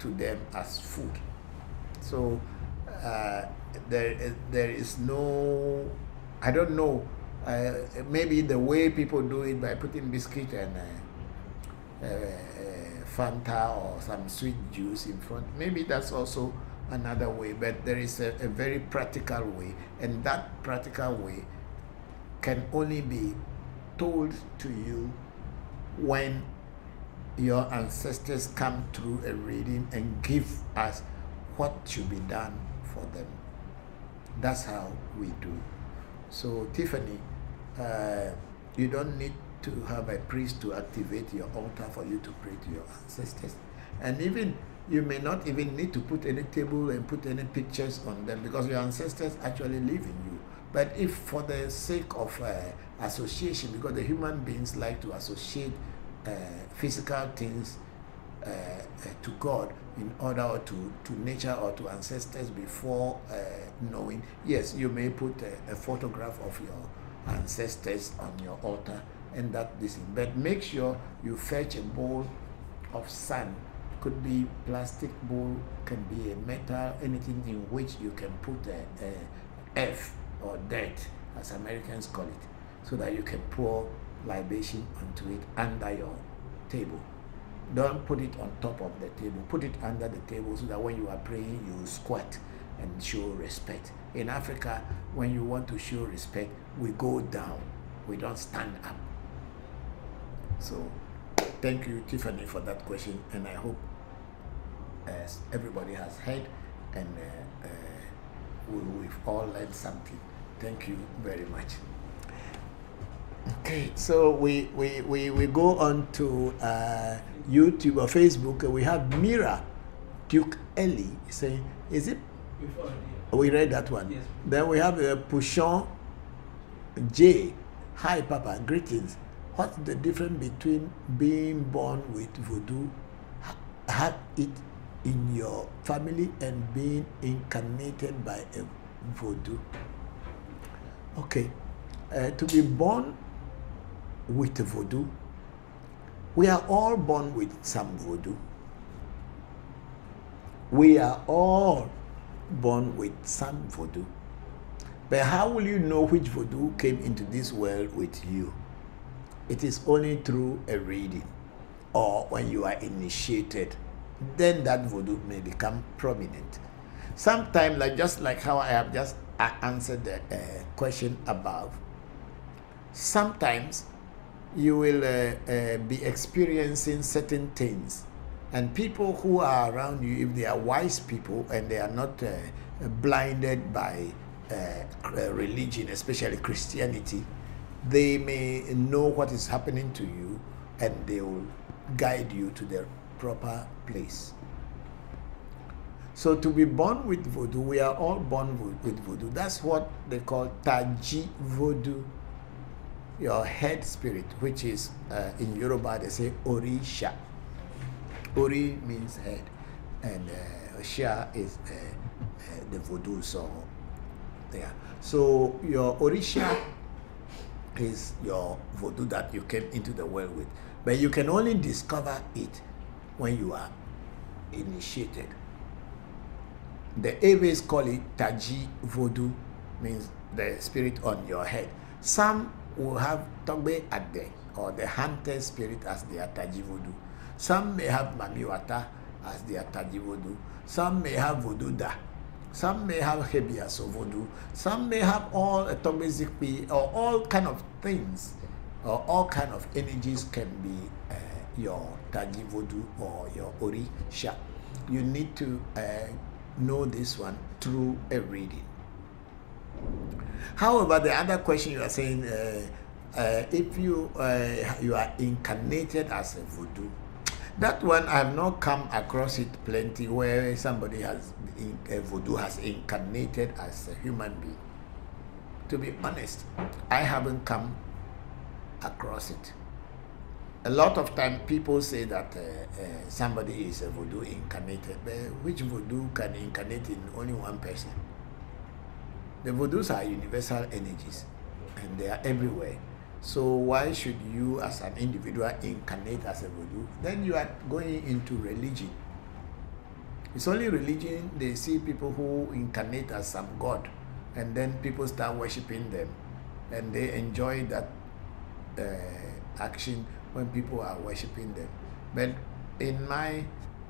to them as food. So there is no, I don't know, maybe the way people do it by putting biscuit and Fanta or some sweet juice in front, maybe that's also another way, but there is a very practical way, and that practical way can only be told to you when your ancestors come through a reading and give us what should be done for them. That's how we do. So Tiffany, you don't need to have a priest to activate your altar for you to pray to your ancestors. And even You may not even need to put any table and put any pictures on them because your ancestors actually live in you. But if for the sake of association, because the human beings like to associate physical things to God in order or to nature or to ancestors before knowing, yes, you may put a photograph of your ancestors on your altar and that this thing. But make sure you fetch a bowl of sand. Could be plastic bowl, can be a metal, anything in which you can put a earth or dirt, as Americans call it, so that you can pour libation onto it under your table. Don't put it on top of the table. Put it under the table so that when you are praying, you squat and show respect. In Africa, when you want to show respect, we go down. We don't stand up. So, thank you, Tiffany, for that question, and I hope everybody has heard and we've all learned something. Thank you very much. Okay, so we go on to YouTube or Facebook. We have Mira Duke Ellie saying, is it? We read that one. Yes. Then we have Pushon J. Hi, Papa. Greetings. What's the difference between being born with voodoo, have it in your family, and being incarnated by a voodoo? Okay. To be born with voodoo, we are all born with some voodoo. We are all born with some voodoo. But how will you know which voodoo came into this world with you? It is only through a reading or when you are initiated. Then that voodoo may become prominent. Sometimes, just like how I have just answered the question above, sometimes you will be experiencing certain things, and people who are around you, if they are wise people and they are not blinded by religion, especially Christianity, they may know what is happening to you and they will guide you to the proper place. So to be born with voodoo, we are all born with voodoo. That's what they call Taji voodoo, your head spirit, which is in Yoruba they say Orisha. Ori means head, and Sha is the voodoo. So there. So your Orisha is your voodoo that you came into the world with, but you can only discover it when you are initiated. The Aves call it Taji voodoo, means the spirit on your head. Some will have Togbe Ade or the hunter spirit as their Taji voodoo. Some may have Mamiwata as their Taji voodoo. Some may have voodoo da. Some may have Hebiaso voodoo. Some may have all Togbe Zikpi, or all kind of things, or all kind of energies can be your Taji voodoo or your Orisha. You need to know this one through a reading. However, the other question you are saying, if you are incarnated as a voodoo, that one I have not come across it plenty where somebody has a voodoo has incarnated as a human being. To be honest, I haven't come across it. A lot of time people say that somebody is a voodoo incarnated, but which voodoo can incarnate in only one person? The voodoos are universal energies and they are everywhere. So why should you as an individual incarnate as a voodoo? Then you are going into religion. It's only religion they see people who incarnate as some god, and then people start worshipping them and they enjoy that action when people are worshipping them. But in my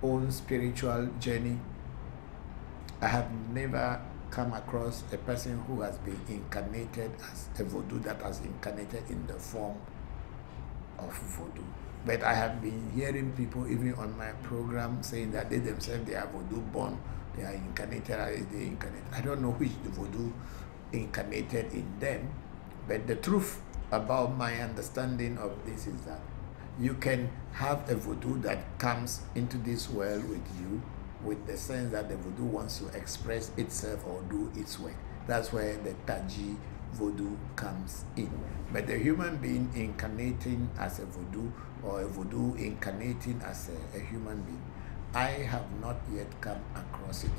own spiritual journey, I have never come across a person who has been incarnated as a voodoo that has incarnated in the form of voodoo. But I have been hearing people even on my program saying that they themselves, they are voodoo born, they are incarnated as they incarnate. I don't know which the voodoo incarnated in them, but the truth about my understanding of this is that You can have a voodoo that comes into this world with you with the sense that the voodoo wants to express itself or do its work. That's where the Taji voodoo comes in. But the human being incarnating as a voodoo or a voodoo incarnating as a human being, I have not yet come across it.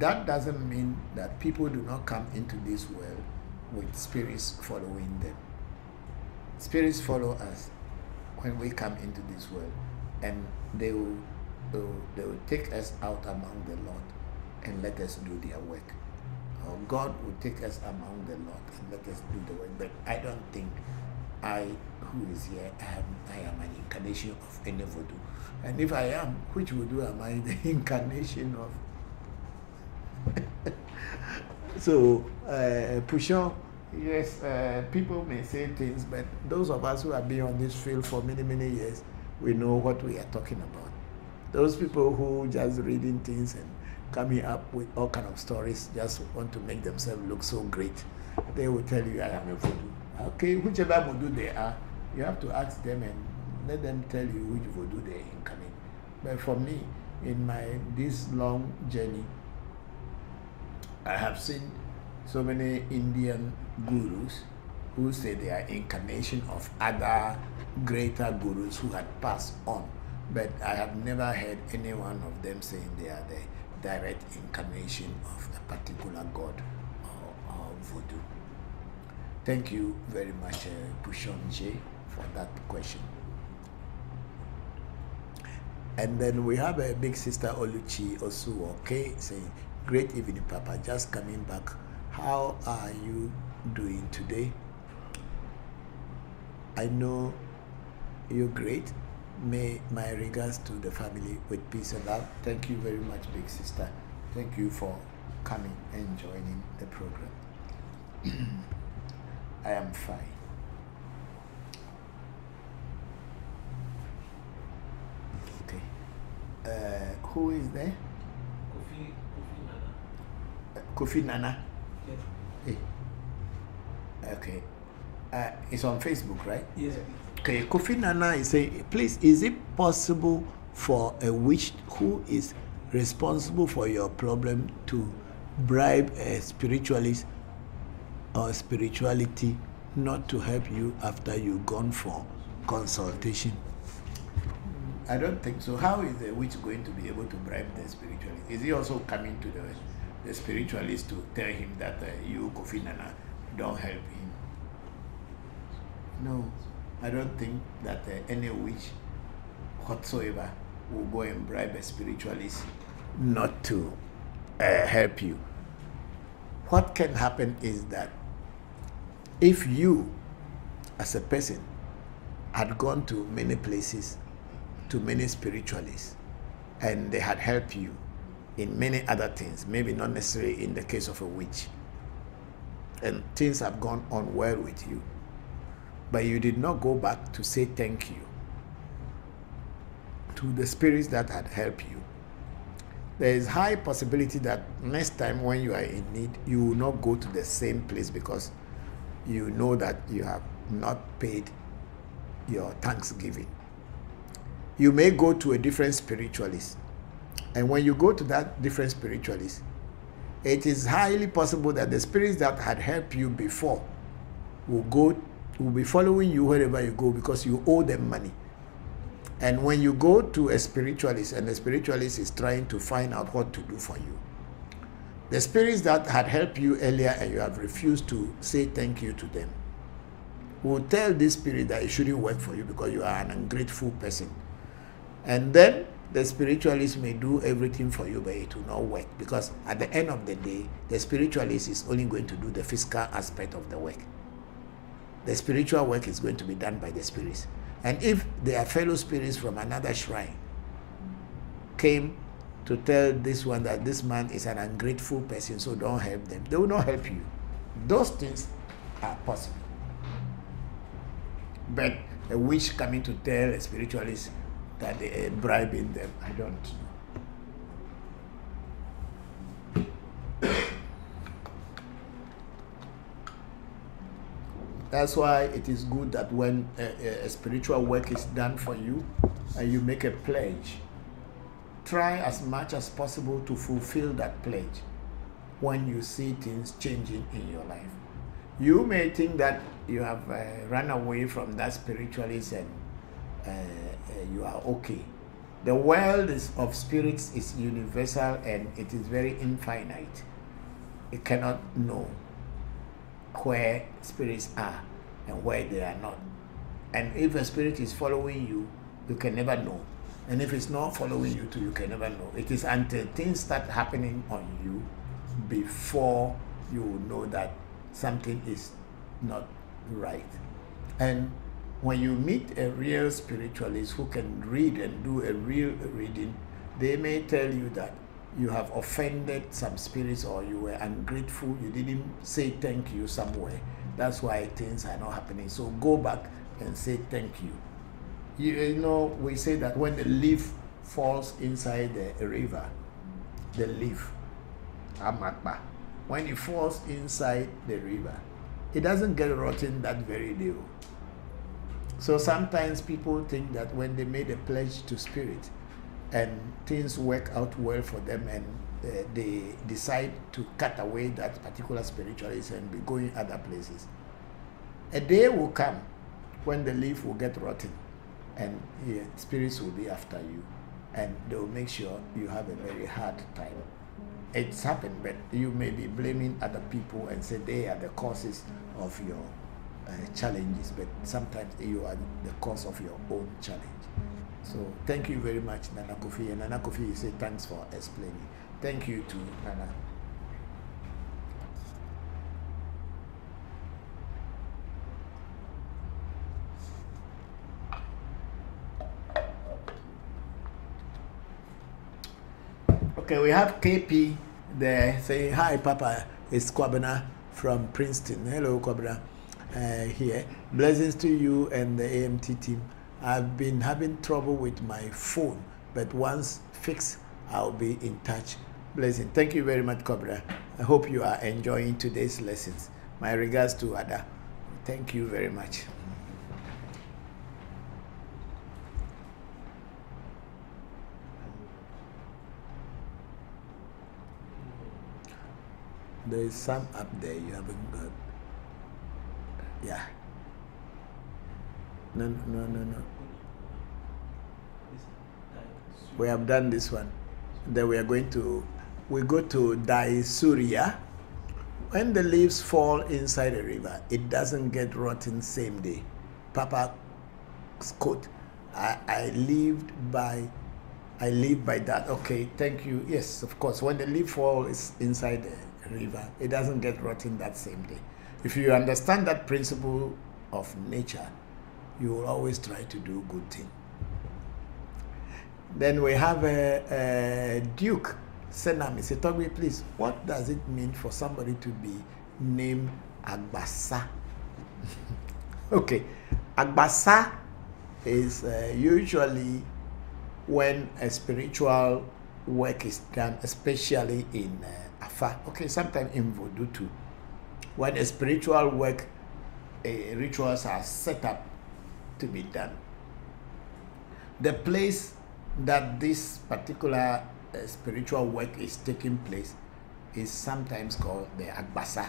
That doesn't mean that people do not come into this world with spirits following them. Spirits follow us when we come into this world, and they will take us out among the Lord and let us do their work. Or God will take us among the Lord and let us do the work. But I don't think I, who is here, I am an incarnation of any voodoo. And if I am, which voodoo am I the incarnation of? So, Pushon, yes, people may say things, but those of us who have been on this field for many, many years, we know what we are talking about. Those people who just reading things and coming up with all kind of stories just want to make themselves look so great. They will tell you, I am a voodoo. Okay, whichever voodoo they are, you have to ask them and let them tell you which voodoo they incarnate. But for me, in this long journey, I have seen so many Indian gurus who say they are incarnation of other greater gurus who had passed on. But I have never heard any one of them saying they are the direct incarnation of a particular god or voodoo. Thank you very much, Pushon J, for that question. And then we have a big sister Oluchi Osuoke saying, great evening, Papa. Just coming back. How are you doing today? I know you're great. May my regards to the family with peace and love. Thank you very much, big sister. Thank you for coming and joining the program. I am fine. Okay. Who is there? Kofi Nana. Yes. Hey. Okay. It's on Facebook, right? Yes. Okay. Kofi Nana is saying, please, is it possible for a witch who is responsible for your problem to bribe a spiritualist or spirituality not to help you after you've gone for consultation? I don't think so. How is the witch going to be able to bribe the spiritualist? Is he also coming to the spiritualist to tell him that you, Kofi Nana, don't help him? No, I don't think that any witch whatsoever will go and bribe a spiritualist not to help you. What can happen is that if you, as a person, had gone to many places, to many spiritualists, and they had helped you in many other things, maybe not necessarily in the case of a witch, and things have gone on well with you, but you did not go back to say thank you to the spirits that had helped you, there is high possibility that next time when you are in need, you will not go to the same place because you know that you have not paid your thanksgiving. You may go to a different spiritualist, and when you go to that different spiritualist, it is highly possible that the spirits that had helped you before will be following you wherever you go because you owe them money. And when you go to a spiritualist and the spiritualist is trying to find out what to do for you, the spirits that had helped you earlier and you have refused to say thank you to them will tell this spirit that it shouldn't work for you because you are an ungrateful person. And then the spiritualist may do everything for you, but it will not work because at the end of the day, the spiritualist is only going to do the physical aspect of the work. The spiritual work is going to be done by the spirits. And if their fellow spirits from another shrine came to tell this one that this man is an ungrateful person, so don't help them, they will not help you. Those things are possible. But a witch coming to tell a spiritualist that they are bribing them, I don't know. That's why it is good that when a spiritual work is done for you and you make a pledge, try as much as possible to fulfill that pledge when you see things changing in your life. You may think that you have run away from that spiritualism and you are okay. The world of spirits is universal and it is very infinite. It cannot know where spirits are and where they are not. And if a spirit is following you, you can never know. And if it's not following you too, you can never know. It is until things start happening on you before you will know that something is not right. And when you meet a real spiritualist who can read and do a real reading, they may tell you that you have offended some spirits or you were ungrateful, you didn't say thank you somewhere. That's why things are not happening. So go back and say thank you. You know, we say that when the leaf falls inside the river, the leaf, amakba, when it falls inside the river, it doesn't get rotten that very day. So sometimes people think that when they made a pledge to spirit and things work out well for them and they decide to cut away that particular spiritualism and be going other places, a day will come when the leaf will get rotten and spirits will be after you and they will make sure you have a very hard time. It's happened, but you may be blaming other people and say they are the causes of your challenges, but sometimes you are the cause of your own challenge. So thank you very much, Nana Kofi. And Nana Kofi, you say thanks for explaining. Thank you to Nana. Okay, we have KP there saying, hi, Papa. It's Kwabena from Princeton. Hello, Kwabena. Here. Blessings to you and the AMT team. I've been having trouble with my phone, but once fixed, I'll be in touch. Blessing. Thank you very much, Cobra. I hope you are enjoying today's lessons. My regards to Ada. Thank you very much. There is some up there you haven't got. Yeah. No. We have done this one. Then we go to Daisuria. When the leaves fall inside a river, it doesn't get rotten same day. Papa's quote. I live by that. Okay, thank you. Yes, of course. When the leaf falls inside the river, it doesn't get rotten that same day. If you understand that principle of nature, you will always try to do good thing. Then we have a Duke Senam. He said, tell me please, what does it mean for somebody to be named Agbasa? Okay, Agbasa is usually when a spiritual work is done, especially in Afa. Okay, sometimes in Voodoo too. When a spiritual work, rituals are set up to be done. The place that this particular spiritual work is taking place is sometimes called the Agbasa,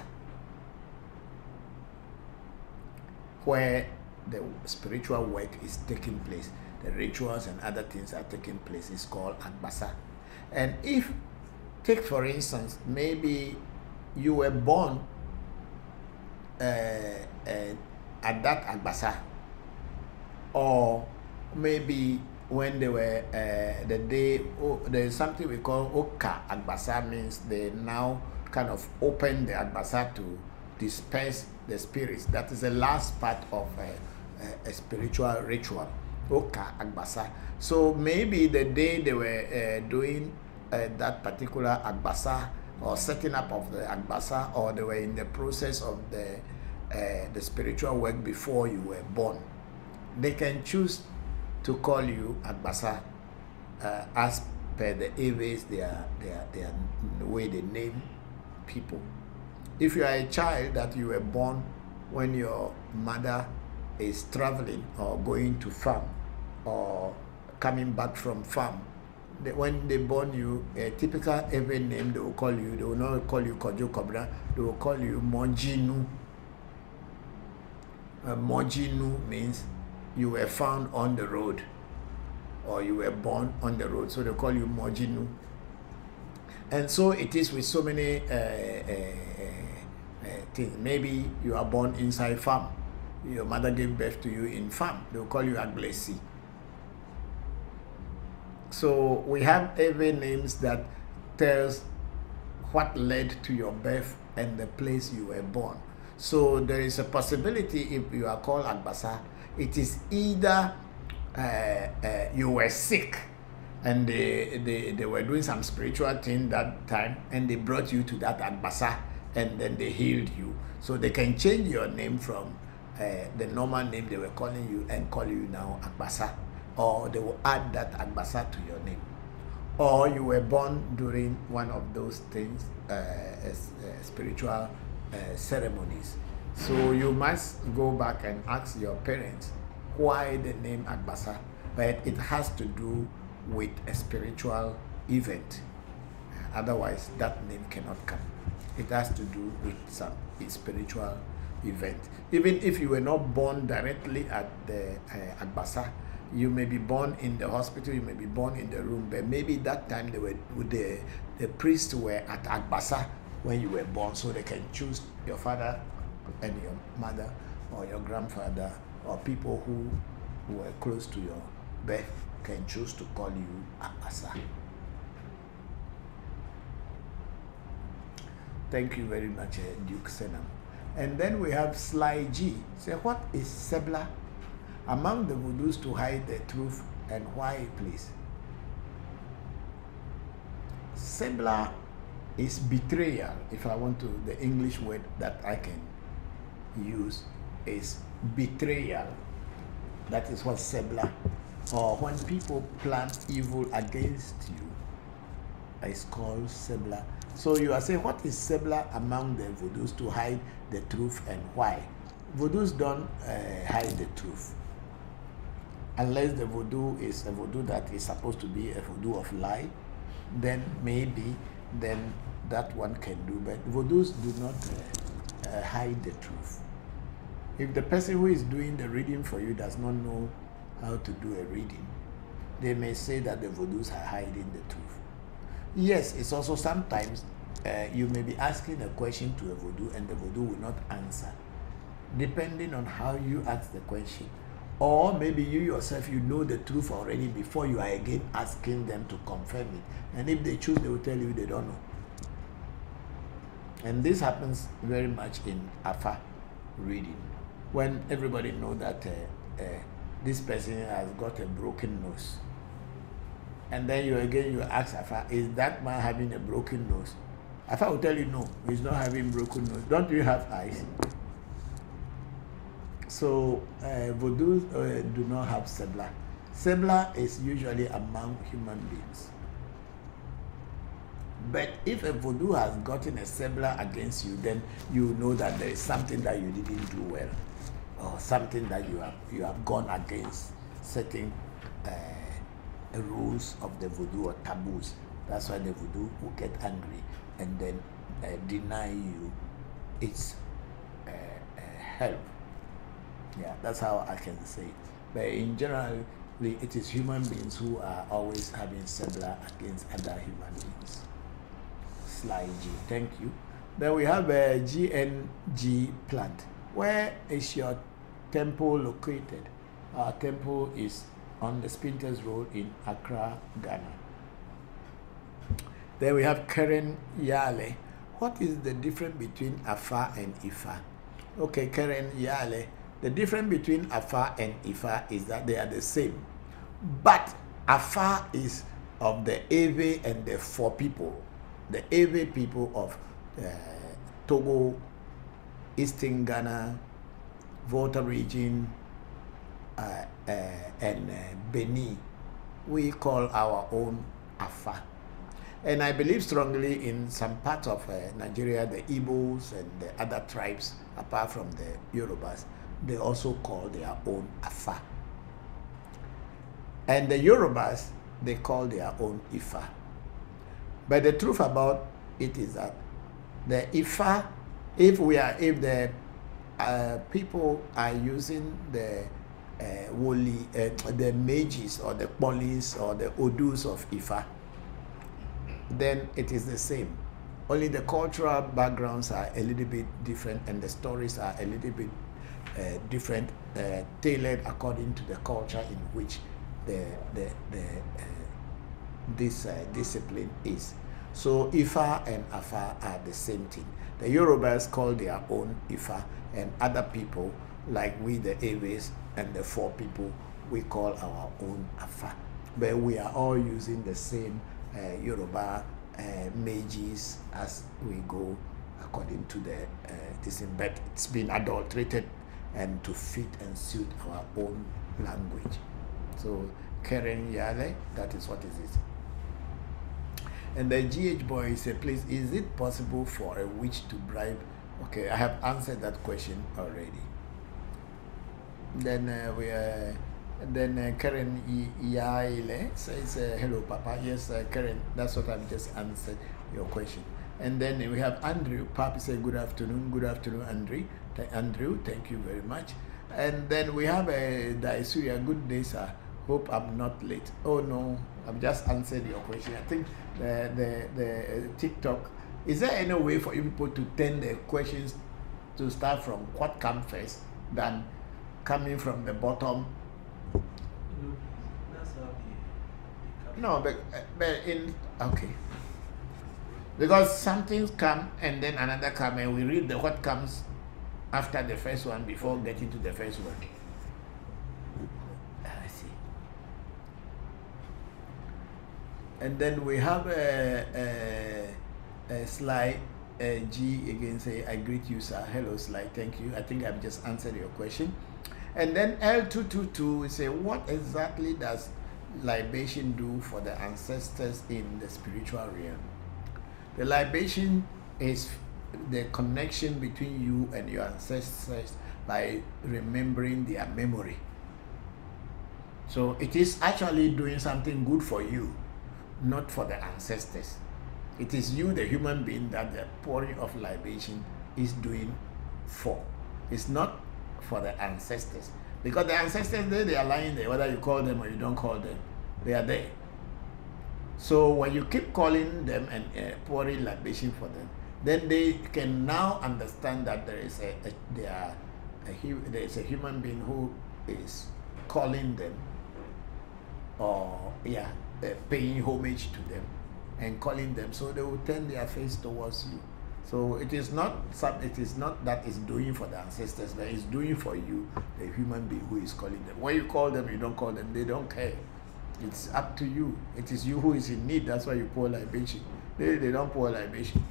where the spiritual work is taking place. The rituals and other things are taking place is called Agbasa. And if, take for instance, maybe you were born at that Agbasa, or maybe when they were the day, there's something we call Oka Agbasa, means they now kind of open the Agbasa to disperse the spirits. That is the last part of a spiritual ritual, Oka Agbasa. So maybe the day they were doing that particular Agbasa or setting up of the Agbasa, or they were in the process of the spiritual work before you were born, they can choose to call you Agbasa as per the Aves, their way they name people. If you are a child that you were born when your mother is traveling or going to farm or coming back from farm, when they born you, a typical every name they will call you, they will not call you Kojo Kobra, they will call you Mojinu. Mojinu means you were found on the road or you were born on the road, so they call you Mojinu. And so it is with so many things. Maybe you are born inside farm, your mother gave birth to you in farm, they will call you Aglesi. So we have every names that tells what led to your birth and the place you were born. So there is a possibility if you are called Agbasa, it is either you were sick and they were doing some spiritual thing that time and they brought you to that Agbasa and then they healed you. So they can change your name from the normal name they were calling you and call you now Agbasa, or they will add that Agbasa to your name. Or you were born during one of those things, spiritual ceremonies. So you must go back and ask your parents why the name Agbasa, but it has to do with a spiritual event. Otherwise, that name cannot come. It has to do with some spiritual event. Even if you were not born directly at the Agbasa, you may be born in the hospital, you may be born in the room, but maybe that time the priests were at Agbasa when you were born, so they can choose your father and your mother or your grandfather or people who were close to your birth can choose to call you Agbasa. Thank you very much, Duke Senam. And then we have Sly G. Say, what is Sebla? Among the Voodoos to hide the truth, and why, please? Sebla is betrayal. If I want to, the English word that I can use is betrayal. That is what Sebla, or when people plan evil against you, is called Sebla. So you are saying, what is Sebla among the Voodoos to hide the truth, and why? Voodoos don't hide the truth. Unless the voodoo is a voodoo that is supposed to be a voodoo of lie, then maybe then that one can do. But voodoos do not hide the truth. If the person who is doing the reading for you does not know how to do a reading, they may say that the voodoos are hiding the truth. Yes, it's also sometimes you may be asking a question to a voodoo and the voodoo will not answer, depending on how you ask the question. Or maybe you yourself, you know the truth already before you are again asking them to confirm it. And if they choose, they will tell you they don't know. And this happens very much in Afa reading. When everybody knows that this person has got a broken nose. And then you ask Afa, is that man having a broken nose? Afa will tell you, no, he's not having broken nose. Don't you have eyes? So voodoos do not have Sebla. Sebla is usually among human beings. But if a voodoo has gotten a Sebla against you, then you know that there is something that you didn't do well, or something that you have gone against certain rules of the voodoo or taboos. That's why the voodoo will get angry and then deny you its help. Yeah, that's how I can say it. But in general, it is human beings who are always having Sebla against other human beings. Sly G, thank you. Then we have a GNG plant. Where is your temple located? Our temple is on the Spinters Road in Accra, Ghana. Then we have Karen Yale. What is the difference between Afa and Ifa? Okay, Karen Yale. The difference between Afa and Ifa is that they are the same. But Afa is of the Ewe and the Four people. The Ewe people of Togo, Eastern Ghana, Volta region, and Benin. We call our own Afa. And I believe strongly in some parts of Nigeria, the Igbos and the other tribes, apart from the Yorubas, they also call their own Afa. And the Yorubas, they call their own Ifa. But the truth about it is that the Ifa, if the people are using the the mages or the polis or the odus of Ifa, then it is the same. Only the cultural backgrounds are a little bit different and the stories are a little bit different, tailored according to the culture in which this discipline is. So Ifa and Afa are the same thing. The Yorubas call their own Ifa, and other people, like we the Aves and the four people, we call our own Afa. But we are all using the same Yoruba mages as we go according to the this, but it's been adulterated and to fit and suit our own language. So Karen Yale, that is what is it. And the GH boy said, please, is it possible for a witch to bribe? Okay, I have answered that question already. Then Karen Yaile says, hello, Papa. Yes, Karen, that's what I've just answered your question. And then we have Andrew. Papa said, good afternoon. Good afternoon, Andrew. Thank you very much. And then we have Daisuria. Good day, sir. Hope I'm not late. Oh, no, I've just answered your question. I think the TikTok, is there any way for you people to turn the questions to start from what comes first than coming from the bottom? That's how No, but in, okay. Because some things come and then another come and we read what comes after the first one before getting to the first one. I see. And then we have a Sly G again say, I greet you, sir. Hello, Sly. Thank you. I think I've just answered your question. And then L222 we say, what exactly does libation do for the ancestors in the spiritual realm? The libation is the connection between you and your ancestors by remembering their memory. So it is actually doing something good for you, not for the ancestors. It is you, the human being, that the pouring of libation is doing for. It's not for the ancestors. Because the ancestors, they are lying there, whether you call them or you don't call them, they are there. So when you keep calling them and pouring libation for them, then they can now understand that there is a human being who is calling them, or paying homage to them and calling them, so they will turn their face towards you. So it is not that it's doing for the ancestors, but it's doing for you, the human being who is calling them. When you call them, you don't call them, they don't care. It's up to you. It is you who is in need. That's why you pour libation. They don't pour libation.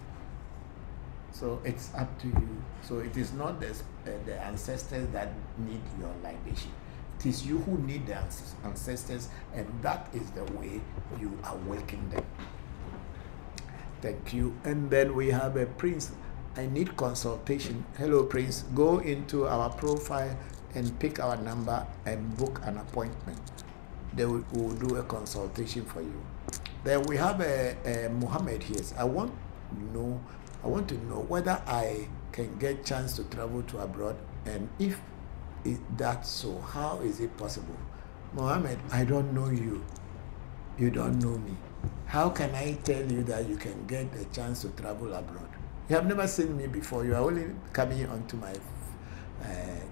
So it's up to you. So it is not the ancestors that need your libation. It is you who need the ancestors, and that is the way you awaken them. Thank you. And then we have a Prince. I need consultation. Hello, Prince. Go into our profile and pick our number and book an appointment. They will do a consultation for you. Then we have a Muhammad here. I want to know whether I can get chance to travel to abroad, and if that's so, how is it possible? Muhammad, I don't know you. You don't know me. How can I tell you that you can get a chance to travel abroad? You have never seen me before. You are only coming onto my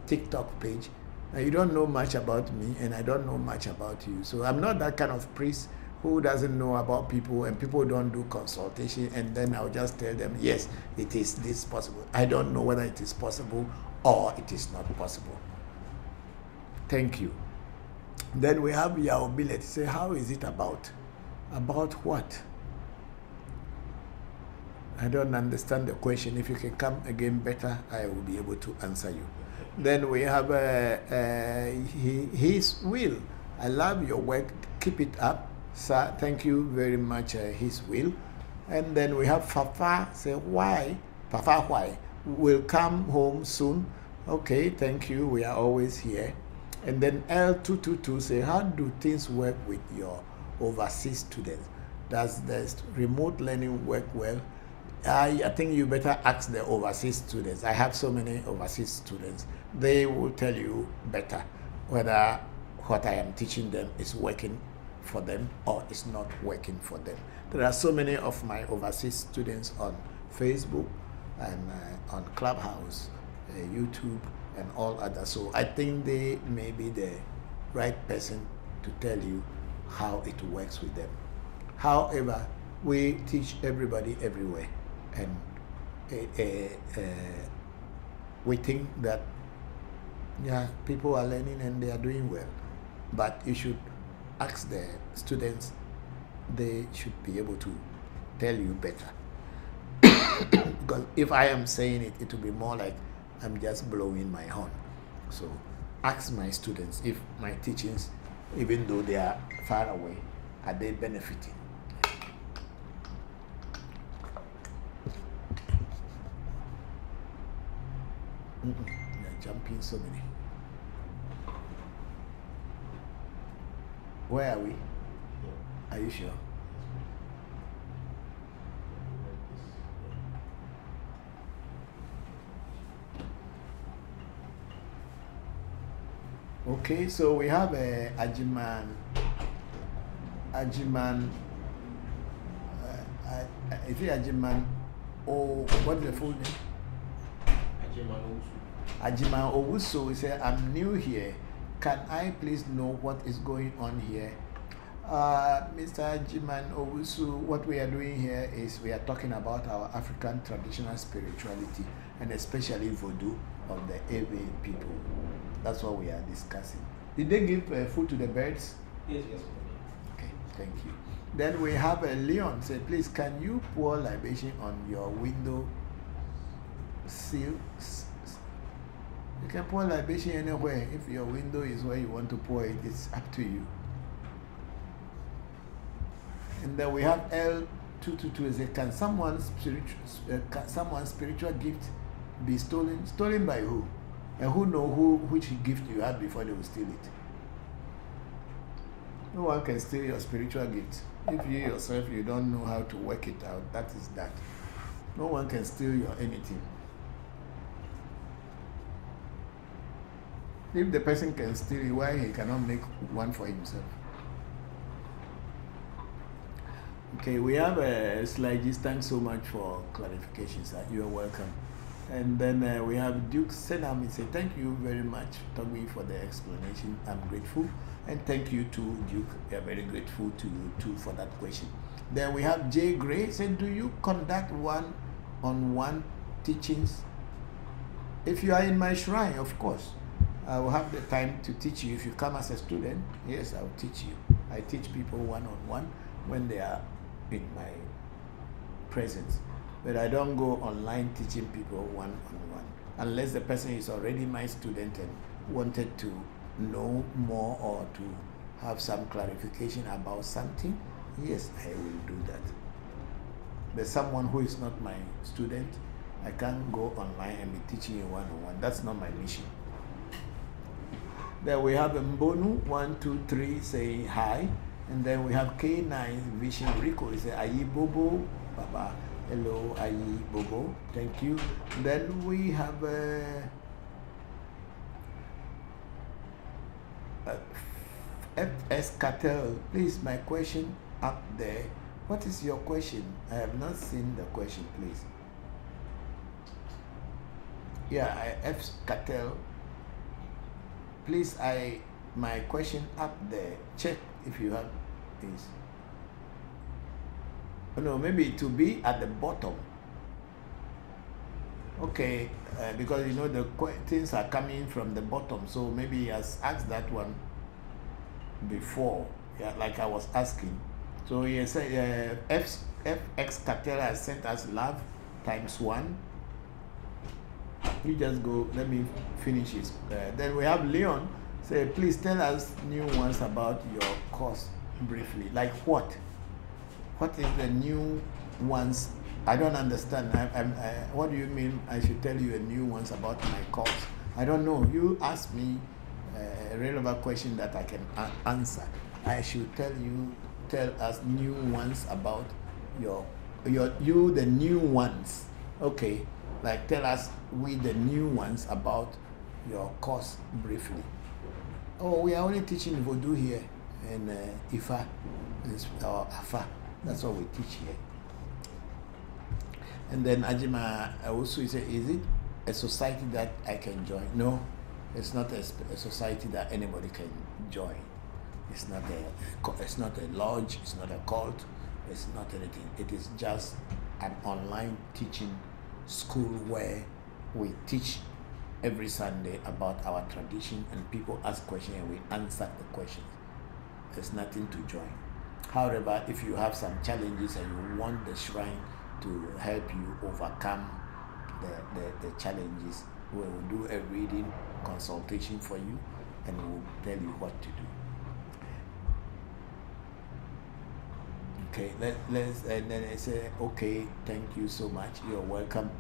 TikTok page. You don't know much about me, and I don't know much about you. So I'm not that kind of priest who doesn't know about people, and people don't do consultation, and then I'll just tell them, yes, it is this possible. I don't know whether it is possible or it is not possible. Thank you. Then we have Yao Billet. Say, how is it about? About what? I don't understand the question. If you can come again better, I will be able to answer you. Then we have His Will. I love your work. Keep it up, sir. Thank you very much, His Will. And then we have Fafa say, why? Fafa, why? Will come home soon. Okay, thank you. We are always here. And then L222 say, how do things work with your overseas students? Does the remote learning work well? I think you better ask the overseas students. I have so many overseas students. They will tell you better whether what I am teaching them is working for them or is not working for them. There are so many of my overseas students on Facebook and on Clubhouse, YouTube, and all others. So I think they may be the right person to tell you how it works with them. However, we teach everybody everywhere, and we think that people are learning and they are doing well. But you should ask the students, they should be able to tell you better. Because if I am saying it, it will be more like I'm just blowing my horn. So ask my students if my teachings, even though they are far away, are they benefiting? They're jumping so many. Where are we? Are you sure? Okay, so we have a Ajiman, is it Ajiman? Oh, what is the full name? Ajiman Owusu. He said, I'm new here. Can I please know what is going on here? Mr. Ajiman Owusu, what we are doing here is we are talking about our African traditional spirituality, and especially Vodou of the Ewe people. That's what we are discussing. Did they give food to the birds? Yes. Okay, thank you. Then we have Leon say, please, can you pour libation on your window sill? You can pour libation anywhere. If your window is where you want to pour it, it's up to you. And then we have L222 say, can someone's spiritual gift be stolen? Stolen by who? And who know which gift you had before they will steal it? No one can steal your spiritual gift. If you yourself, you don't know how to work it out, that is that. No one can steal your anything. If the person can steal it, why he cannot make one for himself? Okay, we have a slide. Thanks so much for clarifications. You are welcome. And then we have Duke Senam. He said, thank you very much, Tommy, for the explanation. I'm grateful. And thank you to Duke. We are very grateful to you too for that question. Then we have Jay Gray. He said, do you conduct one-on-one teachings? If you are in my shrine, of course, I will have the time to teach you. If you come as a student, yes, I will teach you. I teach people one-on-one when they are in my presence. But I don't go online teaching people one-on-one unless the person is already my student and wanted to know more or to have some clarification about something. Yes, I will do that. But someone who is not my student, I can't go online and be teaching you one-on-one. That's not my mission. Then we have Mbonu 123 saying hi, and then we have K9 Vision Rico. He said, Ayi Bobo, Baba. Hello, Ayi Bobo. Thank you. Then we have FS Cartel. Please, my question up there. What is your question? I have not seen the question, please. Yeah, FS Cartel. Please, my question up there. Check if you have this. Oh, no, maybe it will be at the bottom. Okay, because you know the things are coming from the bottom, so maybe he has asked that one before, yeah, like I was asking. So he said FX Cartel has sent us love ×1. You just go, let me finish it. Then we have Leon say, please tell us new ones about your course briefly. Like what? What is the new ones. I don't understand. What do you mean I should tell you a new ones about my course? I don't know. You ask me a relevant question that I can answer. I should tell us new ones about you the new ones. Okay, like tell us the new ones about your course briefly. Oh, we are only teaching Voodoo here in Ifa or Afa. That's what we teach here. And then Ajima also said, is it a society that I can join? No, it's not a society that anybody can join. It's not a lodge, it's not a cult, it's not anything. It is just an online teaching school where we teach every Sunday about our tradition, and people ask questions and we answer the questions. There's nothing to join. However, if you have some challenges and you want the shrine to help you overcome the challenges, we will do a reading consultation for you and we'll tell you what to do. Okay, let's and then I say, okay, thank you so much, you're welcome.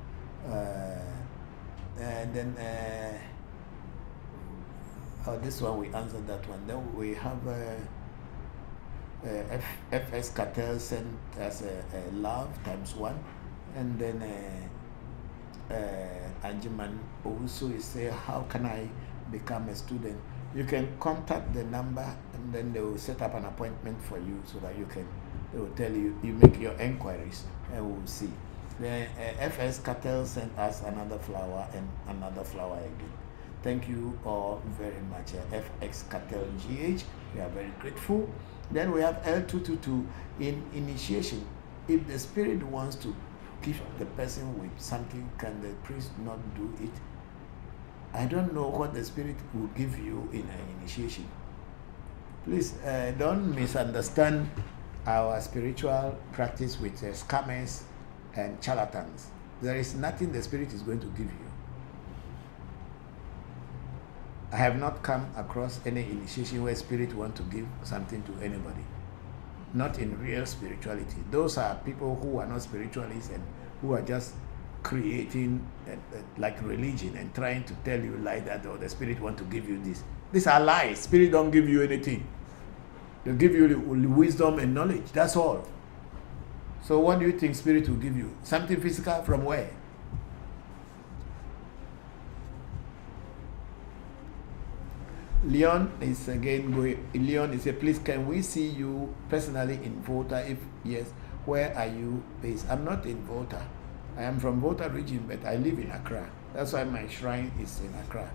And then this one we answered that one. Then we have FS Cartel sent as a love ×1, and then Anjiman also is say, how can I become a student? You can contact the number and then they will set up an appointment for you so that they will tell you, you make your enquiries and we'll see. The FS Cartel sent us another flower and another flower again. Thank you all very much. FX Cartel GH, we are very grateful. Then we have L222 in initiation. If the spirit wants to give the person with something, can the priest not do it? I don't know what the spirit will give you in an initiation. Please don't misunderstand our spiritual practice with scammers and charlatans. There is nothing the spirit is going to give you. I have not come across any initiation where spirit want to give something to anybody. Not in real spirituality. Those are people who are not spiritualists and who are just creating like religion and trying to tell you like that, or the spirit want to give you this. These are lies. Spirit don't give you anything. They'll give you the wisdom and knowledge. That's all. So what do you think spirit will give you? Something physical from where? Leon is again going. Leon is a please, can we see you personally in Volta? If yes, where are you based? I'm not in Volta. I am from Volta region, but I live in Accra. That's why my shrine is in Accra.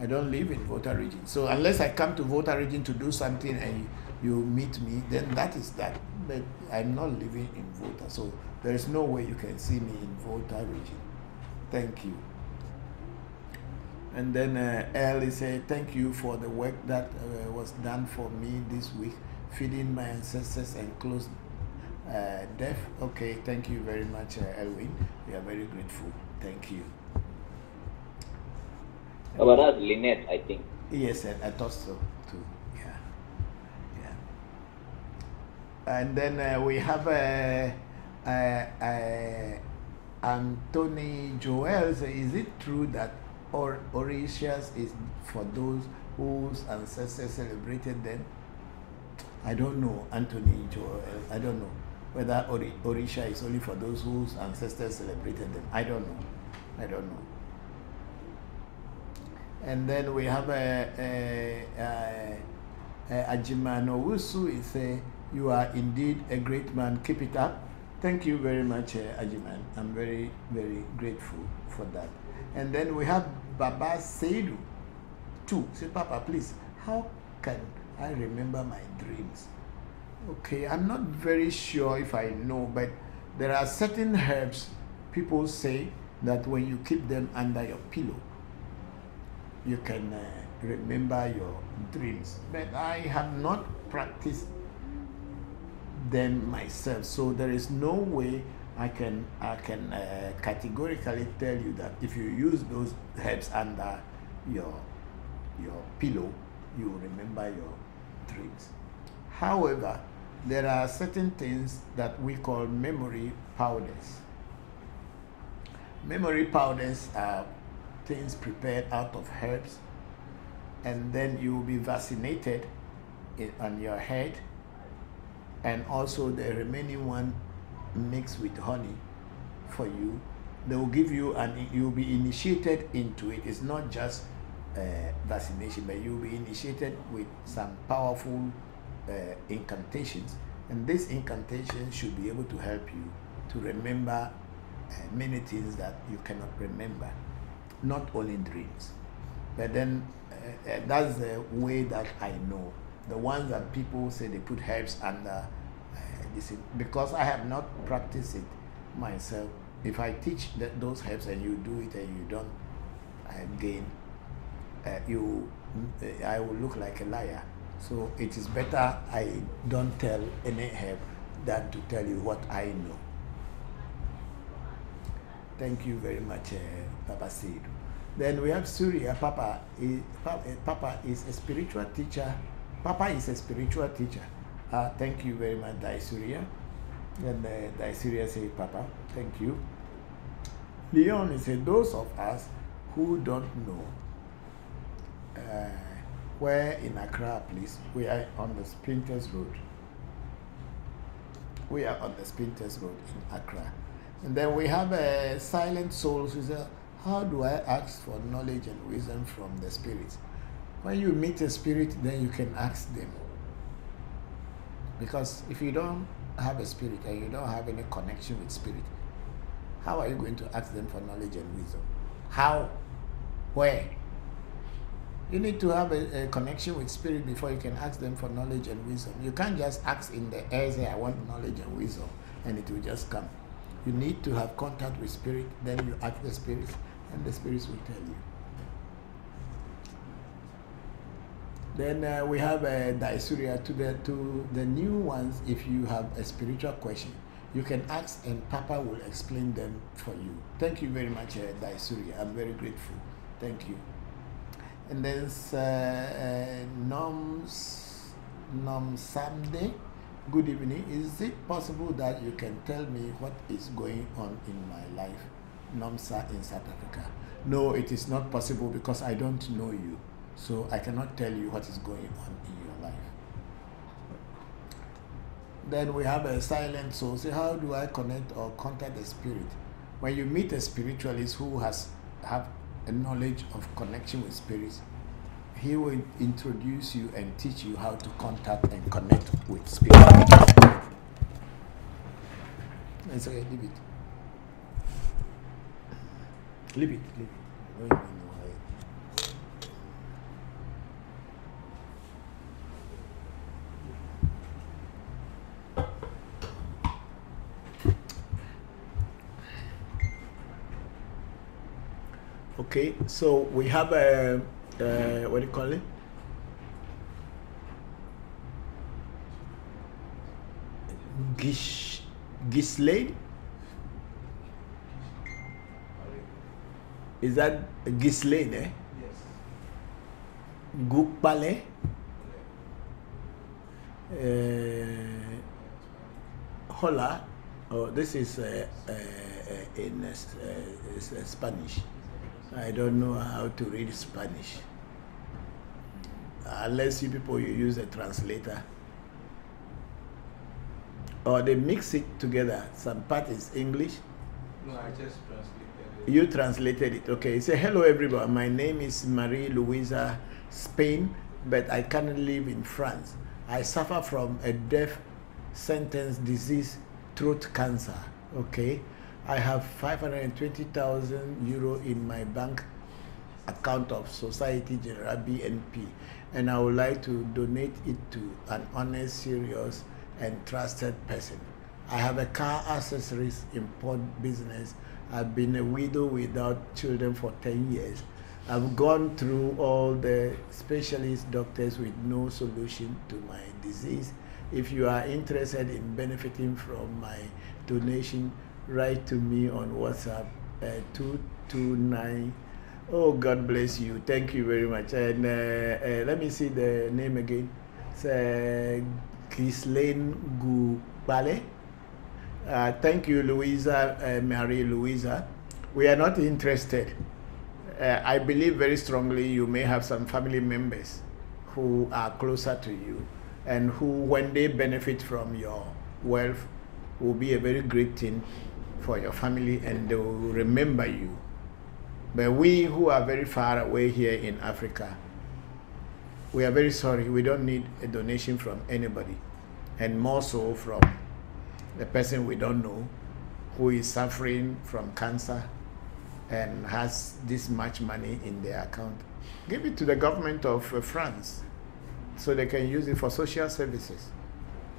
I don't live in Volta region. So unless I come to Volta region to do something and you meet me, then that is that. But I'm not living in Volta, so there is no way you can see me in Volta region. Thank you. And then L is saying, thank you for the work that was done for me this week, feeding my ancestors and close death. Okay, thank you very much, Elwin. We are very grateful. Thank you. Oh, but that's Lynette, I think. Yes, I thought so too. Yeah. And then we have Anthony Joel. Is it true that Orishas is for those whose ancestors celebrated them? I don't know, Anthony Joel. I don't know whether Orisha is only for those whose ancestors celebrated them. I don't know. And then we have Ajimano Wusu is you are indeed a great man. Keep it up. Thank you very much, Ajiman. I'm very, very grateful for that. And then we have Baba Seidu too. Say, Papa, please, how can I remember my dreams? Okay, I'm not very sure if I know, but there are certain herbs people say that when you keep them under your pillow, you can remember your dreams. But I have not practiced them myself, so there is no way I can categorically tell you that if you use those herbs under your pillow, you will remember your dreams. However, there are certain things that we call memory powders. Memory powders are things prepared out of herbs, and then you will be vaccinated on your head, and also the remaining one mixed with honey for you. They will give you, and you'll be initiated into it. It's not just vaccination, but you'll be initiated with some powerful incantations, and these incantations should be able to help you to remember many things that you cannot remember, not only dreams. But then that's the way that I know. The ones that people say they put herbs under, because I have not practiced it myself. If I teach those herbs and you do it and you don't gain, I will look like a liar. So it is better I don't tell any herb than to tell you what I know. Thank you very much, Papa Seed. Then we have Surya. Papa is a spiritual teacher. Papa is a spiritual teacher. Thank you very much, Dai Surya. Then Dai Surya say, Papa, thank you. Leon said, those of us who don't know where in Accra, please, we are on the Sprinters Road. We are on the Sprinters Road in Accra. And then we have a silent soul who says, how do I ask for knowledge and wisdom from the spirits? When you meet a spirit, then you can ask them. Because if you don't have a spirit and you don't have any connection with spirit, how are you going to ask them for knowledge and wisdom? How? Where? You need to have a connection with spirit before you can ask them for knowledge and wisdom. You can't just ask in the air, say, I want knowledge and wisdom, and it will just come. You need to have contact with spirit, then you ask the spirits, and the spirits will tell you. Then we have Daisuria to the new ones. If you have a spiritual question, you can ask and Papa will explain them for you. Thank you very much, Daisuria. I'm very grateful. Thank you. And then Nom Samde. Good evening. Is it possible that you can tell me what is going on in my life, Nomsa in South Africa? No, it is not possible because I don't know you. So I cannot tell you what is going on in your life. Then we have a silent soul. Say, how do I connect or contact the spirit? When you meet a spiritualist who have a knowledge of connection with spirits, he will introduce you and teach you how to contact and connect with spirit. It's okay, leave it. Leave it, leave it. Okay, so we have a what do you call it? Gislade? Is that Gislade? Eh? Yes. Gukpale? Hola. Oh, this is in Spanish. I don't know how to read Spanish. Unless you people use a translator. Or they mix it together. Some part is English. No, I just translated it. You translated it. Okay. Say, hello everyone. My name is Marie Louisa Spain, but I currently live in France. I suffer from a death sentence disease, throat cancer. Okay. I have 520,000 euro in my bank account of Society Generale BNP, and I would like to donate it to an honest, serious, and trusted person. I have a car accessories import business. I've been a widow without children for 10 years. I've gone through all the specialist doctors with no solution to my disease. If you are interested in benefiting from my donation, write to me on WhatsApp 229. Oh, God bless you. Thank you very much. And let me see the name again. It's Ghislaine Gubale. Thank you, Louisa, Marie Louisa. We are not interested. I believe very strongly you may have some family members who are closer to you and who, when they benefit from your wealth, will be a very great thing for your family and they will remember you. But we who are very far away here in Africa, we are very sorry. We don't need a donation from anybody, and more so from the person we don't know who is suffering from cancer and has this much money in their account. Give it to the government of France so they can use it for social services.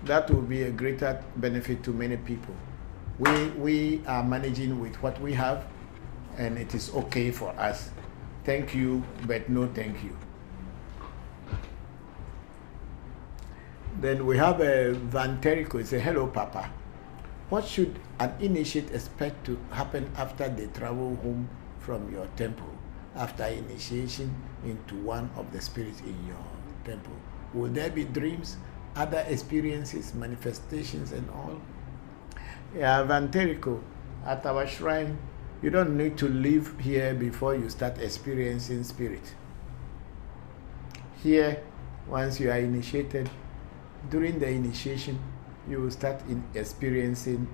That will be a greater benefit to many people. We are managing with what we have, and it is okay for us. Thank you, but no thank you. Then we have a Vanterico. It says, hello, Papa. What should an initiate expect to happen after they travel home from your temple, after initiation into one of the spirits in your temple? Will there be dreams, other experiences, manifestations, and all? Yeah, Vanterico, at our shrine, you don't need to live here before you start experiencing spirit. Here, once you are initiated, during the initiation, you will start experiencing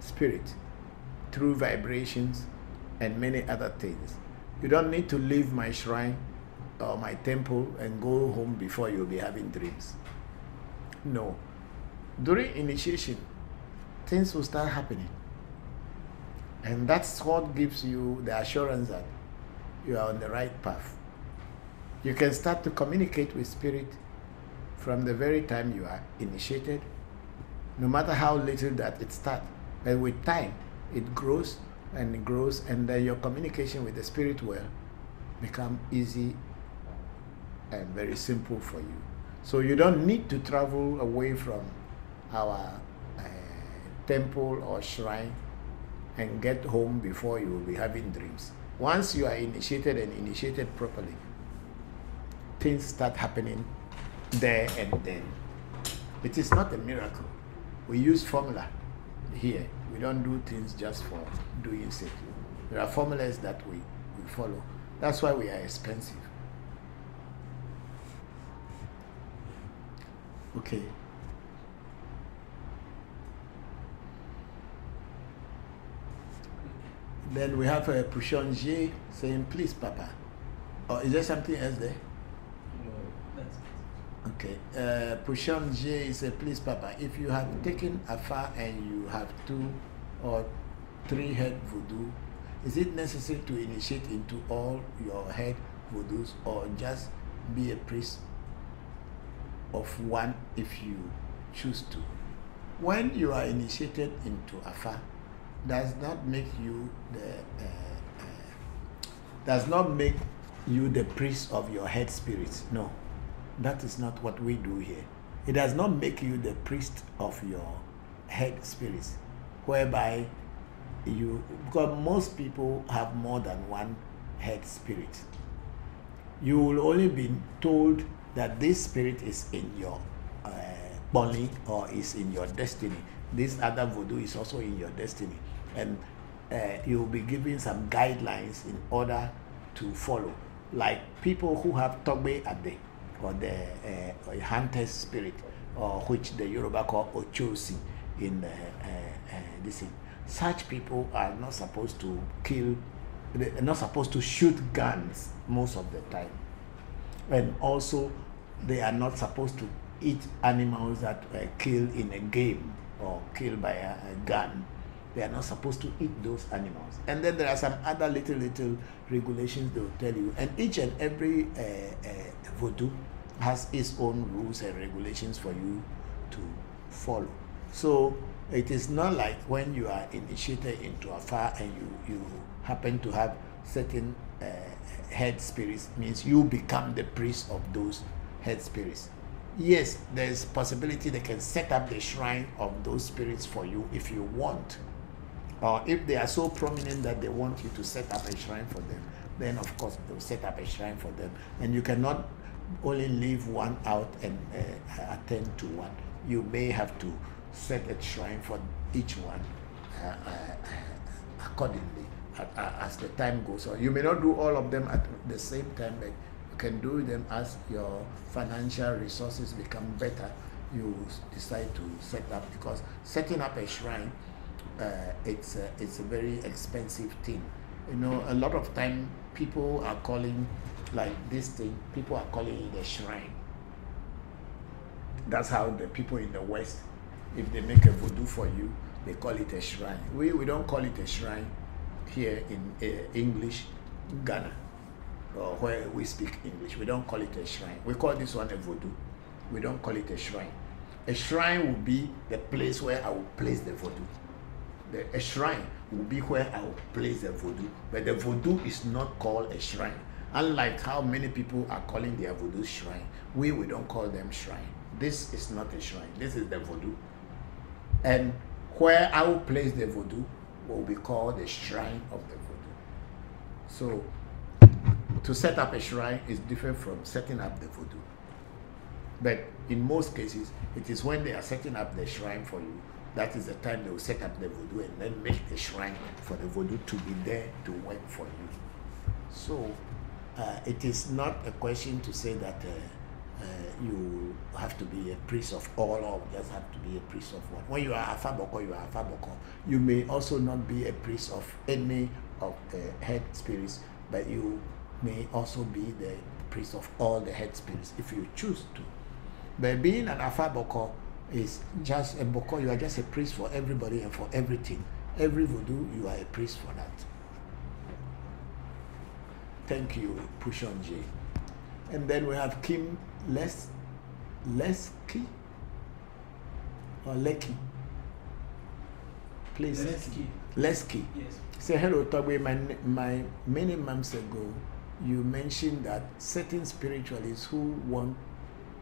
spirit through vibrations and many other things. You don't need to leave my shrine or my temple and go home before you'll be having dreams. No. During initiation, things will start happening. And that's what gives you the assurance that you are on the right path. You can start to communicate with spirit from the very time you are initiated, no matter how little that it starts. But with time, it grows, and then your communication with the spirit will become easy and very simple for you. So you don't need to travel away from our temple or shrine and get home before you will be having dreams. Once you are initiated and initiated properly, things start happening there and then. It is not a miracle. We use formula here. We don't do things just for doing sake. There are formulas that we follow. That's why we are expensive. Okay. Then we have a Pouchonjier saying, please, Papa. Or is there something else there? Okay. Pouchonjier says, please, Papa, if you have taken afar and you have 2 or 3 head voodoo, is it necessary to initiate into all your head voodoos or just be a priest of one if you choose to? When you are initiated into afar, does not make you the priest of your head spirits. No, that is not what we do here. It does not make you the priest of your head spirits, whereby because most people have more than one head spirit. You will only be told that this spirit is in your body or is in your destiny. This other voodoo is also in your destiny. And you will be given some guidelines in order to follow. Like people who have Togbe Ade, or the hunter's spirit, or which the Yoruba call Ochosi in this thing. Such people are not supposed to kill, they're not supposed to shoot guns most of the time. And also, they are not supposed to eat animals that were killed in a game or killed by a gun. They are not supposed to eat those animals. And then there are some other little regulations they will tell you. And each and every voodoo has its own rules and regulations for you to follow. So it is not like when you are initiated into afar and you happen to have certain head spirits, means you become the priest of those head spirits. Yes, there's possibility they can set up the shrine of those spirits for you if you want. Or if they are so prominent that they want you to set up a shrine for them, then of course they'll set up a shrine for them. And you cannot only leave one out and attend to one. You may have to set a shrine for each one accordingly as the time goes on. You may not do all of them at the same time, but you can do them as your financial resources become better. You decide to set up, because setting up a shrine, it's a very expensive thing. You know, a lot of time people are calling, like this thing, people are calling it a shrine. That's how the people in the West, if they make a voodoo for you, they call it a shrine. We don't call it a shrine here in English, Ghana, or where we speak English. We don't call it a shrine. We call this one a voodoo. We don't call it a shrine. A shrine will be the place where I will place the voodoo. A shrine will be where I will place the voodoo, but the voodoo is not called a shrine. Unlike how many people are calling their voodoo shrine, we don't call them shrine. This is not a shrine. This is the voodoo. And where I will place the voodoo will be called the shrine of the voodoo. So to set up a shrine is different from setting up the voodoo. But in most cases, it is when they are setting up the shrine for you, that is the time they will set up the voodoo and then make the shrine for the voodoo to be there to work for you. So it is not a question to say that you have to be a priest of all, or just have to be a priest of one. When you are a Bokor, you are a Bokor. You may also not be a priest of any of the head spirits, but you may also be the priest of all the head spirits if you choose to. But being an Bokor is just a Bokor. You are just a priest for everybody and for everything. Every voodoo, you are a priest for that. Thank you, Pushon J. And then we have Kim Lesky or Lecky. Please. Lesky. Yes. Say hello, Togwe. My many months ago, you mentioned that certain spiritualists who want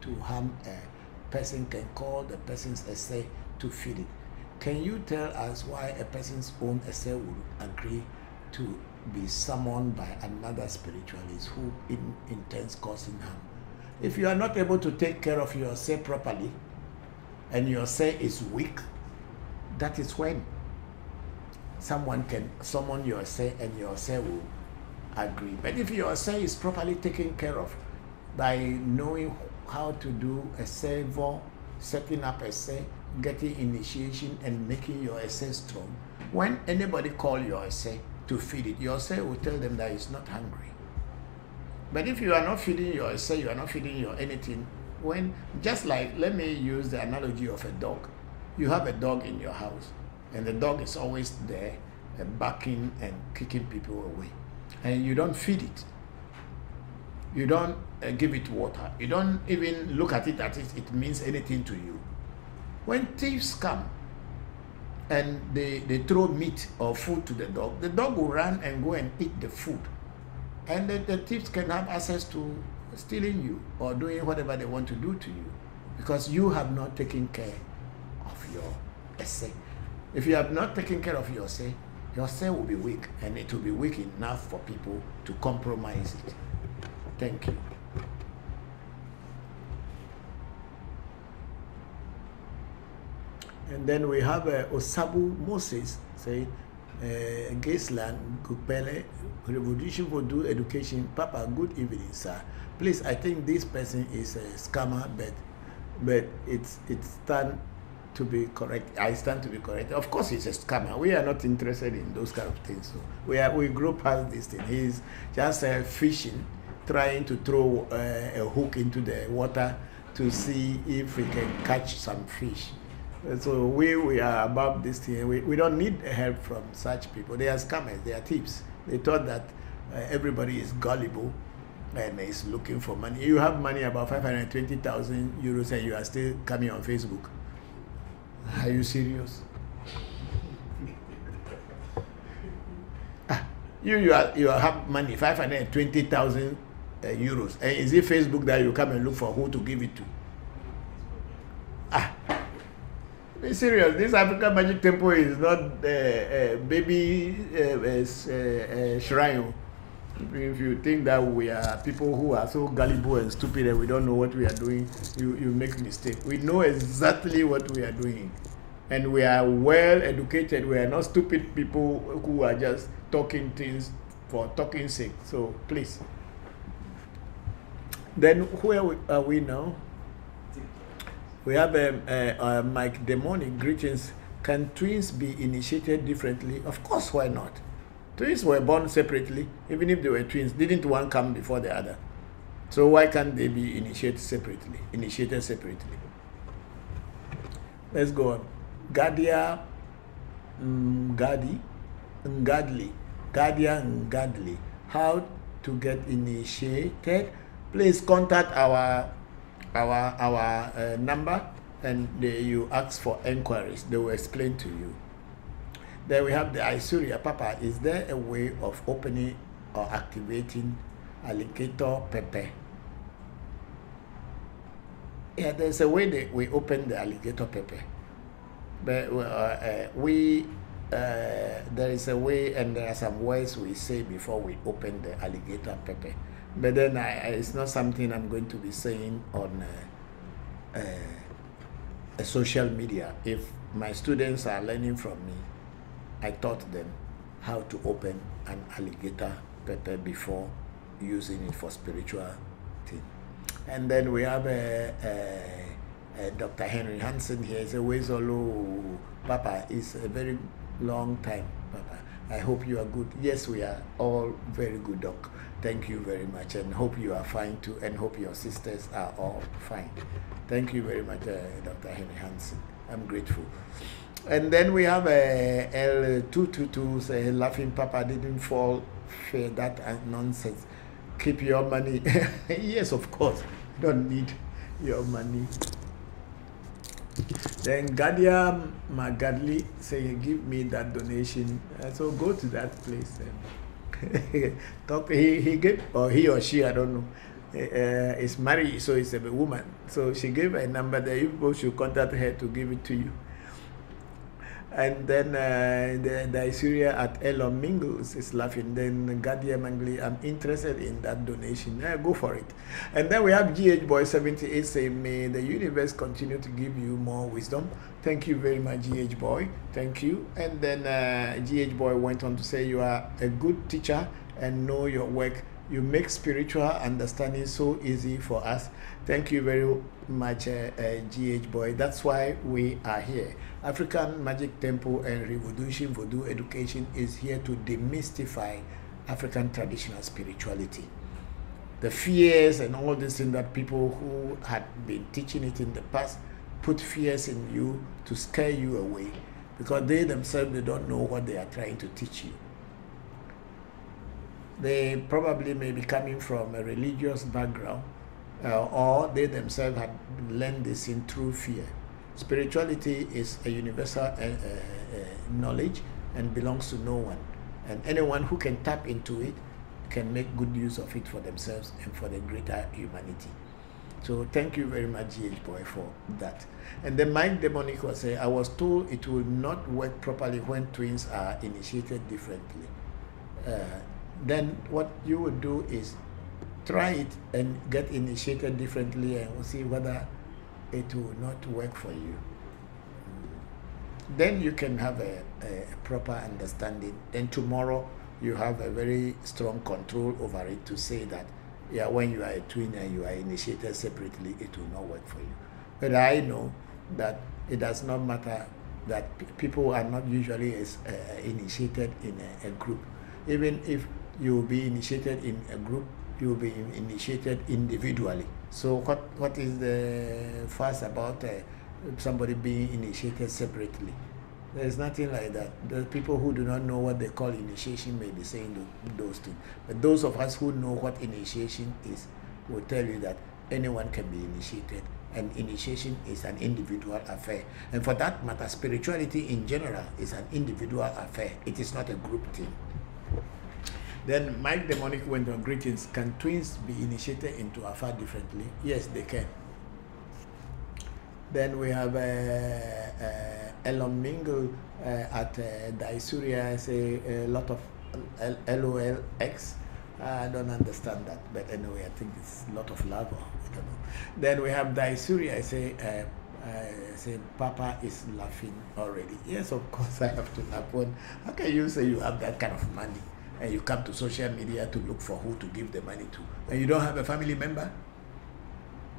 to harm a person can call the person's essay to feed it. Can you tell us why a person's own essay would agree to be summoned by another spiritualist who intends causing harm? If you are not able to take care of your say properly and your say is weak, that is when someone can summon your say and your say will agree. But if your say is properly taken care of by knowing how to do a say, setting up a say, getting initiation and making your essay strong, when anybody call your essay to feed it, your essay will tell them that it's not hungry. But if you are not feeding your essay, you are not feeding your anything, when, just like, let me use the analogy of a dog. You have a dog in your house, and the dog is always there, barking and kicking people away. And you don't feed it. You don't give it water. You don't even look at it as if it means anything to you. When thieves come and they throw meat or food to the dog will run and go and eat the food. And the thieves can have access to stealing you or doing whatever they want to do to you, because you have not taken care of your essay. If you have not taken care of your say will be weak, and it will be weak enough for people to compromise it. Thank you. And then we have Osabu Moses saying, Gaisland, Gupele, Revolution Voodoo Education. Papa, good evening, sir. Please, I think this person is a scammer, but it's stand to be correct. I stand to be correct. Of course, he's a scammer. We are not interested in those kind of things. So we grow past this thing. He's just fishing, trying to throw a hook into the water to see if we can catch some fish. So we are above this thing. We don't need help from such people. They are scammers. They are thieves. They thought that everybody is gullible and is looking for money. You have money about 520,000 euros and you are still coming on Facebook. Are you serious? You have money, 520,000 euros. And is it Facebook that you come and look for who to give it to? Be serious. This African Magic Temple is not a baby shrine. If you think that we are people who are so gullible and stupid and we don't know what we are doing, you make mistake. We know exactly what we are doing. and we are well educated. We are not stupid people who are just talking things for talking sake. So please. Then where are we now? We have Mike Demonic. Greetings. Can twins be initiated differently? Of course, why not? Twins were born separately, even if they were twins. Didn't one come before the other? So why can't they be initiated separately? Let's go on. Gadia Ngadli. How to get initiated? Please contact our number, and you ask for enquiries. They will explain to you. Then we have the Isuria. Papa, is there a way of opening or activating alligator pepper? Yeah, there's a way that we open the alligator pepper, but there is a way, and there are some words we say before we open the alligator pepper. But then it's not something I'm going to be saying on a social media. If my students are learning from me, I taught them how to open an alligator pepper before using it for spiritual thing. And then we have Dr. Henry Hansen here. It's a Wezolo. Papa, it's a very long time, Papa. I hope you are good. Yes, we are all very good, Doc. Thank you very much, and hope you are fine too, and hope your sisters are all fine. Thank you very much, Dr. Henry Hansen. I'm grateful. And then we have L222 say, laughing Papa didn't fall for that nonsense. Keep your money. Yes, of course. Don't need your money. Then Gadia Magadli say, give me that donation. So go to that place. Talk. He gave, or he or she, I don't know, is married, so it's a woman. So she gave a number that you both should contact her to give it to you. And then the Syria at Elon Mingles is laughing. Then Gadia Mangli, I'm interested in that donation. Go for it. And then we have GH Boy 78 saying, may the universe continue to give you more wisdom. Thank you very much, GH Boy. Thank you. And then GH Boy went on to say, you are a good teacher and know your work. You make spiritual understanding so easy for us. Thank you very much, GH Boy. That's why we are here. African Magic Temple and Revolution Voodoo Education is here to demystify African traditional spirituality. The fears and all this thing that people who had been teaching it in the past put fears in you to scare you away, because they themselves, they don't know what they are trying to teach you. They probably may be coming from a religious background, or they themselves had learned this in through fear. Spirituality is a universal knowledge and belongs to no one. And anyone who can tap into it can make good use of it for themselves and for the greater humanity. So thank you very much, GH Boy, for that. And then Mike Demonic was saying, I was told it will not work properly when twins are initiated differently. Then what you would do is try it and get initiated differently, and we'll see whether it will not work for you. Then you can have a proper understanding. Then tomorrow you have a very strong control over it to say that, yeah, when you are a twin and you are initiated separately, it will not work for you. But I know that it does not matter that people are not usually initiated in a group. Even if you will be initiated in a group, you will be initiated individually. So what is the fuss about somebody being initiated separately? There is nothing like that. The people who do not know what they call initiation may be saying those things. But those of us who know what initiation is will tell you that anyone can be initiated, and initiation is an individual affair. And for that matter, spirituality in general is an individual affair. It is not a group thing. Then Mike Demonic went on, greetings. Can twins be initiated into Afa differently? Yes, they can. Then we have Elon Mingle at Daisuria. I say a lot of LOLX. I don't understand that, but anyway, I think it's a lot of love. I don't know. Then we have Daisuria. I say I say, Papa is laughing already. Yes, of course I have to laugh. How can you say you have that kind of money and you come to social media to look for who to give the money to, and you don't have a family member?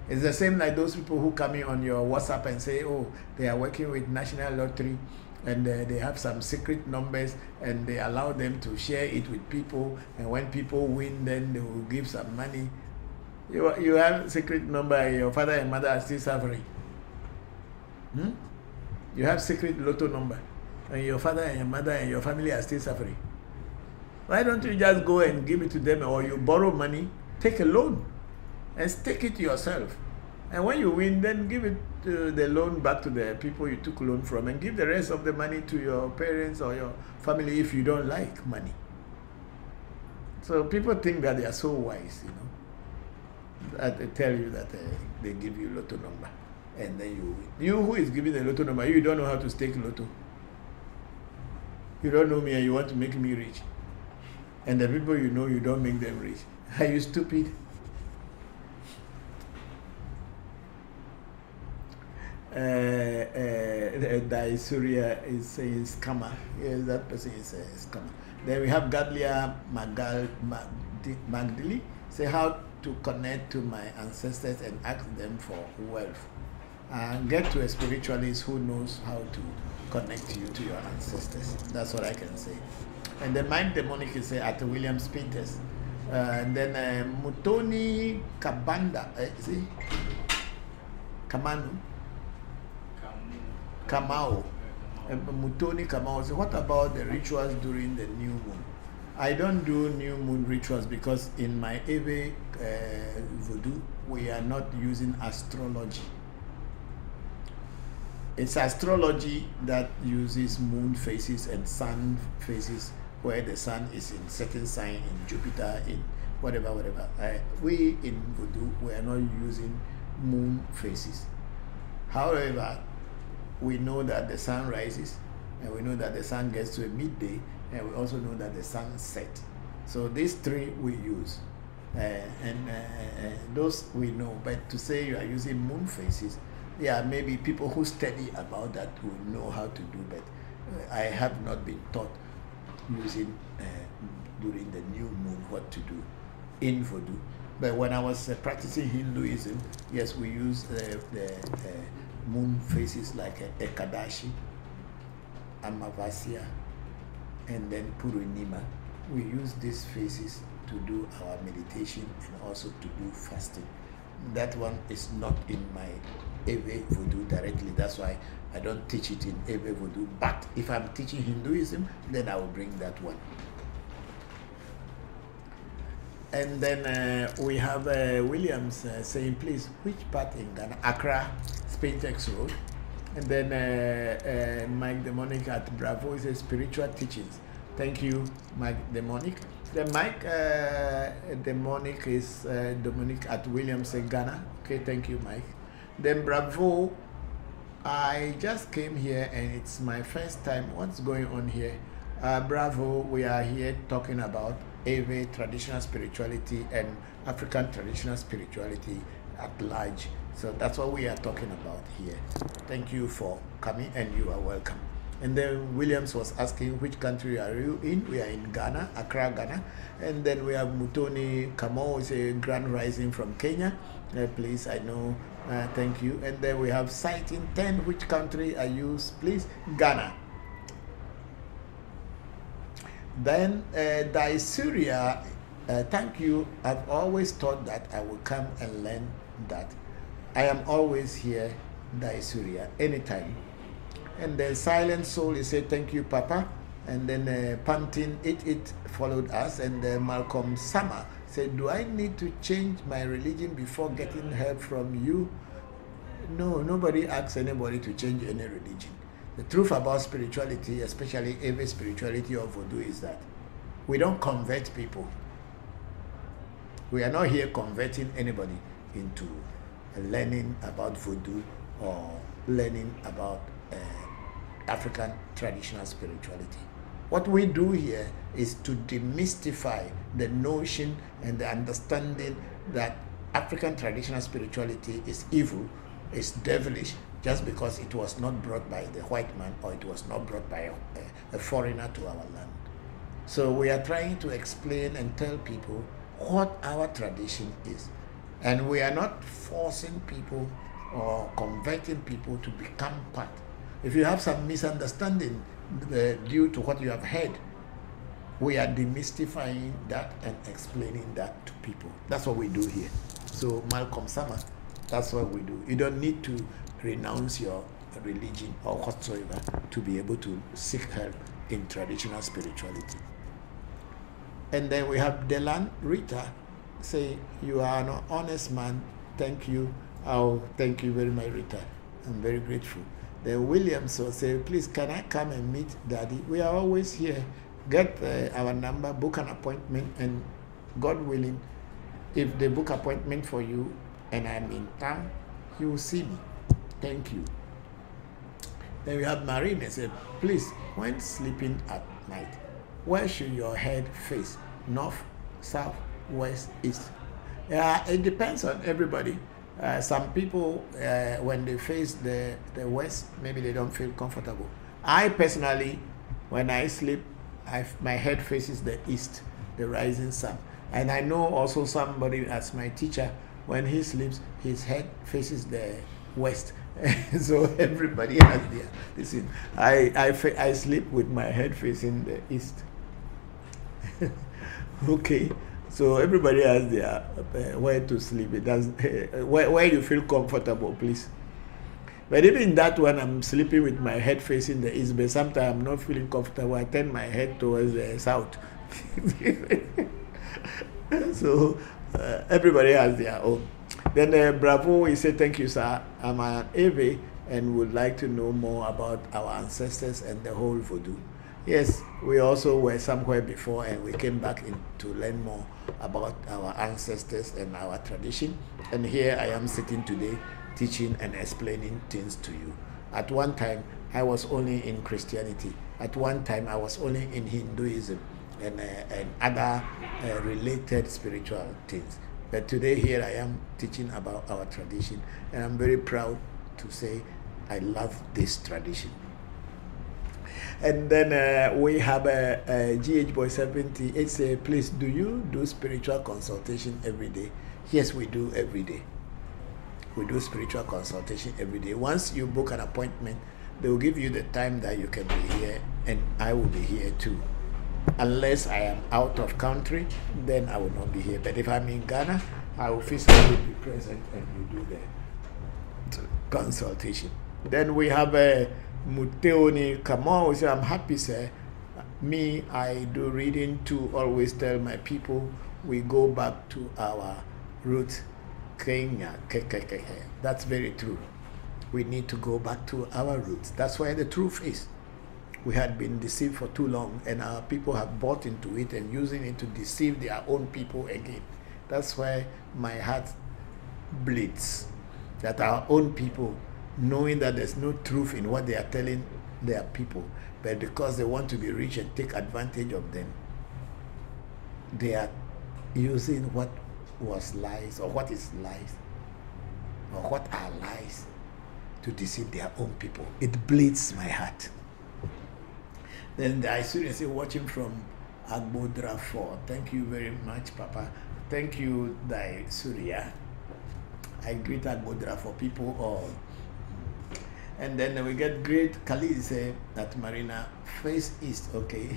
It's the same like those people who come in on your WhatsApp and say, oh, they are working with National Lottery and they have some secret numbers and they allow them to share it with people, and when people win, then they will give some money. You have secret number and your father and mother are still suffering. You have secret lotto number and your father and your mother and your family are still suffering. Why don't you just go and give it to them, or you borrow money, take a loan and stake it yourself, and when you win, then give it the loan back to the people you took loan from, and give the rest of the money to your parents or your family if you don't like money. So people think that they are so wise, you know, that they tell you that they give you lotto number and then you win. You who is giving the lotto number, you don't know how to stake lotto. You don't know me and you want to make me rich, and the people you know, you don't make them rich. Are you stupid? Daisuria is saying scammer. Yes, that person is a scammer. Then we have Gadlia Magdili. Say how to connect to my ancestors and ask them for wealth. Get to a spiritualist who knows how to connect you to your ancestors. That's what I can say. And then Mike Demonic is at Williams Peters. And then Mutoni Kabanda. See? Kamanu. Kamau. Mutoni Kamau. So what about the rituals during the new moon? I don't do new moon rituals because in my Ewe voodoo, we are not using astrology. It's astrology that uses moon phases and sun phases, where the sun is in certain sign, in Jupiter, in whatever. We in voodoo, we are not using moon phases. However, we know that the sun rises, and we know that the sun gets to a midday, and we also know that the sun sets. So these three we use, and those we know. But to say you are using moon phases, yeah, maybe people who study about that will know how to do, but I have not been taught using during the new moon what to do in voodoo. But when I was practicing Hinduism, yes, we use the moon phases like Ekadashi, Amavasya, and then Purnima. We use these phases to do our meditation and also to do fasting. That one is not in my Ewe voodoo directly. That's why I don't teach it in Ewe voodoo. But if I'm teaching Hinduism, then I will bring that one. And then we have Williams saying, please, which part in Ghana? Accra, Spaintex Road. And then Mike Demonic at Bravo says, spiritual teachings. Thank you, Mike Demonic. Then Mike Demonic is Dominic at Williams in Ghana. Okay, thank you, Mike. Then Bravo, I just came here and it's my first time. What's going on here? Bravo, we are here talking about Ewe traditional spirituality and African traditional spirituality at large. So that's what we are talking about here. Thank you for coming and you are welcome. And then Williams was asking, which country are you in? We are in Ghana, Accra, Ghana. And then we have Mutoni Kamo, is a grand rising from Kenya. Please, I know, thank you. And then we have Sighting 10, which country are you, please? Ghana. Then Daisuria, thank you. I've always thought that I will come and learn that. I am always here, Daisuria, anytime. And then Silent Soul, he said, thank you, Papa. And then Panting It followed us. And Malcolm Sama said, do I need to change my religion before getting help from you? No, nobody asks anybody to change any religion. The truth about spirituality, especially every spirituality or voodoo, is that we don't convert people. We are not here converting anybody into learning about voodoo or learning about African traditional spirituality. What we do here is to demystify the notion and the understanding that African traditional spirituality is evil, is devilish, just because it was not brought by the white man or it was not brought by a foreigner to our land. So we are trying to explain and tell people what our tradition is. And we are not forcing people or converting people to become part. If you have some misunderstanding due to what you have heard, we are demystifying that and explaining that to people. That's what we do here. So Malcolm Summer, that's what we do. You don't need to renounce your religion or whatsoever to be able to seek help in traditional spirituality. And then we have Delan Rita say, you are an honest man. Thank you. Oh, thank you very much, Rita. I'm very grateful. Then Williams will say, please, can I come and meet Daddy? We are always here. Get our number, book an appointment, and God willing, if they book appointment for you and I'm in town, you will see me. Thank you. Then we have Marine say, please, when sleeping at night, where should your head face? North, south, west, east? It depends on everybody. Some people, when they face the west, maybe they don't feel comfortable. I personally, when I sleep, my head faces the east, the rising sun. And I know also somebody as my teacher, when he sleeps, his head faces the west. So everybody has their, listen, I sleep with my head facing the east. Okay, so everybody has their where to sleep. It does where you feel comfortable, please. But even that one, I'm sleeping with my head facing the east, but sometimes I'm not feeling comfortable. I turn my head towards the south. So everybody has their own. Then Bravo, we say thank you, sir. I'm an AV and would like to know more about our ancestors and the whole voodoo. Yes, we also were somewhere before and we came back in to learn more about our ancestors and our tradition. And here I am sitting today teaching and explaining things to you. At one time, I was only in Christianity. At one time, I was only in Hinduism and other related spiritual things. But today here I am teaching about our tradition, and I'm very proud to say I love this tradition. And then we have a GH Boy 70. It's a please, do you do spiritual consultation every day? Yes, we do every day. We do spiritual consultation every day. Once you book an appointment, they will give you the time that you can be here, and I will be here too. Unless I am out of country, then I will not be here. But if I'm in Ghana, I will physically be present and we do the consultation. Then we have a Muteoni Kamo who says, I'm happy, sir. Me, I do reading to always tell my people we go back to our roots, Kenya. That's very true. We need to go back to our roots. That's why the truth is. We had been deceived for too long, and our people have bought into it and using it to deceive their own people again. That's why my heart bleeds, that our own people, knowing that there's no truth in what they are telling their people, but because they want to be rich and take advantage of them, they are using what was lies or what is lies or what are lies to deceive their own people. It bleeds my heart. Then I seriously watching from Agbodra 4. Thank you very much, Papa. Thank you, Dai Surya. I greet Agbodra for people all. And then we get great Khalid say at Marina, face east, okay.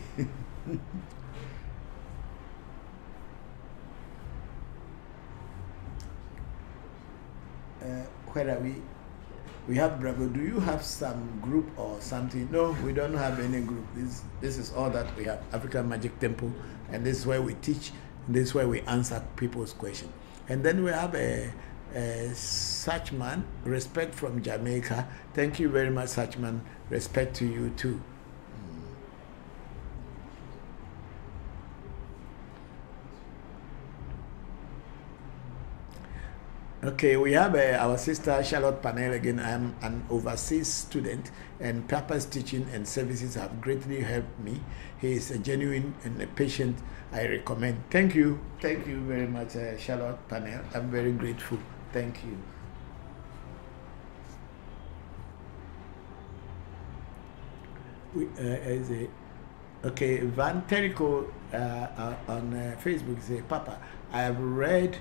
Where are we? We have Bravo. Do you have some group or something? No, we don't have any group. This is all that we have. African Magic Temple, and this is where we teach. This is where we answer people's questions. And then we have a Sachman, respect from Jamaica. Thank you very much, Sachman. Respect to you too. Okay, we have our sister Charlotte Panel again. I'm an overseas student, and Papa's teaching and services have greatly helped me. He is a genuine and a patient I recommend. Thank you. Thank you very much, Charlotte Panel. I'm very grateful. Thank you. Is a okay. Van Terrico on Facebook say, Papa, I have read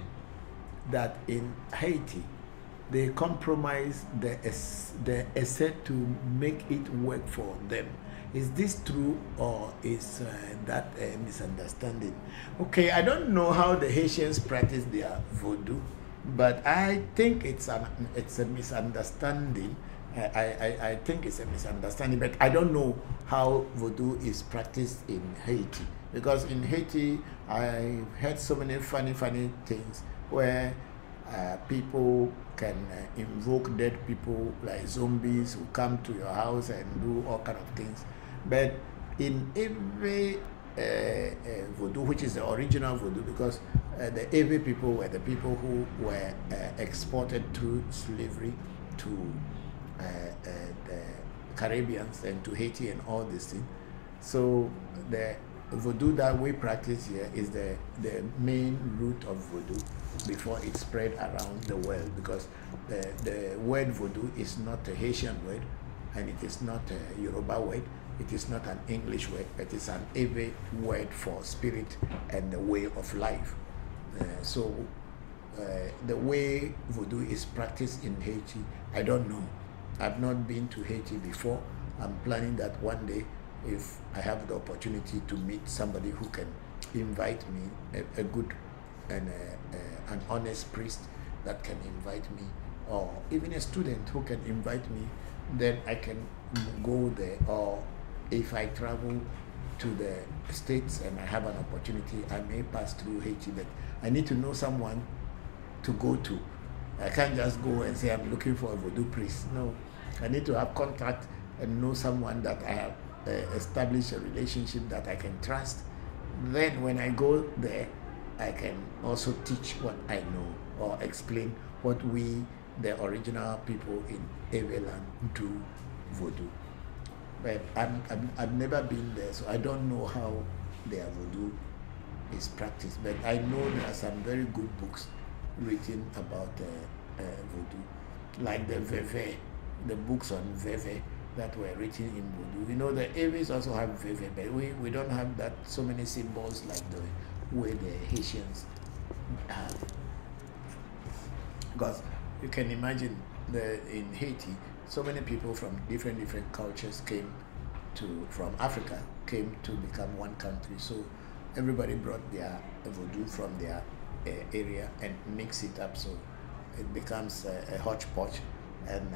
that in Haiti they compromise the asset to make it work for them. Is this true or is that a misunderstanding? Okay, I don't know how the Haitians practice their voodoo, but I think it's a misunderstanding. I think it's a misunderstanding, but I don't know how voodoo is practiced in Haiti, because in Haiti I heard so many funny things where people can invoke dead people like zombies who come to your house and do all kind of things. But in every voodoo, which is the original voodoo, because the Ewe people were the people who were exported through slavery to the Caribbeans and to Haiti and all these things. So the voodoo that we practice here is the main root of voodoo before it spread around the world, because the word voodoo is not a Haitian word, and it is not a Yoruba word, it is not an English word, it is an Ewe word for spirit and the way of life. So the way voodoo is practiced in Haiti, I don't know. I've not been to Haiti before. I'm planning that one day, if I have the opportunity to meet somebody who can invite me, a good and an honest priest that can invite me, or even a student who can invite me, then I can go there. Or if I travel to the States and I have an opportunity, I may pass through Haiti, but I need to know someone to go to. I can't just go and say I'm looking for a voodoo priest. No, I need to have contact and know someone that I have established a relationship that I can trust. Then when I go there, I can also teach what I know or explain what we, the original people in Ewe land, do voodoo. But I've never been there, so I don't know how their voodoo is practiced. But I know there are some very good books written about voodoo, like the Veve, the books on Veve that were written in voodoo. You know, the Ewes also have Veve, but we don't have that so many symbols like the way the Haitians have. Because you can imagine in Haiti, so many people from different cultures from Africa came to become one country. So everybody brought their voodoo from their area and mix it up, so it becomes a hodgepodge, and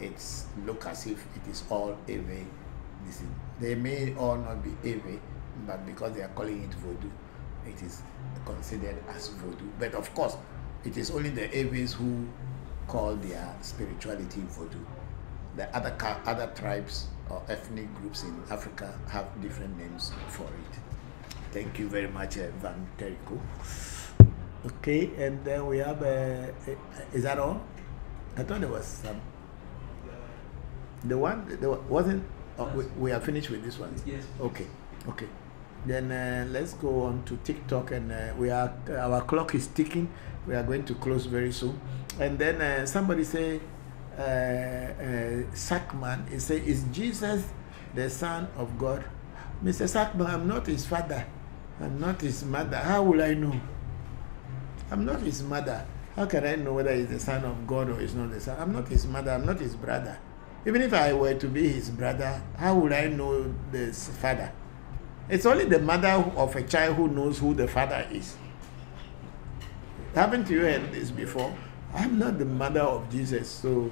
it's look as if it is all Ewe. They may all not be Ewe, but because they are calling it voodoo, it is considered as voodoo. But of course, it is only the Ewes who call their spirituality voodoo. The other tribes or ethnic groups in Africa have different names for it. Thank you very much, Van Terrico. Okay, and then we have is that all? I thought there was some. Wasn't. Oh, we are finished with this one. Yes. Okay. Then let's go on to TikTok, and our clock is ticking. We are going to close very soon. And then somebody say, Sackman, he say, is Jesus the Son of God? Mr. Sackman, I'm not his father. I'm not his mother. How will I know? I'm not his mother. How can I know whether he's the Son of God or he's not the Son? I'm not his mother. I'm not his brother. Even if I were to be his brother, how would I know the father? It's only the mother of a child who knows who the father is. Haven't you heard this before? I'm not the mother of Jesus, so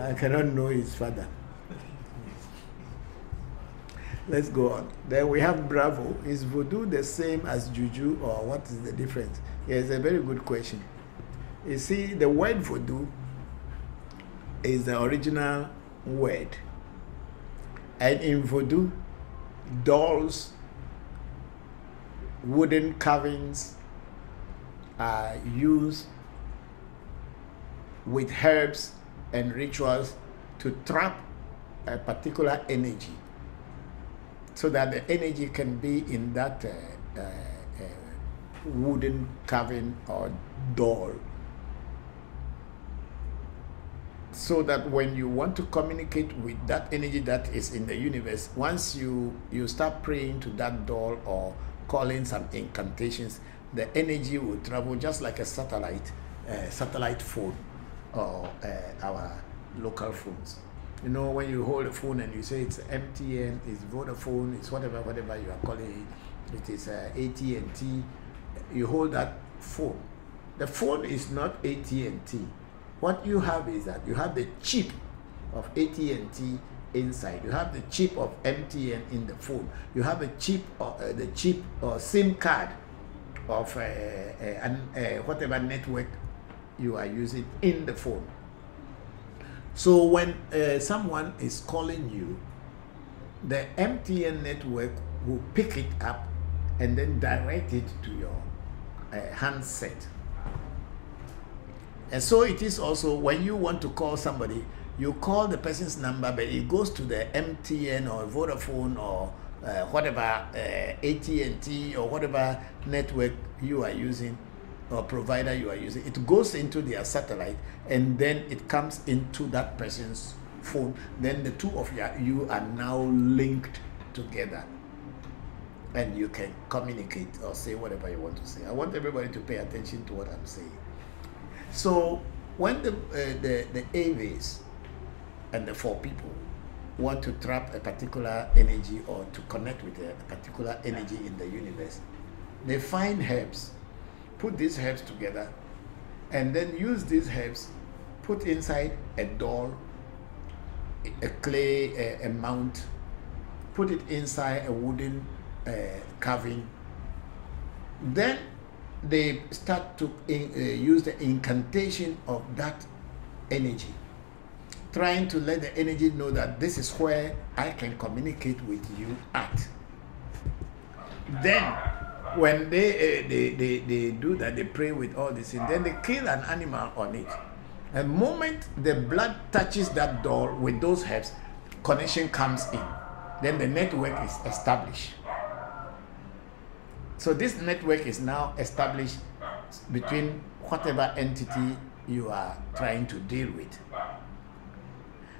I cannot know his father. Let's go on. Then we have Bravo. Is voodoo the same as juju, or what is the difference? Yeah, it's a very good question. You see, the word voodoo is the original word. And in voodoo, dolls, wooden carvings are used with herbs and rituals to trap a particular energy, so that the energy can be in that wooden carving or doll. so that when you want to communicate with that energy that is in the universe, once you start praying to that doll or calling some incantations, the energy will travel just like a satellite phone or our local phones. You know, when you hold a phone and you say it's MTN, it's Vodafone, it's whatever you are calling it is AT&T, you hold that phone. The phone is not AT&T. What you have is that you have the chip of AT&T inside. You have the chip of MTN in the phone. You have a chip or SIM card of whatever network you are using in the phone. So when someone is calling you, the MTN network will pick it up and then direct it to your handset. And so it is also when you want to call somebody, you call the person's number, but it goes to the MTN or Vodafone or whatever AT&T or whatever network you are using or provider you are using. It goes into their satellite and then it comes into that person's phone. Then the two of you are now linked together and you can communicate or say whatever you want to say. I want everybody to pay attention to what I'm saying. So when the Aves and the four people want to trap a particular energy or to connect with a particular energy in the universe, they find herbs, put these herbs together, and then use these herbs, put inside a doll, a clay, a mount, put it inside a wooden carving. Then they start to use the incantation of that energy, trying to let the energy know that this is where I can communicate with you at. Then when they do that, they pray with all this, and then they kill an animal on it. The moment the blood touches that doll with those herbs, connection comes in. Then the network is established. So this network is now established between whatever entity you are trying to deal with.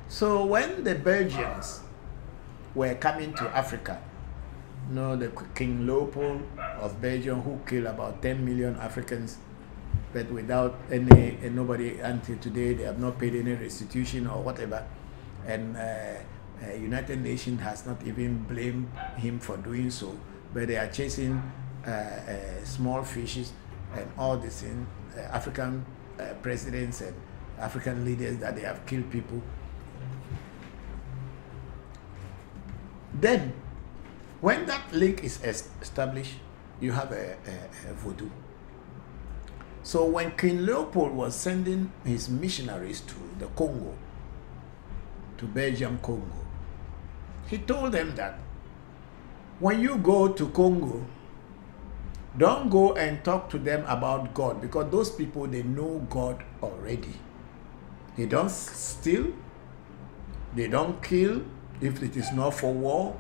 So when the Belgians were coming to Africa, you know, the King Leopold of Belgium, who killed about 10 million Africans, but without nobody until today, they have not paid any restitution or whatever. And United Nations has not even blamed him for doing so, but they are chasing small fishes and all this in African presidents and African leaders that they have killed people. Then, when that link is established, you have a voodoo. So when King Leopold was sending his missionaries to the Congo, to Belgium Congo, he told them that when you go to Congo, don't go and talk to them about God, because those people, they know God already. They don't steal, they don't kill if it is not for war,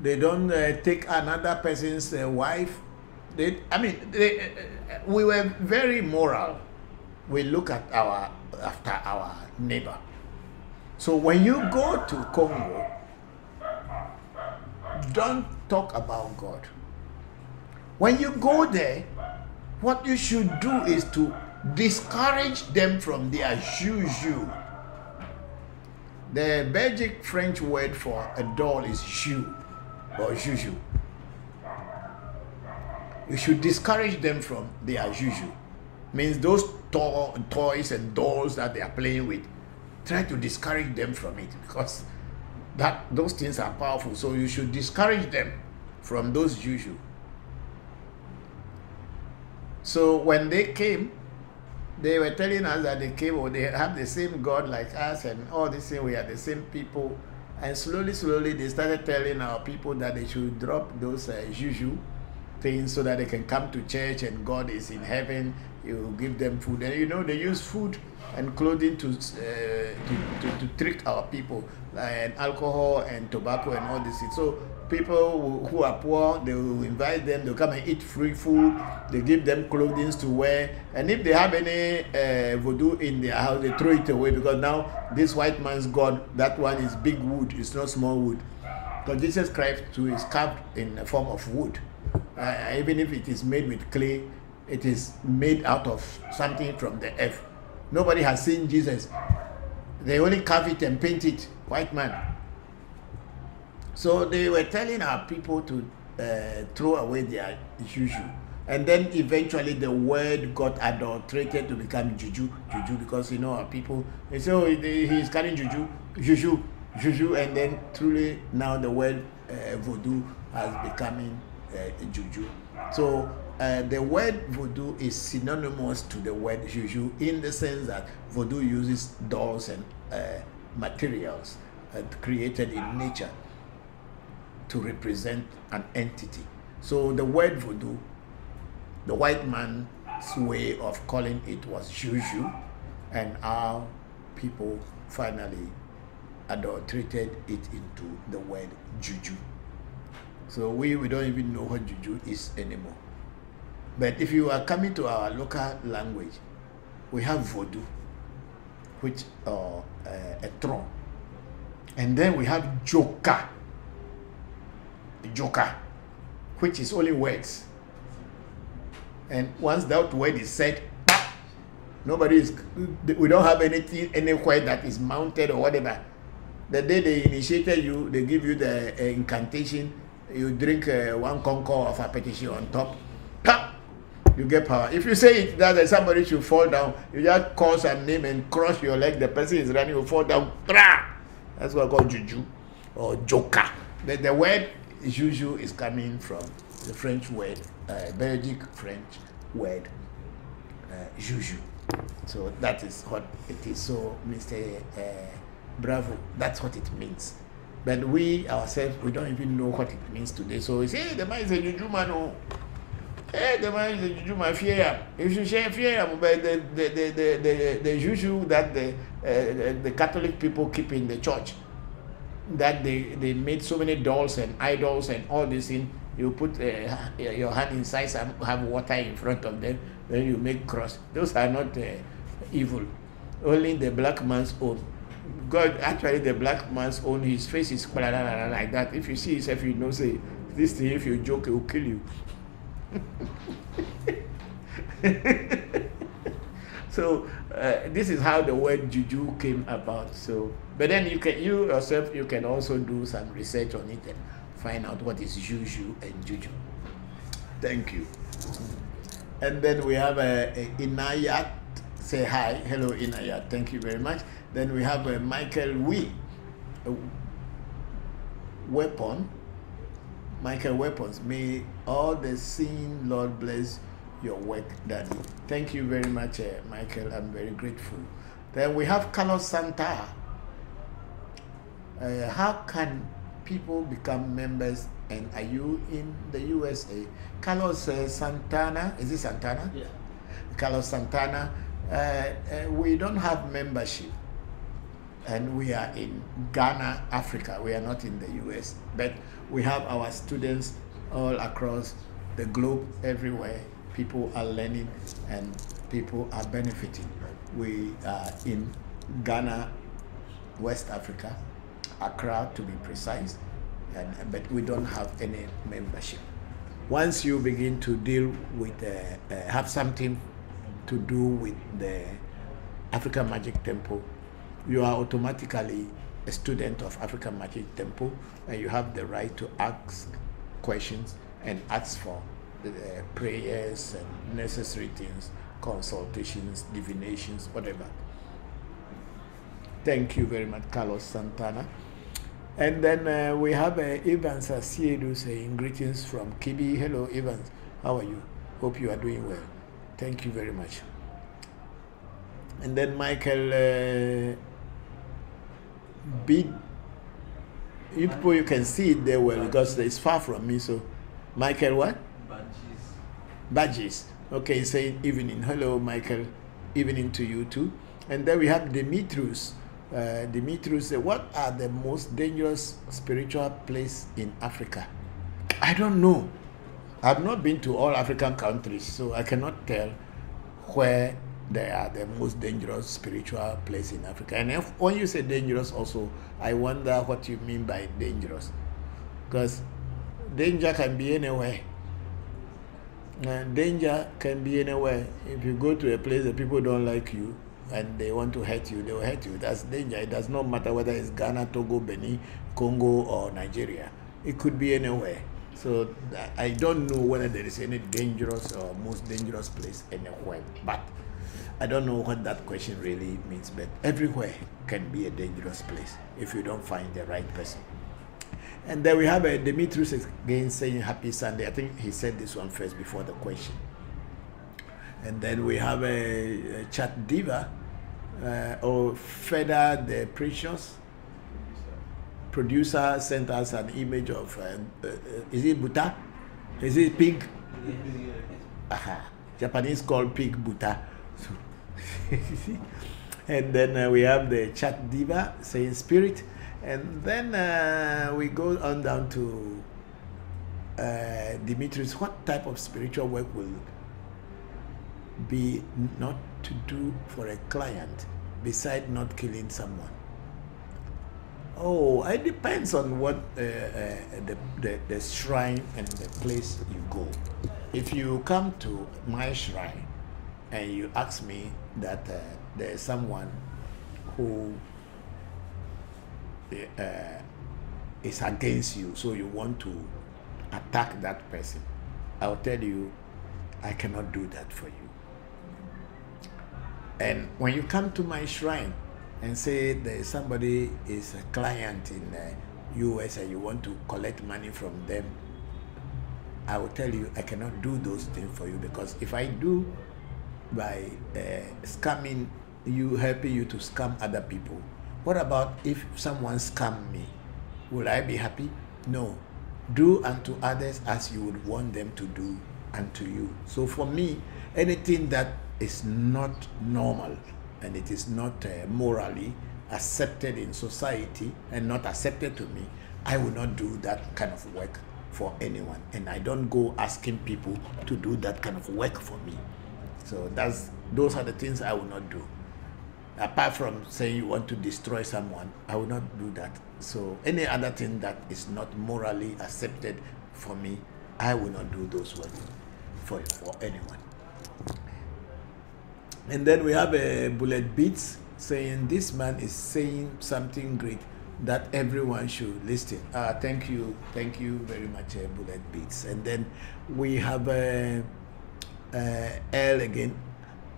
they don't take another person's wife. We were very moral. We look at after our neighbor. So when you go to Congo, don't talk about God. When you go there, what you should do is to discourage them from their juju. The Belgic French word for a doll is jus or juju. You should discourage them from their juju. Means those toys and dolls that they are playing with, try to discourage them from it, because those things are powerful. So you should discourage them from those juju. So when they came, they were telling us that they came, or they have the same God like us and all this thing, we are the same people. And slowly they started telling our people that they should drop those juju things so that they can come to church and God is in heaven. You give them food. And you know, they use food and clothing to trick our people, and alcohol and tobacco and all this thing. So people who are poor, they will invite them, they'll come and eat free food, they give them clothing to wear, and if they have any voodoo in their house, they throw it away, because now this white man's god, that one is big wood, it's not small wood. Because Jesus Christ too is carved in a form of wood. Even if it is made with clay, it is made out of something from the earth. Nobody has seen Jesus. They only carve it and paint it, white man. So they were telling our people to throw away their juju. And then eventually the word got adulterated to become juju, because our people, they say, oh, he's carrying juju, and then truly now the word voodoo has becoming juju. So the word voodoo is synonymous to the word juju, in the sense that voodoo uses dolls and materials created in nature to represent an entity. So the word voodoo, the white man's way of calling it was juju, and our people finally adulterated it into the word juju. So we don't even know what juju is anymore. But if you are coming to our local language, we have voodoo, which a throne, and then we have joker, which is only words. And once that word is said, we don't have anything anywhere that is mounted or whatever. The day they initiated you, they give you the incantation. You drink one concord of a petition on top. You get power. If you say it that somebody should fall down, you just call some name and cross your leg. The person is running, will fall down. That's what I call juju or joker. But the word juju is coming from the French word, Belgic French word, juju. So that is what it is. So, Mr. Bravo, that's what it means. But we ourselves, we don't even know what it means today. So we say, hey, the man is a juju man. Oh. Hey, the man is a juju man. Fear him. You should share fear him. But the juju that the Catholic people keep in the church, that they made so many dolls and idols and all this in. You put your hand inside, have water in front of them, then you make cross. Those are not evil. Only the black man's own. God, actually, the black man's own, his face is like that. If you see yourself, you know, say, this thing, if you joke, it will kill you. So, this is how the word juju came about. So, but then you yourself, you can also do some research on it and find out what is juju and juju. Thank you. And then we have Inayat. Say hi. Hello, Inayat. Thank you very much. Then we have Michael Weapon. Michael Weapons. May all the seen Lord bless your work, Daddy. Thank you very much, Michael. I'm very grateful. Then we have Carlos Santa. How can people become members, and are you in the USA? Carlos Santana. Is it Santana? Yeah. Carlos Santana. We don't have membership, and we are in Ghana, Africa. We are not in the US, but we have our students all across the globe, everywhere. People are learning and people are benefiting. We are in Ghana, West Africa, Accra to be precise, but we don't have any membership. Once you begin to deal with, have something to do with the African Magic Temple, you are automatically a student of African Magic Temple, and you have the right to ask questions and ask for prayers and necessary things, consultations, divinations, whatever. Thank you very much, Carlos Santana. And then we have Evans Asiedu saying greetings from Kibi. Hello, Evans. How are you? Hope you are doing well. Thank you very much. And then Michael Bid. You people, you can see it there well because it's far from me. So, Michael, what? Badges. Okay, saying evening. Hello, Michael. Evening to you too. And then we have Demetrius Demetrius said, what are the most dangerous spiritual place in Africa? I don't know. I've not been to all African countries, so I cannot tell where they are the most dangerous spiritual place in Africa. And when you say dangerous also, I wonder what you mean by dangerous. Because danger can be anywhere. Danger can be anywhere. If you go to a place that people don't like you and they want to hurt you, they will hurt you. That's danger. It does not matter whether it's Ghana, Togo, Benin, Congo, or Nigeria. It could be anywhere. So I don't know whether there is any dangerous or most dangerous place anywhere. But I don't know what that question really means. But everywhere can be a dangerous place if you don't find the right person. And then we have a Demetrius again saying happy Sunday. I think he said this one first before the question. And then we have a chat diva or Feda the Precious producer sent us an image of is it Buta? Is it pig? Japanese called pig Buta. And then we have the chat diva saying spirit. And then we go on down to Demetrius. What type of spiritual work will be not to do for a client beside not killing someone? Oh, it depends on what the shrine and the place you go. If you come to my shrine and you ask me that there is someone who is against you, so you want to attack that person, I'll tell you, I cannot do that for you. And when you come to my shrine and say there is somebody is a client in US and you want to collect money from them, I will tell you I cannot do those things for you, because if I do by scamming you, helping you to scam other people, what about if someone scam me? Will I be happy? No. Do unto others as you would want them to do unto you. So for me, anything that is not normal and it is not morally accepted in society and not accepted to me, I will not do that kind of work for anyone. And I don't go asking people to do that kind of work for me. So those are the things I will not do. Apart from saying you want to destroy someone, I will not do that. So any other thing that is not morally accepted for me, I will not do those work for anyone. And then we have a Bullet Beats saying this man is saying something great that everyone should listen. Thank you very much, Bullet Beats. And then we have L again.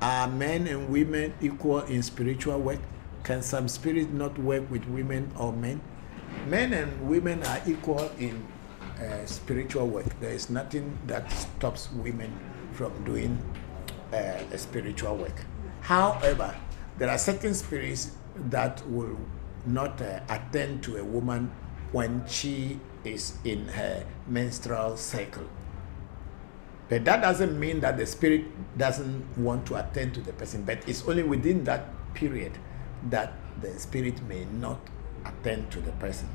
Are men and women equal in spiritual work? Can some spirit not work with women or men? Men and women are equal in spiritual work. There is nothing that stops women from doing a spiritual work. However, there are certain spirits that will not attend to a woman when she is in her menstrual cycle. But that doesn't mean that the spirit doesn't want to attend to the person, but it's only within that period that the spirit may not attend to the person.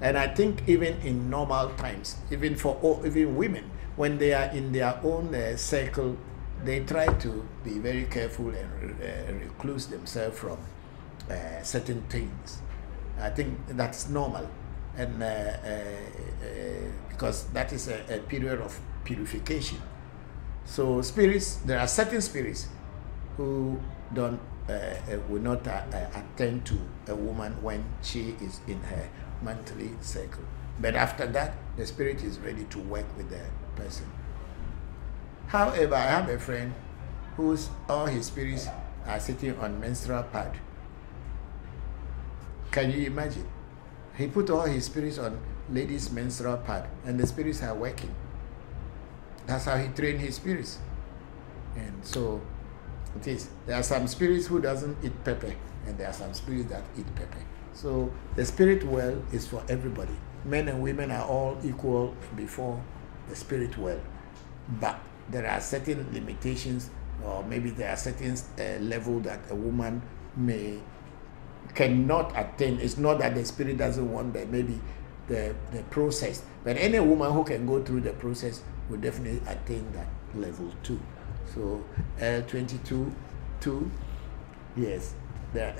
And I think even in normal times, even women, when they are in their own cycle, they try to be very careful and recluse themselves from certain things. I think that's normal, and because that is a period of purification. So spirits, there are certain spirits who don't will not attend to a woman when she is in her monthly cycle. But after that, the spirit is ready to work with the person. However, I have a friend whose all his spirits are sitting on menstrual pad. Can you imagine? He put all his spirits on ladies' menstrual pad, and the spirits are working. That's how he trained his spirits. And so it is. There are some spirits who doesn't eat pepper, and there are some spirits that eat pepper. So the spirit well is for everybody. Men and women are all equal before the spirit well. But there are certain limitations, or maybe there are certain level that a woman may cannot attain. It's not that the spirit doesn't want that, maybe the process. But any woman who can go through the process will definitely attain that level too. So 22:2, yes,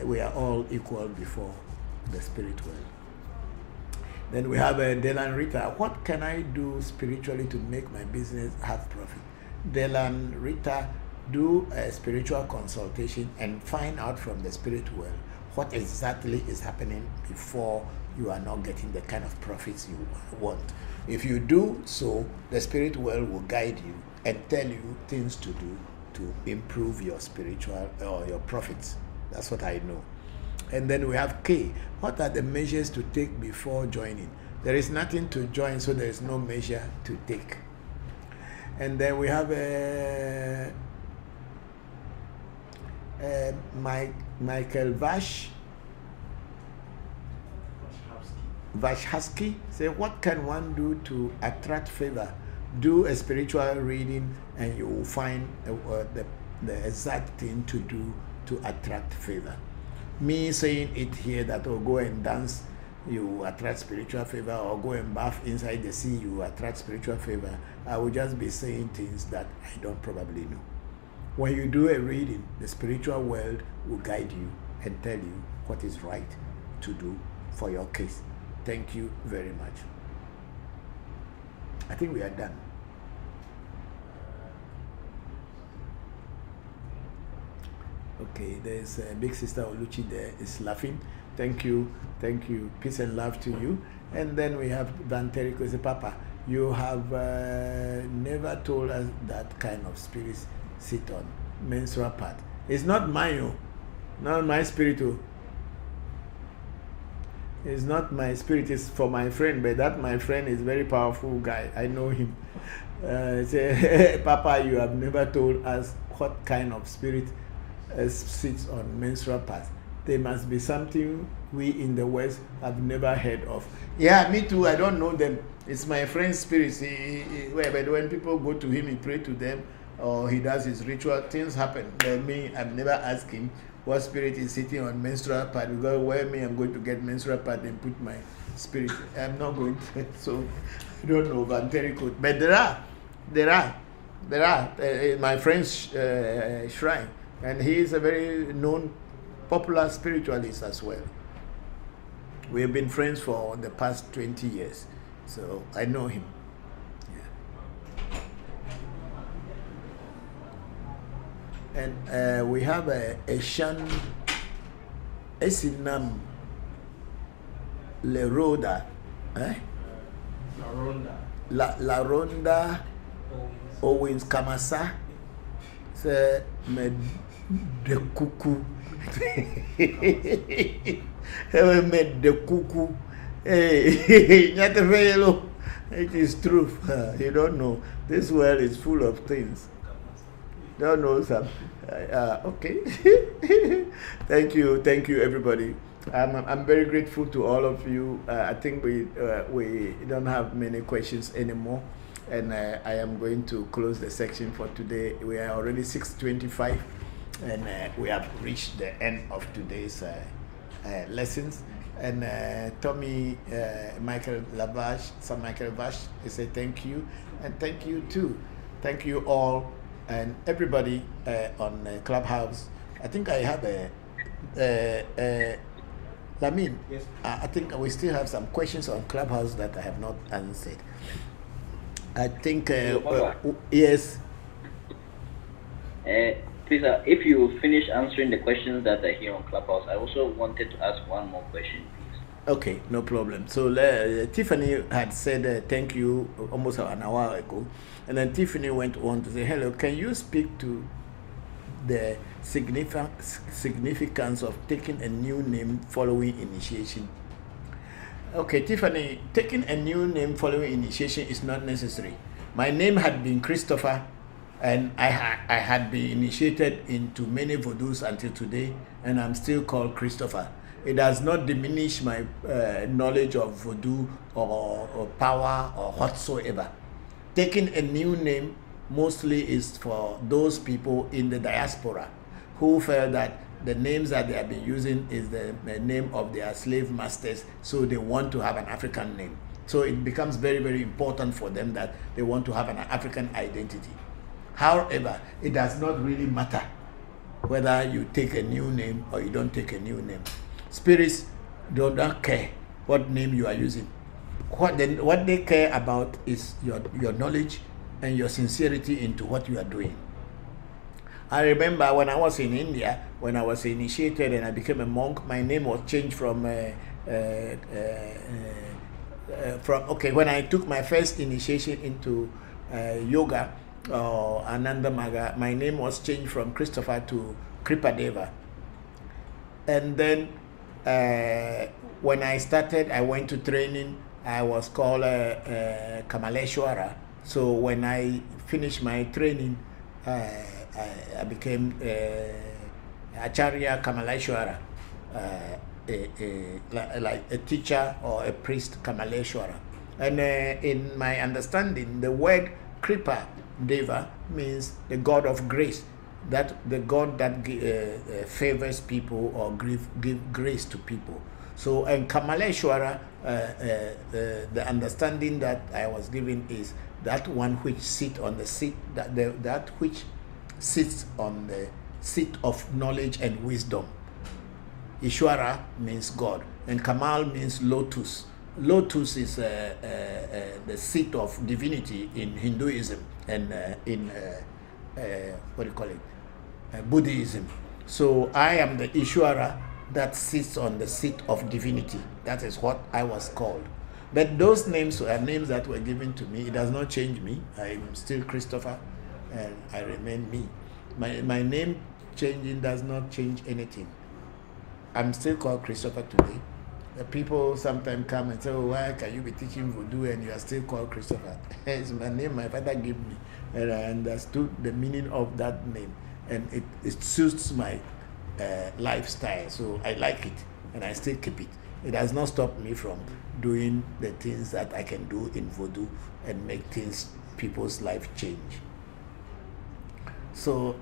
we are all equal before the spirit world. Then we have Delan Rita. What can I do spiritually to make my business have profit? Delan Rita, do a spiritual consultation and find out from the spirit world what exactly is happening before you are not getting the kind of profits you want. If you do so, the spirit world will guide you and tell you things to do to improve your spiritual or your profits. That's what I know. And then we have K. What are the measures to take before joining? There is nothing to join, so there is no measure to take. And then we have Michael Vashhasky. Say, what can one do to attract favor? Do a spiritual reading and you will find the exact thing to do to attract favor. Me saying it here that go and dance, you attract spiritual favor, or go and bath inside the sea, you attract spiritual favor. I will just be saying things that I don't probably know. When you do a reading, the spiritual world will guide you and tell you what is right to do for your case. Thank you very much. I think we are done. Okay, there's Big Sister Oluchi there is laughing. Thank you. Peace and love to you. And then we have Van Terico. Say, Papa, you have never told us that kind of spirits sit on menstrual pad. It's not mine, not my spirit. It's not my spirit, it's for my friend, but that my friend is very powerful guy. I know him. Say, Papa, you have never told us what kind of spirit sits on menstrual pads. There must be something we in the West have never heard of. Yeah, me too. I don't know them. It's my friend's spirit. But when people go to him, he pray to them, or he does his ritual, things happen. But me, I've never asked him what spirit is sitting on menstrual pad, because I'm going to get menstrual pad and put my spirit. I'm not going to. So I don't know, but very good. But there are my friend's shrine, and he is a very known, popular spiritualist as well. We have been friends for the past 20 years, so I know him. Yeah. And we have a Shan Esinam Leroda, La Ronda Owens Kamasa, se de kuku. Made the cuckoo. Hey, it is truth. You don't know. This world is full of things. Don't know some. Okay. Thank you, everybody. I'm very grateful to all of you. I think we don't have many questions anymore, and I am going to close the section for today. We are already 6:25, and we have reached the end of today's lessons. And Tommy, Michael Lavash, Sir Michael Vash, they say thank you, and thank you too. Thank you all and everybody on Clubhouse. I think I have Lamin, yes. I think we still have some questions on Clubhouse that I have not answered. I think yes. Please, if you finish answering the questions that are here on Clubhouse, I also wanted to ask one more question, please. Okay, no problem. So Tiffany had said thank you almost an hour ago, and then Tiffany went on to say, hello, can you speak to the significance of taking a new name following initiation? Okay, Tiffany, taking a new name following initiation is not necessary. My name had been Christopher, and I had been initiated into many voodoos until today, and I'm still called Christopher. It does not diminish my knowledge of voodoo or power or whatsoever. Taking a new name mostly is for those people in the diaspora who felt that the names that they have been using is the name of their slave masters, so they want to have an African name. So it becomes very, very important for them that they want to have an African identity. However, it does not really matter whether you take a new name or you don't take a new name. Spirits do not care what name you are using. What they care about is your knowledge and your sincerity into what you are doing. I remember when I was in India, when I was initiated and I became a monk, my name was changed from when I took my first initiation into yoga or Ananda Maga, my name was changed from Christopher to Kripadeva. And then when I started, I went to training. I was called Kamaleshwara. So when I finished my training, I became Acharya Kamaleshwara, like a teacher or a priest Kamaleshwara. And in my understanding, the word Kripa Deva means the God of grace, that the God that favors people or give grace to people. So, and Kamaleshwara, the understanding that I was given is that one which sits on the seat, that which sits on the seat of knowledge and wisdom. Ishwara means God, and Kamal means lotus. Lotus is the seat of divinity in Hinduism and in what do you call it, Buddhism. So I am the Ishwara that sits on the seat of divinity. That is what I was called. But those names are names that were given to me. It does not change me. I'm still Christopher, and I remain me. My name changing does not change anything. I'm still called Christopher today. People sometimes come and say, oh, why can you be teaching voodoo and you are still called Christopher? It's my name my father gave me, and I understood the meaning of that name, and it suits my lifestyle, so I like it and I still keep it. It has not stopped me from doing the things that I can do in voodoo and make people's life change. So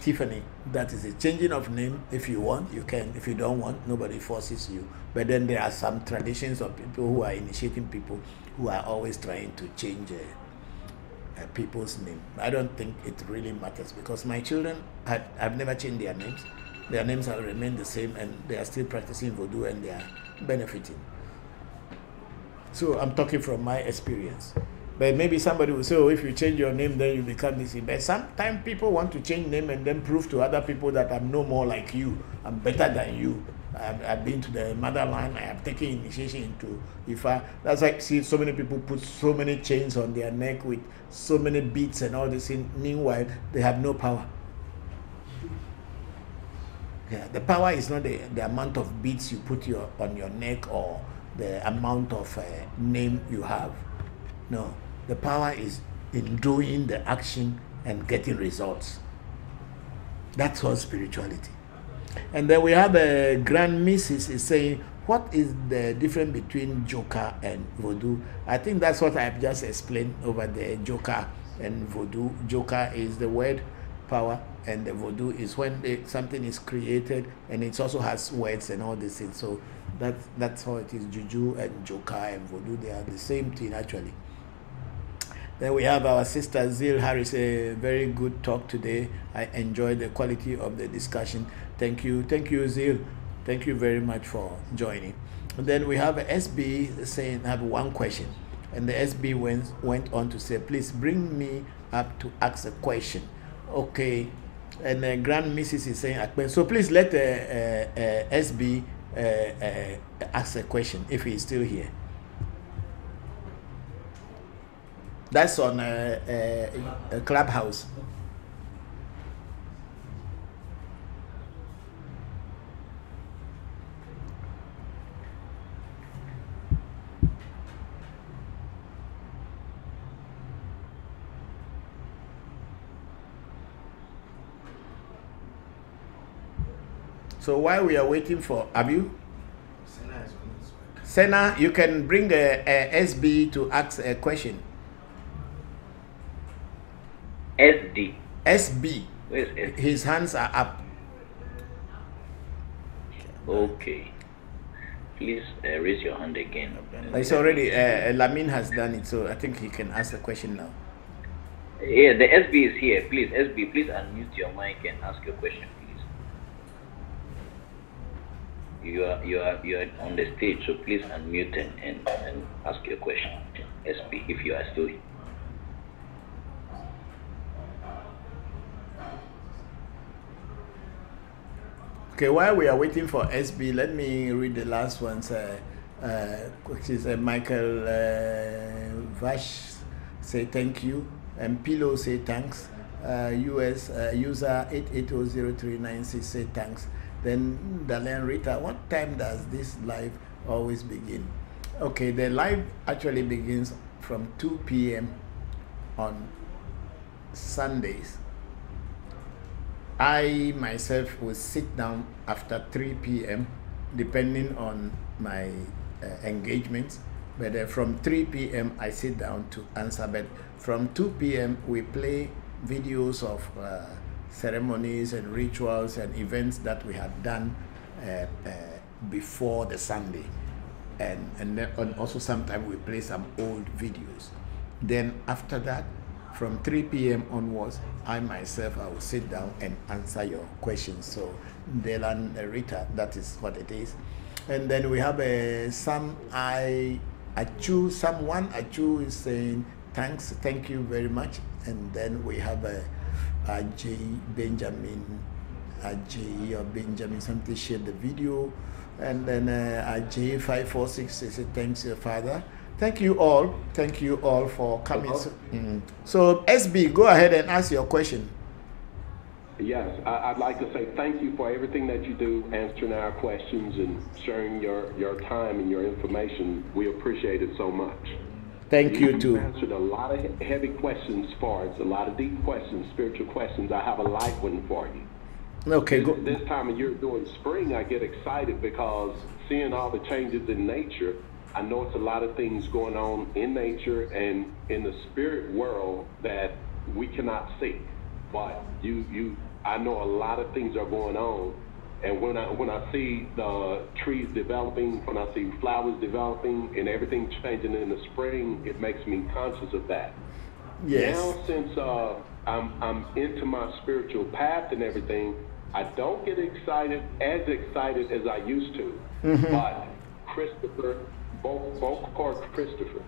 Tiffany, that is a changing of name. If you want, you can. If you don't want, nobody forces you. But then there are some traditions of people who are initiating people who are always trying to change people's name. I don't think it really matters, because my children, I've never changed their names. Their names have remained the same, and they are still practicing voodoo and they are benefiting. So I'm talking from my experience. But maybe somebody will say, oh, if you change your name, then you become this. But sometimes people want to change name and then prove to other people that I'm no more like you. I'm better than you. I've been to the motherland. I have taken initiation into Ifa. That's like, see, so many people put so many chains on their neck with so many beads and all this. Meanwhile, they have no power. Yeah, the power is not the amount of beads you put on your neck or the amount of name you have. No, the power is in doing the action and getting results. That's all spirituality. And then we have a Grand Mrs. is saying, what is the difference between Joka and Voodoo? I think that's what I've just explained over there, Joka and Voodoo. Joka is the word power, and the Voodoo is when something is created, and it also has words and all these things. So that's how it is. Juju and Joka and Voodoo, they are the same thing actually. Then we have our sister Zil Harris, a very good talk today. I enjoyed the quality of the discussion. Thank you, Zil. Thank you very much for joining. And then we have SB saying, I have one question. And the SB went on to say, please bring me up to ask a question. Okay. And the Grand Mrs. is saying, so please let SB ask a question if he is still here. That's on a Clubhouse. So while we are waiting for, have you? Senna, you can bring a SB to ask a question. SD. SB. Where's SD? His hands are up. Okay. Please raise your hand again. It's already, Lamin has done it, so I think he can ask the question now. Yeah, the SB is here. Please, SB, please unmute your mic and ask your question, please. You are on the stage, so please unmute and ask your question, SB, if you are still here. Okay, while we are waiting for SB, let me read the last ones, which is Michael Vash say thank you, and Pilo say thanks, US user 88003996 say thanks. Then Dalen Rita, what time does this live always begin? Okay, the live actually begins from 2 p.m. on Sundays. I myself will sit down after 3 p.m. depending on my engagements, but from 3 p.m. I sit down to answer. But from 2 p.m. we play videos of ceremonies and rituals and events that we had done before the Sunday, and also sometimes we play some old videos. Then after that, from 3 p.m. onwards, I myself, I will sit down and answer your questions. So, Delan Rita, that is what it is. And then we have Sam Achu, someone Achu is saying, thanks, thank you very much. And then we have J Benjamin, J or Benjamin, something shared the video. And then J546 says, thanks, your father. Thank you all for coming. So SB, go ahead and ask your question. Yes, I'd like to say thank you for everything that you do, answering our questions and sharing your time and your information. We appreciate it so much. Thank you too. You answered a lot of heavy questions for us, a lot of deep questions, spiritual questions. I have a light one for you. Okay, this time of year during spring, I get excited because seeing all the changes in nature, I know it's a lot of things going on in nature and in the spirit world that we cannot see. But I know a lot of things are going on, and when I see the trees developing, when I see flowers developing, and everything changing in the spring, it makes me conscious of that. Yes. Now, since I'm into my spiritual path and everything, I don't get excited as I used to. But Christopher, Bokor Christopher,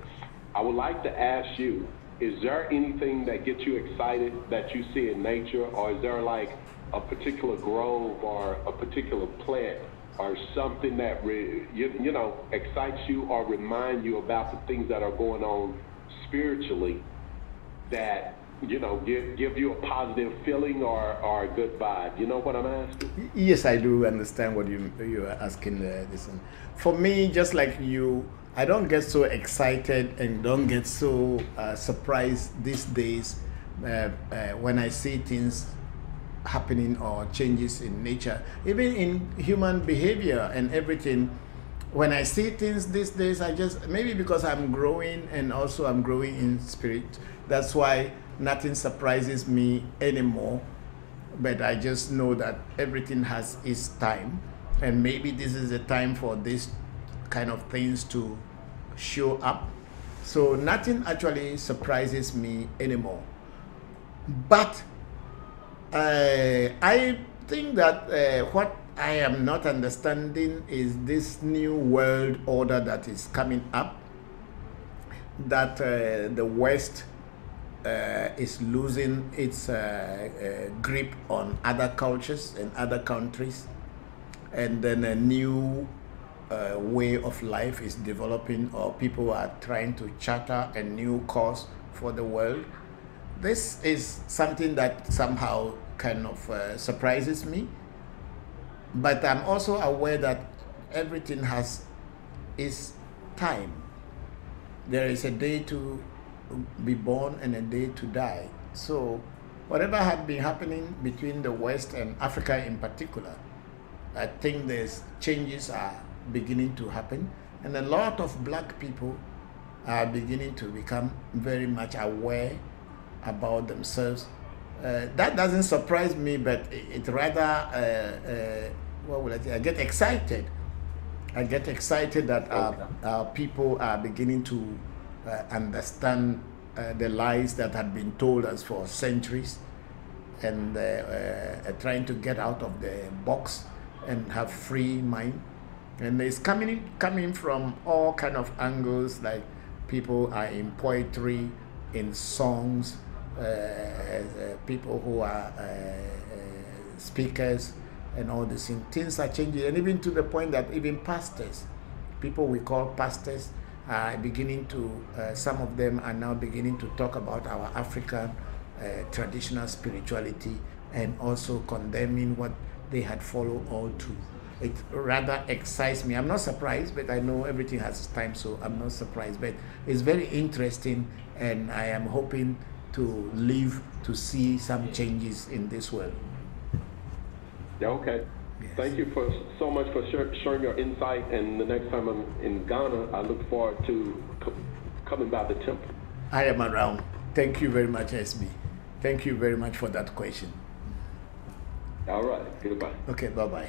I would like to ask you, is there anything that gets you excited that you see in nature, or is there like a particular grove or a particular plant or something that you know excites you or remind you about the things that are going on spiritually that give you a positive feeling or a good vibe? You know what I'm asking? Yes, I do understand what you are asking. This one. For me, just like you, I don't get so excited and don't get so surprised these days when I see things happening or changes in nature, even in human behavior and everything. When I see things these days, I just, maybe because I'm growing and also I'm growing in spirit, that's why nothing surprises me anymore. But I just know that everything has its time, and maybe this is the time for this kind of things to show up. So nothing actually surprises me anymore. But I think that what I am not understanding is this new world order that is coming up, that the West is losing its grip on other cultures and other countries, and then a new way of life is developing, or people are trying to charter a new course for the world. This is something that somehow kind of surprises me, but I'm also aware that everything has its time. There is a day to be born and a day to die. So whatever had been happening between the West and Africa in particular, I think there's changes are beginning to happen, and a lot of black people are beginning to become very much aware about themselves. That doesn't surprise me, but it rather what will I say? I get excited. I get excited that our people are beginning to understand the lies that had been told us for centuries, and trying to get out of the box and have free mind. And it's coming from all kind of angles, like people are in poetry, in songs, people who are speakers, and all these things are changing, and even to the point that even pastors, people we call pastors, are beginning to, some of them are now beginning to talk about our African traditional spirituality, and also condemning what they had followed all through. It rather excites me. I'm not surprised, but I know everything has time, so I'm not surprised. But it's very interesting, and I am hoping to live to see some changes in this world. Yeah, okay. Yes. Thank you so much for sharing your insight. And the next time I'm in Ghana, I look forward to coming by the temple. I am around. Thank you very much, SB. Thank you very much for that question. All right. Goodbye. Okay, bye-bye.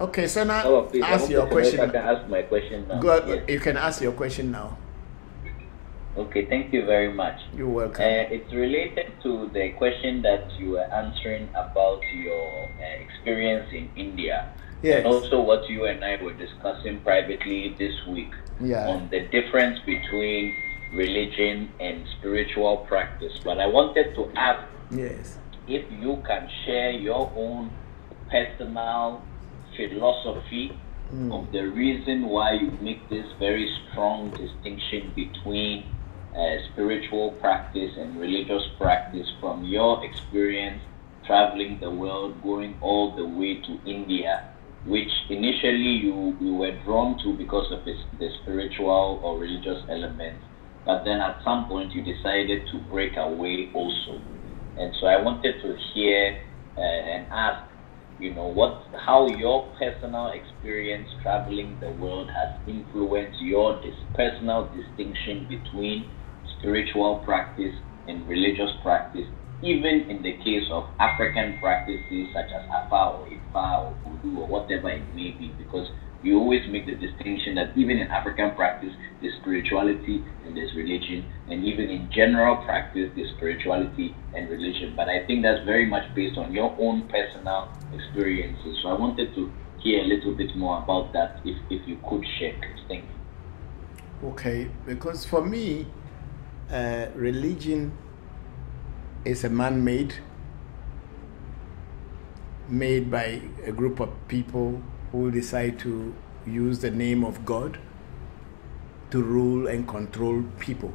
Okay, so now please, ask your question. If I can ask my question now. Go ahead. Yes. You can ask your question now. Okay, thank you very much. You're welcome. It's related to the question that you were answering about your experience in India. Yes. And also what you and I were discussing privately this week on the difference between religion and spiritual practice. But I wanted to ask if you can share your own personal philosophy of the reason why you make this very strong distinction between spiritual practice and religious practice from your experience traveling the world, going all the way to India, which initially you were drawn to because of the spiritual or religious elements, but then at some point you decided to break away also. And so I wanted to hear and ask, how your personal experience traveling the world has influenced your personal distinction between spiritual practice and religious practice, even in the case of African practices such as Afa or Ifa or Voodoo or whatever it may be, because you always make the distinction that even in African practice, there's spirituality and there's religion, and even in general practice, there's spirituality and religion. But I think that's very much based on your own personal experiences. So I wanted to hear a little bit more about that, if you could share. Thank you. Okay, because for me, religion is a man-made, made by a group of people who decide to use the name of God to rule and control people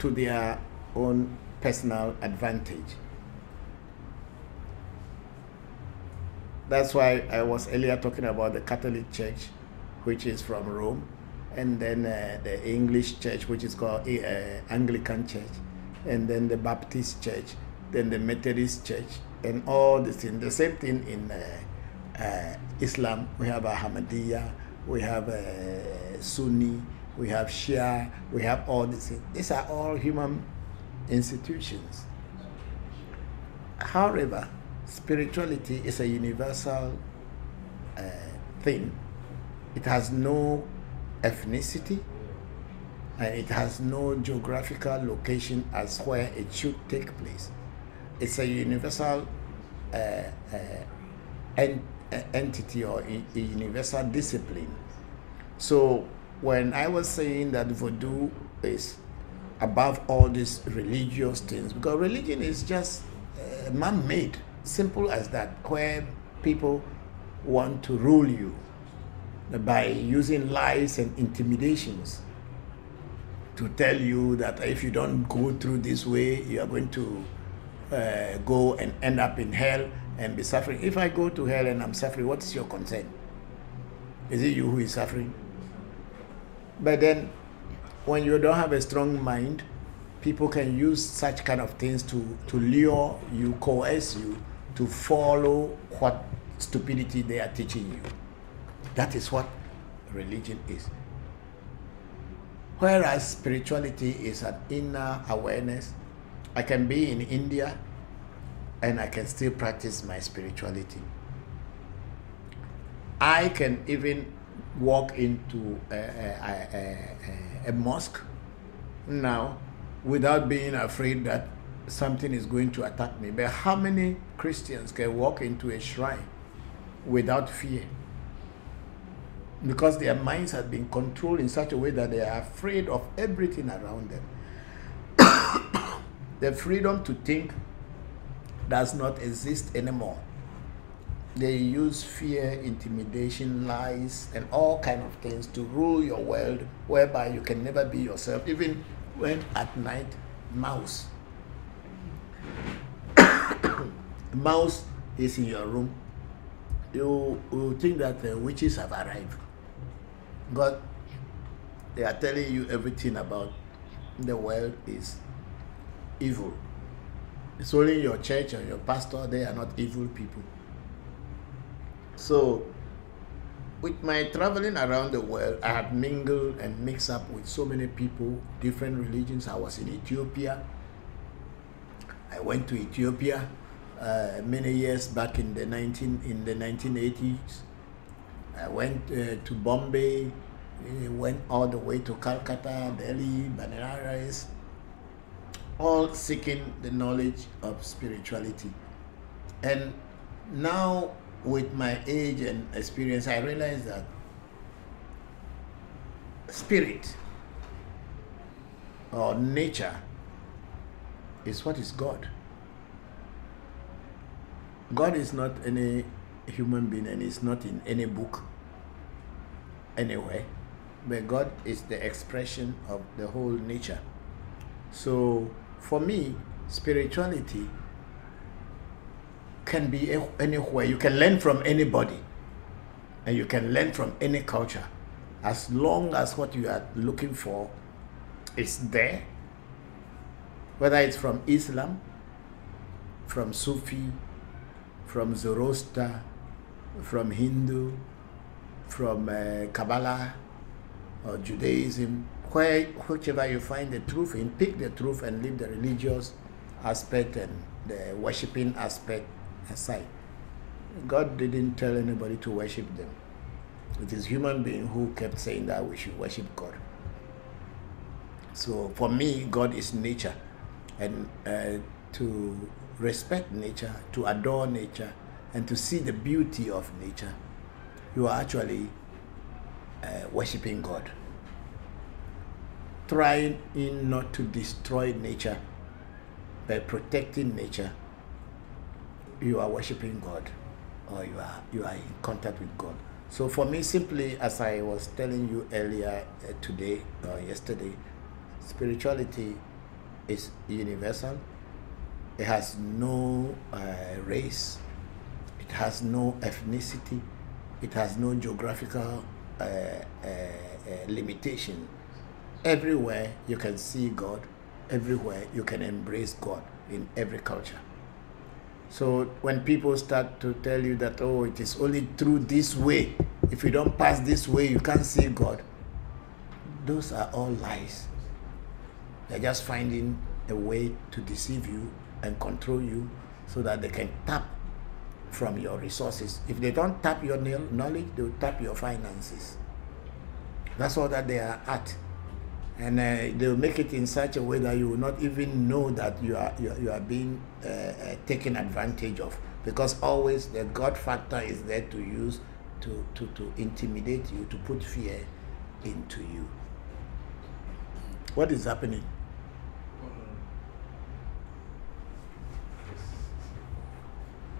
to their own personal advantage. That's why I was earlier talking about the Catholic Church, which is from Rome, and then the English Church, which is called Anglican Church, and then the Baptist Church, then the Methodist Church, and all this thing. The same thing in Islam. We have Ahmadiyya, we have Sunni, we have Shia, we have all these things. These are all human institutions. However, spirituality is a universal thing. It has no ethnicity, and it has no geographical location as where it should take place. It's a universal entity, or a universal discipline. So when I was saying that Voodoo is above all these religious things, because religion is just man-made, simple as that, where people want to rule you by using lies and intimidations to tell you that if you don't go through this way, you are going to go and end up in hell and be suffering. If I go to hell and I'm suffering, what is your concern? Is it you who is suffering? But then, when you don't have a strong mind, people can use such kind of things to lure you, coerce you to follow what stupidity they are teaching you. That is what religion is. Whereas spirituality is an inner awareness. I can be in India and I can still practice my spirituality. I can even walk into a mosque now without being afraid that something is going to attack me. But how many Christians can walk into a shrine without fear? Because their minds have been controlled in such a way that they are afraid of everything around them. The freedom to think does not exist anymore. They use fear, intimidation, lies, and all kinds of things to rule your world, whereby you can never be yourself. Even when at night, mouse is in your room, you think that the witches have arrived. But they are telling you everything about the world is evil. It's only your church and your pastor, they are not evil people. So, with my traveling around the world, I have mingled and mixed up with so many people, different religions. I was in Ethiopia. I went to Ethiopia many years back in the 1980s. I went to Bombay, went all the way to Calcutta, Delhi, Banaras, all seeking the knowledge of spirituality. And now, with my age and experience, I realize that spirit or nature is what is God. God is not any human being, and is not in any book anywhere, but God is the expression of the whole nature. So for me, spirituality can be anywhere. You can learn from anybody, and you can learn from any culture, as long as what you are looking for is there, whether it's from Islam, from Sufi, from Zoroaster, from Hindu, from Kabbalah or Judaism, whichever you find the truth in, pick the truth and leave the religious aspect and the worshipping aspect aside. God didn't tell anybody to worship them. It is human being who kept saying that we should worship God. So for me, God is nature, and to respect nature, to adore nature, and to see the beauty of nature, you are actually worshiping God. Trying not to destroy nature by protecting nature, you are worshiping God, or you are in contact with God. So for me, simply, as I was telling you earlier today or yesterday, spirituality is universal. It has no race. It has no ethnicity. It has no geographical limitation. Everywhere you can see God. Everywhere you can embrace God, in every culture. So when people start to tell you that, oh, it is only through this way, if you don't pass this way, you can't see God, those are all lies. They're just finding a way to deceive you and control you so that they can tap from your resources. If they don't tap your knowledge, they'll tap your finances. That's all that they are at. And they'll make it in such a way that you will not even know that you are being taken advantage of, because always the God factor is there to use to intimidate you, to put fear into you. What is happening?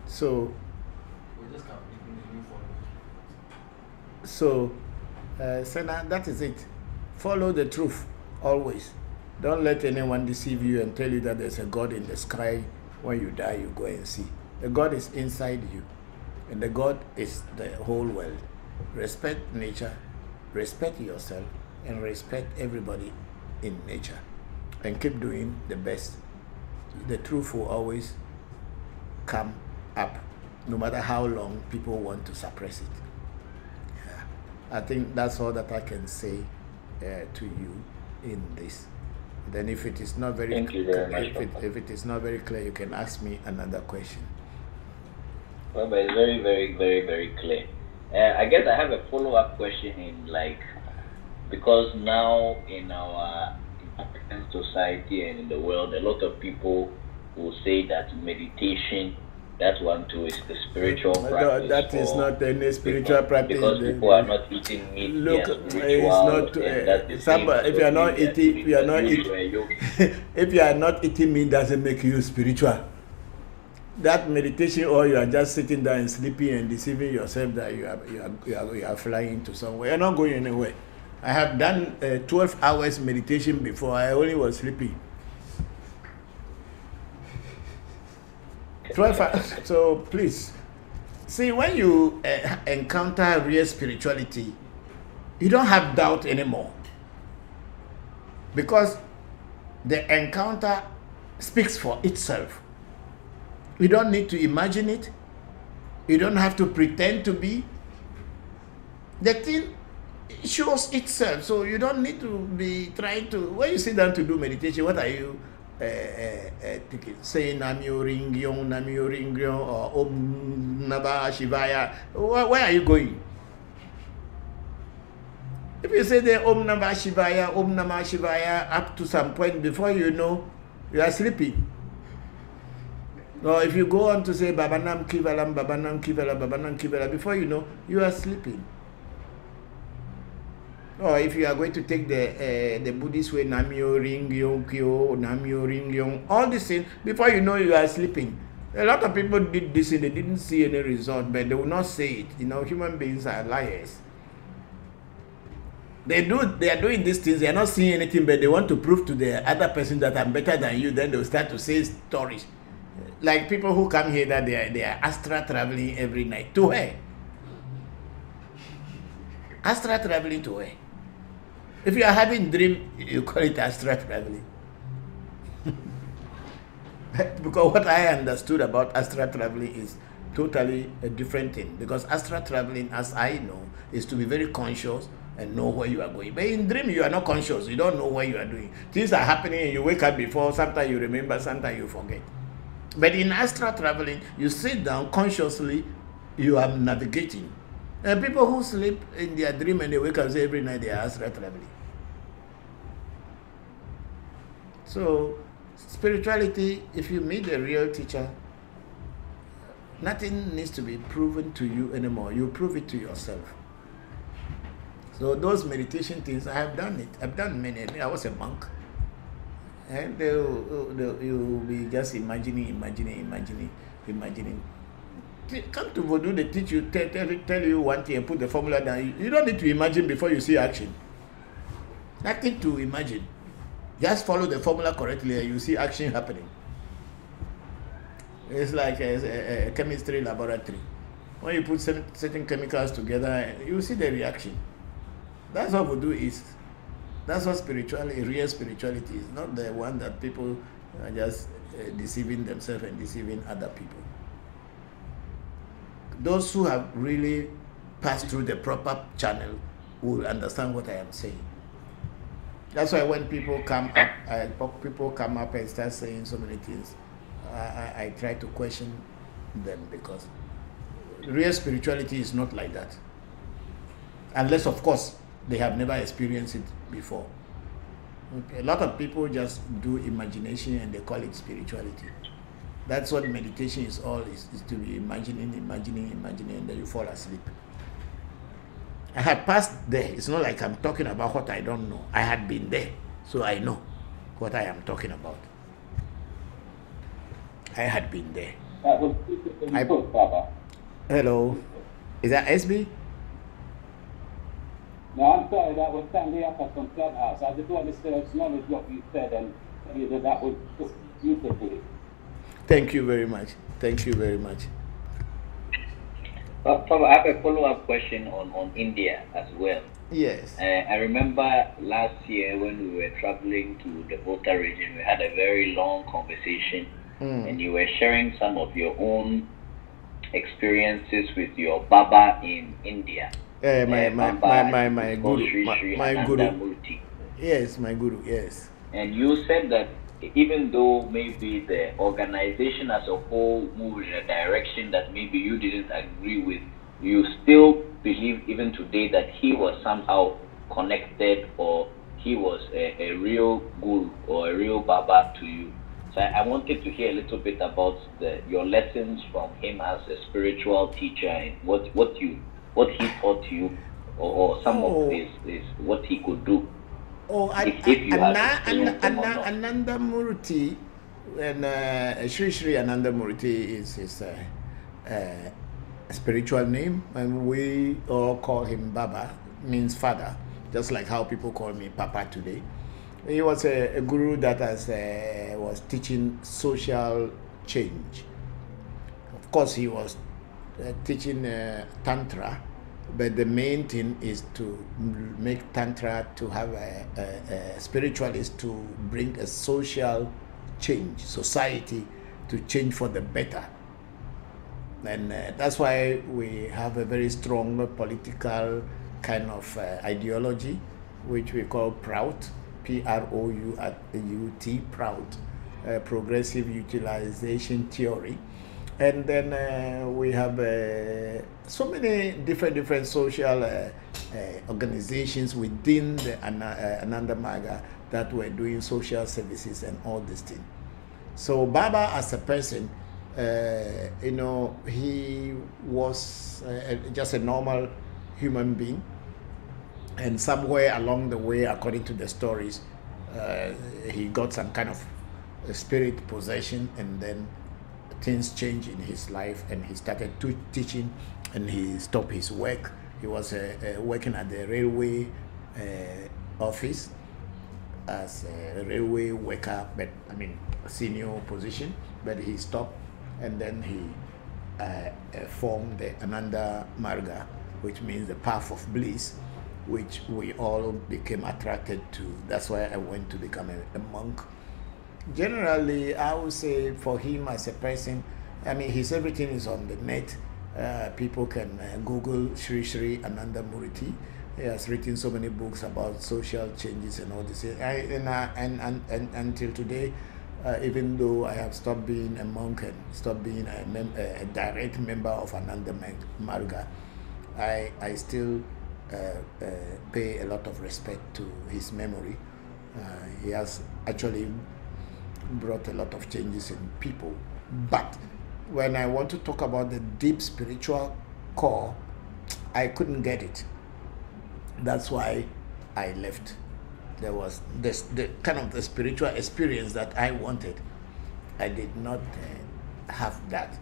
So that is it. Follow the truth always. Don't let anyone deceive you and tell you that there's a God in the sky. When you die, you go and see. The God is inside you, and the God is the whole world. Respect nature, respect yourself, and respect everybody in nature, and keep doing the best. The truth will always come up, no matter how long people want to suppress it. Yeah. I think that's all that I can say to you in this. Then if it is not very Thank you very much. if it is not very clear, you can ask me another question. Well, but it's very, very, very, very clear. I guess I have a follow-up question because now in our African society and in the world, a lot of people will say that meditation, that one too, is the spiritual practice. That is not any spiritual practice. Because people are not eating meat. Look, it's not. If you are not eating, if you are not eating meat, doesn't make you spiritual. That meditation, or you are just sitting there and sleeping and deceiving yourself that you are flying to somewhere. You're not going anywhere. I have done 12 hours meditation before. I only was sleeping. 12 hours. So please, see, when you encounter real spirituality, you don't have doubt anymore, because the encounter speaks for itself. You don't need to imagine it. You don't have to pretend to be. The thing shows itself. So you don't need to be trying to, when you sit down to do meditation, what are you saying? Namyo Ringyong, or Om Naba Shivaya. Where are you going? If you say the Om Naba Shivaya up to some point, before you know, you are sleeping. Or if you go on to say Babanam Kivalam, Babanam Kivala, before you know, you are sleeping. Or if you are going to take the Buddhist way, Namyo Ringyong Kyo, Namyo Ringyong, all these things, before you know, you are sleeping. A lot of people did this and they didn't see any result, but they will not say it. You know, human beings are liars. They are doing these things, they are not seeing anything, but they want to prove to the other person that I'm better than you. Then they'll start to say stories. Like people who come here that they are astral traveling every night. To where? Astral traveling to where? If you are having dream, you call it astral traveling. Because what I understood about astral traveling is totally a different thing. Because astral traveling, as I know, is to be very conscious and know where you are going. But in dream, you are not conscious. You don't know what you are doing. Things are happening and you wake up before. Sometimes you remember, sometimes you forget. But in astral traveling, you sit down consciously, you are navigating. And people who sleep in their dream and they wake up every night, they are astral traveling. So, spirituality, if you meet a real teacher, nothing needs to be proven to you anymore. You prove it to yourself. So those meditation things, I have done it. I've done many. I was a monk. And you'll be just imagining. Come to Vodou, they teach you, tell you one thing and put the formula down. You don't need to imagine before you see action. Nothing to imagine. Just follow the formula correctly and you see action happening. It's like a chemistry laboratory. When you put certain chemicals together, you see the reaction. That's what Vodou is. That's what spirituality, real spirituality is, not the one that people are just deceiving themselves and deceiving other people. Those who have really passed through the proper channel will understand what I am saying. That's why when people come up and start saying so many things, I try to question them, because real spirituality is not like that. Unless, of course, they have never experienced it before. Okay. A lot of people just do imagination and they call it spirituality. That's what meditation is all, is to be imagining, and then you fall asleep. I had passed there. It's not like I'm talking about what I don't know. I had been there, so I know what I am talking about. I had been there. Hello. Is that SB? No, I'm sorry, that was Sandy Upper from Clubhouse. I just wanted to acknowledge what you said and tell you that was just beautiful. Thank you very much. Thank you very much. I have a follow-up question on India as well. Yes. I remember last year when we were traveling to the Bokor region, we had a very long conversation, and you were sharing some of your own experiences with your Baba in India. My guru. Yes, my guru, yes. And you said that even though maybe the organization as a whole moved in a direction that maybe you didn't agree with, you still believe even today that he was somehow connected, or he was a real guru or a real Baba to you. So I wanted to hear a little bit about your lessons from him as a spiritual teacher, and what he taught you, or some of his what he could do. Oh, if you Ananda Murti, and Sri Sri Ananda Murti is his spiritual name, and we all call him Baba, means father, just like how people call me Papa today. He was a guru that was teaching social change. Of course, he was teaching Tantra, but the main thing is to make Tantra to have a spiritualist to bring a social change, society to change for the better. And that's why we have a very strong political kind of ideology, which we call PROUT, P-R-O-U-T, PROUT, Progressive Utilization Theory. And then we have so many different social organizations within the Ananda Marga that were doing social services and all these things. So Baba as a person, you know, he was just a normal human being, and somewhere along the way, according to the stories, he got some kind of spirit possession, and then things changed in his life, and he started teaching, and he stopped his work. He was working at the railway office as a railway worker, but I mean a senior position, but he stopped, and then he formed the Ananda Marga, which means the path of bliss, which we all became attracted to. That's why I went to become a monk. Generally, I would say for him as a person, I mean, his everything is on the net. People can Google Sri Sri Ananda Murti. He has written so many books about social changes and all this. And until today, even though I have stopped being a monk and stopped being a direct member of Ananda Marga, I still pay a lot of respect to his memory. He has actually brought a lot of changes in people. But when I want to talk about the deep spiritual core, I couldn't get it. That's why I left. There was the kind of the spiritual experience that I wanted. I did not have that.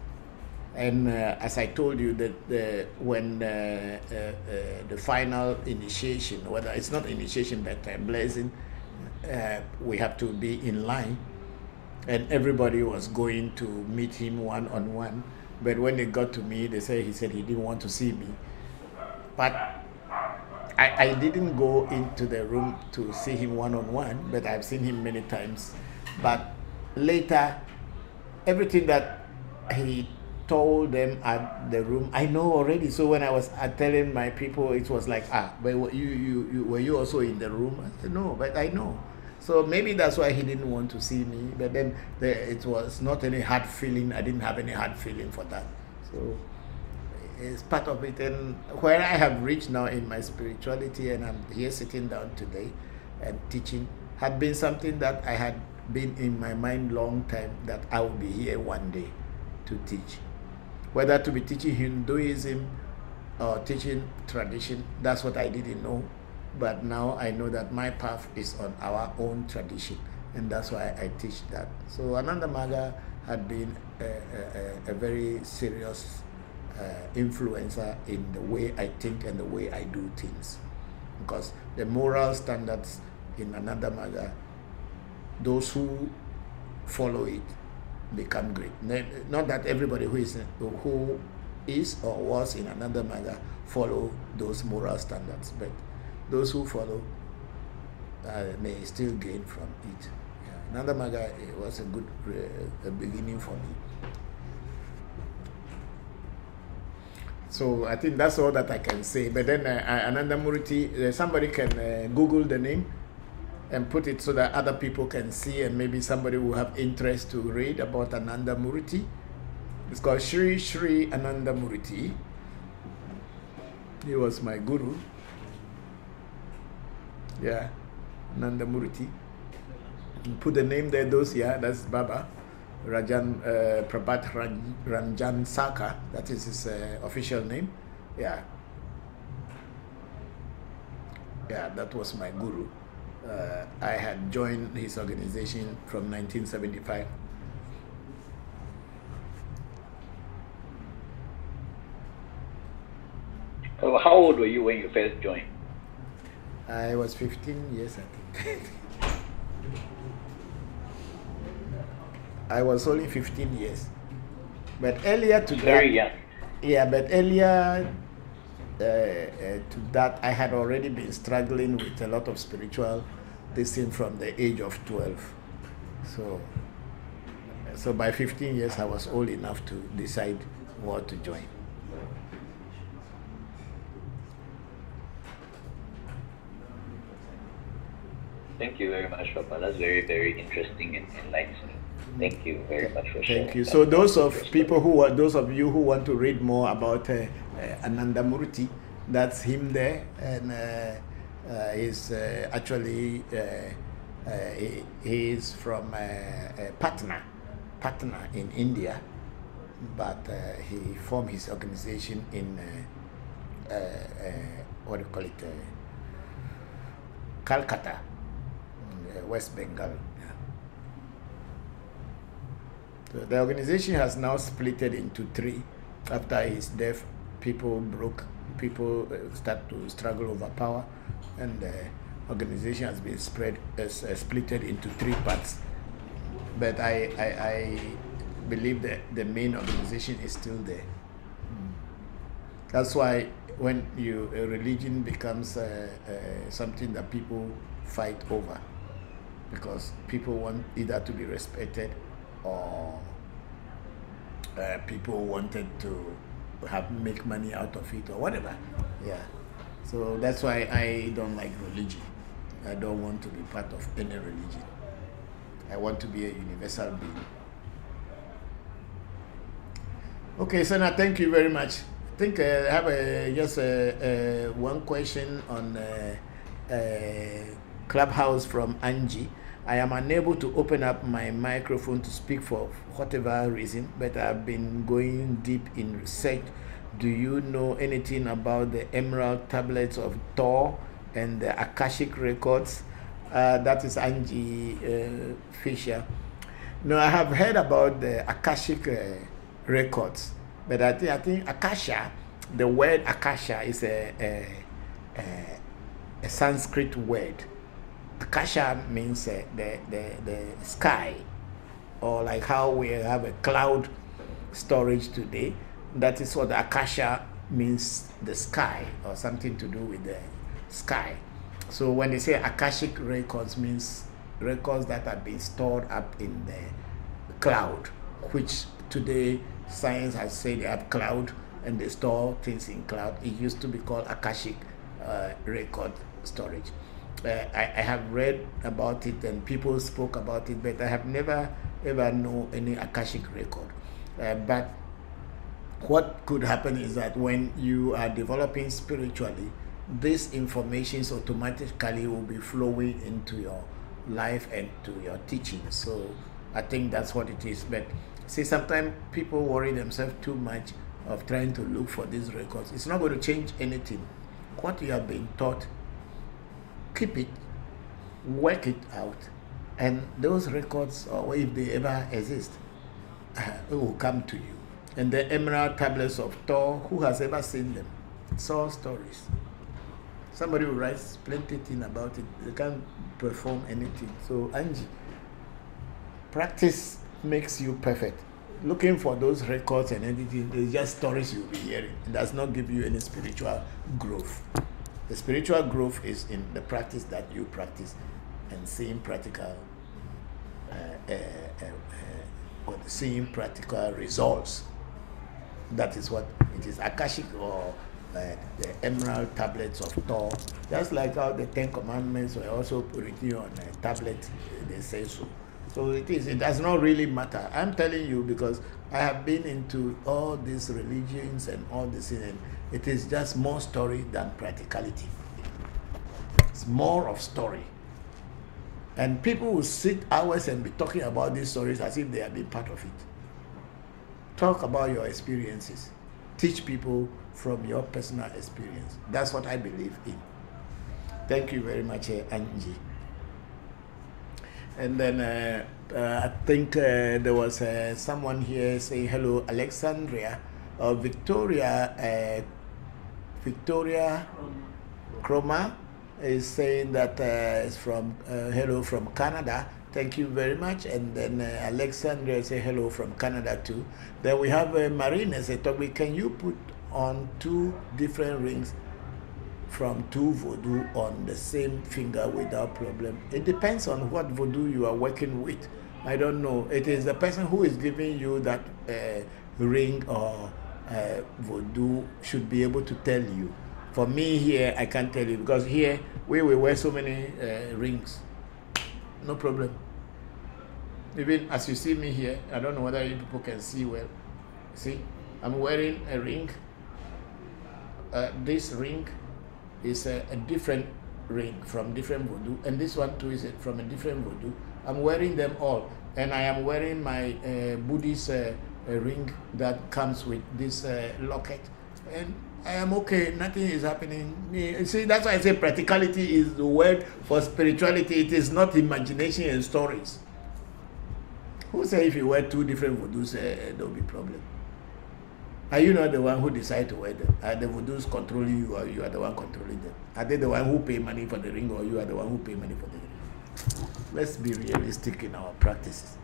And as I told you, that when the final initiation, whether it's not initiation but blessing, we have to be in line, and everybody was going to meet him one-on-one. But when they got to me, he said he didn't want to see me. But I didn't go into the room to see him one-on-one, but I've seen him many times. But later, everything that he told them at the room, I know already. So when I was telling my people, it was like, but were you also in the room? I said, no, but I know. So maybe that's why he didn't want to see me. But then it was not any hard feeling. I didn't have any hard feeling for that. So it's part of it. And where I have reached now in my spirituality, and I'm here sitting down today and teaching, had been something that I had been in my mind long time, that I will be here one day to teach. Whether to be teaching Hinduism or teaching tradition, that's what I didn't know. But now I know that my path is on our own tradition, and that's why I teach that. So Ananda Marga had been a very serious influencer in the way I think and the way I do things. Because the moral standards in Ananda Marga, those who follow it become great. Not that everybody who is or was in Ananda Marga follow those moral standards, but those who follow may still gain from it. Yeah. Ananda Marga was a good beginning for me. So I think that's all that I can say. But then Ananda Murti, somebody can Google the name, and put it so that other people can see, and maybe somebody will have interest to read about Ananda Murti. It's called Sri Sri Ananda Murti. He was my guru. Yeah, Ananda Murti. Put the name there, those, yeah, that's Baba. Rajan Prabhat Ranjan Saka, that is his official name. Yeah. Yeah, that was my guru. I had joined his organization from 1975. So how old were you when you first joined? I was 15 years, I think. I was only 15 years. But earlier to Very that... young. Yeah, but earlier to that, I had already been struggling with a lot of spiritual thing from the age of 12. So by 15 years, I was old enough to decide what to join. Thank you very much, Papa. That's very, very interesting and enlightening. Thank you very much for sharing. Thank you. So those of you who want to read more about Ananda Murti, that's him there, and he's actually he is from Patna in India, but he formed his organization in what do you call it, Calcutta, West Bengal. So the organization has now split into three. After his death, people start to struggle over power, and the organization has been splitted into three parts. But I believe that the main organization is still there. That's why when a religion becomes something that people fight over, because people want either to be respected or people wanted to make money out of it or whatever. Yeah. So that's why I don't like religion. I don't want to be part of any religion. I want to be a universal being. Okay, Sana, thank you very much. I think I have just one question on Clubhouse from Angie. I am unable to open up my microphone to speak for whatever reason, but I've been going deep in research. Do you know anything about the emerald tablets of Thor and the Akashic records? That is Angie Fisher. No, I have heard about the Akashic records, but I think Akasha, the word Akasha is a Sanskrit word. Akasha means the sky, or like how we have a cloud storage today. That is what the Akasha means, the sky, or something to do with the sky. So when they say Akashic records, means records that have been stored up in the cloud, which today science has said they have cloud and they store things in cloud. It used to be called Akashic record storage. I have read about it and people spoke about it, but I have never ever known any Akashic record. But what could happen is that when you are developing spiritually, this information automatically will be flowing into your life and to your teaching. So I think that's what it is. But see, sometimes people worry themselves too much of trying to look for these records. It's not going to change anything. What you have been taught, keep it, work it out, and those records, or if they ever exist, it will come to you. And the emerald tablets of Thor, who has ever seen them? It's all stories. Somebody will write plenty thing about it. They can't perform anything. So Angie, practice makes you perfect. Looking for those records and anything, it's just stories you'll be hearing. It does not give you any spiritual growth. The spiritual growth is in the practice that you practice and seeing practical seeing practical results. That is what it is. Akashic or the emerald tablets of Thor, just like how the 10 Commandments were also written on a tablet, they say so. So it does not really matter. I'm telling you because I have been into all these religions and all this, and it is just more story than practicality. It's more of story. And people will sit hours and be talking about these stories as if they have been part of it. Talk about your experiences. Teach people from your personal experience. That's what I believe in. Thank you very much, Angie. And then I think there was someone here saying hello, Alexandria, Victoria Chroma is saying that it's from hello from Canada. Thank you very much. And then Alexandria say hello from Canada too. Then we have Marina say, Toby, can you put on 2 different rings from 2 voodoo on the same finger without problem? It depends on what voodoo you are working with. I don't know. It is the person who is giving you that ring or voodoo should be able to tell you. For me here, I can't tell you because here we wear so many rings. No problem. Even as you see me here, I don't know whether you people can see well. See, I'm wearing a ring. This ring is a different ring from different voodoo, and this one too is from a different voodoo. I'm wearing them all, and I am wearing my Buddhist ring that comes with this locket, and I am okay. Nothing is happening. You see, that's why I say practicality is the word for spirituality. It is not imagination and stories. Who say if you wear 2 different voodoos, there will be problem? Are you not the one who decide to wear them? Are the voodoos controlling you, or you are the one controlling them? Are they the one who pay money for the ring, or you are the one who pay money for the ring? Let's be realistic in our practices.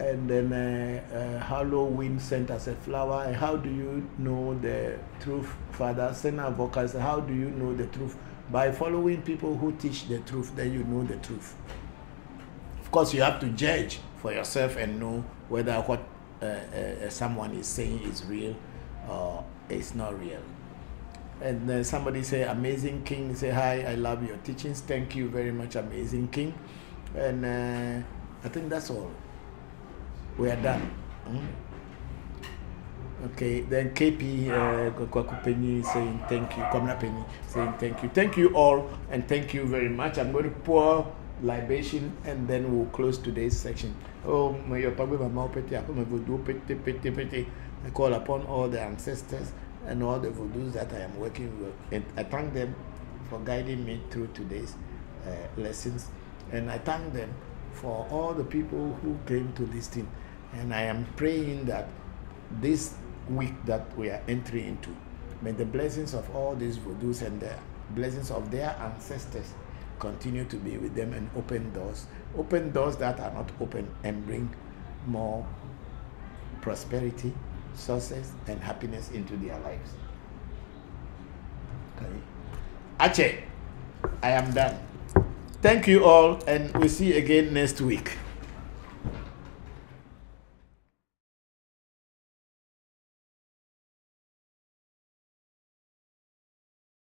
And then Halloween sent us a flower. How do you know the truth, Father? Sena Bokor said, how do you know the truth? By following people who teach the truth, then you know the truth. Of course, you have to judge for yourself and know whether what someone is saying is real or it's not real. And then somebody say, Amazing King, say, hi, I love your teachings. Thank you very much, Amazing King. And I think that's all. We are done. Okay, then KP Kwaku Penny saying thank you. Komna Penny saying thank you. Thank you all, and thank you very much. I'm going to pour libation and then we'll close today's section. Oh, may your talk with my mouth petty. I call upon all the ancestors and all the voodoos that I am working with, and I thank them for guiding me through today's lessons, and I thank them for all the people who came to listen. And I am praying that this week that we are entering into, may the blessings of all these voodoos and the blessings of their ancestors continue to be with them and open doors that are not open, and bring more prosperity, success, and happiness into their lives. Okay. Ache, I am done. Thank you all, and we'll see you again next week.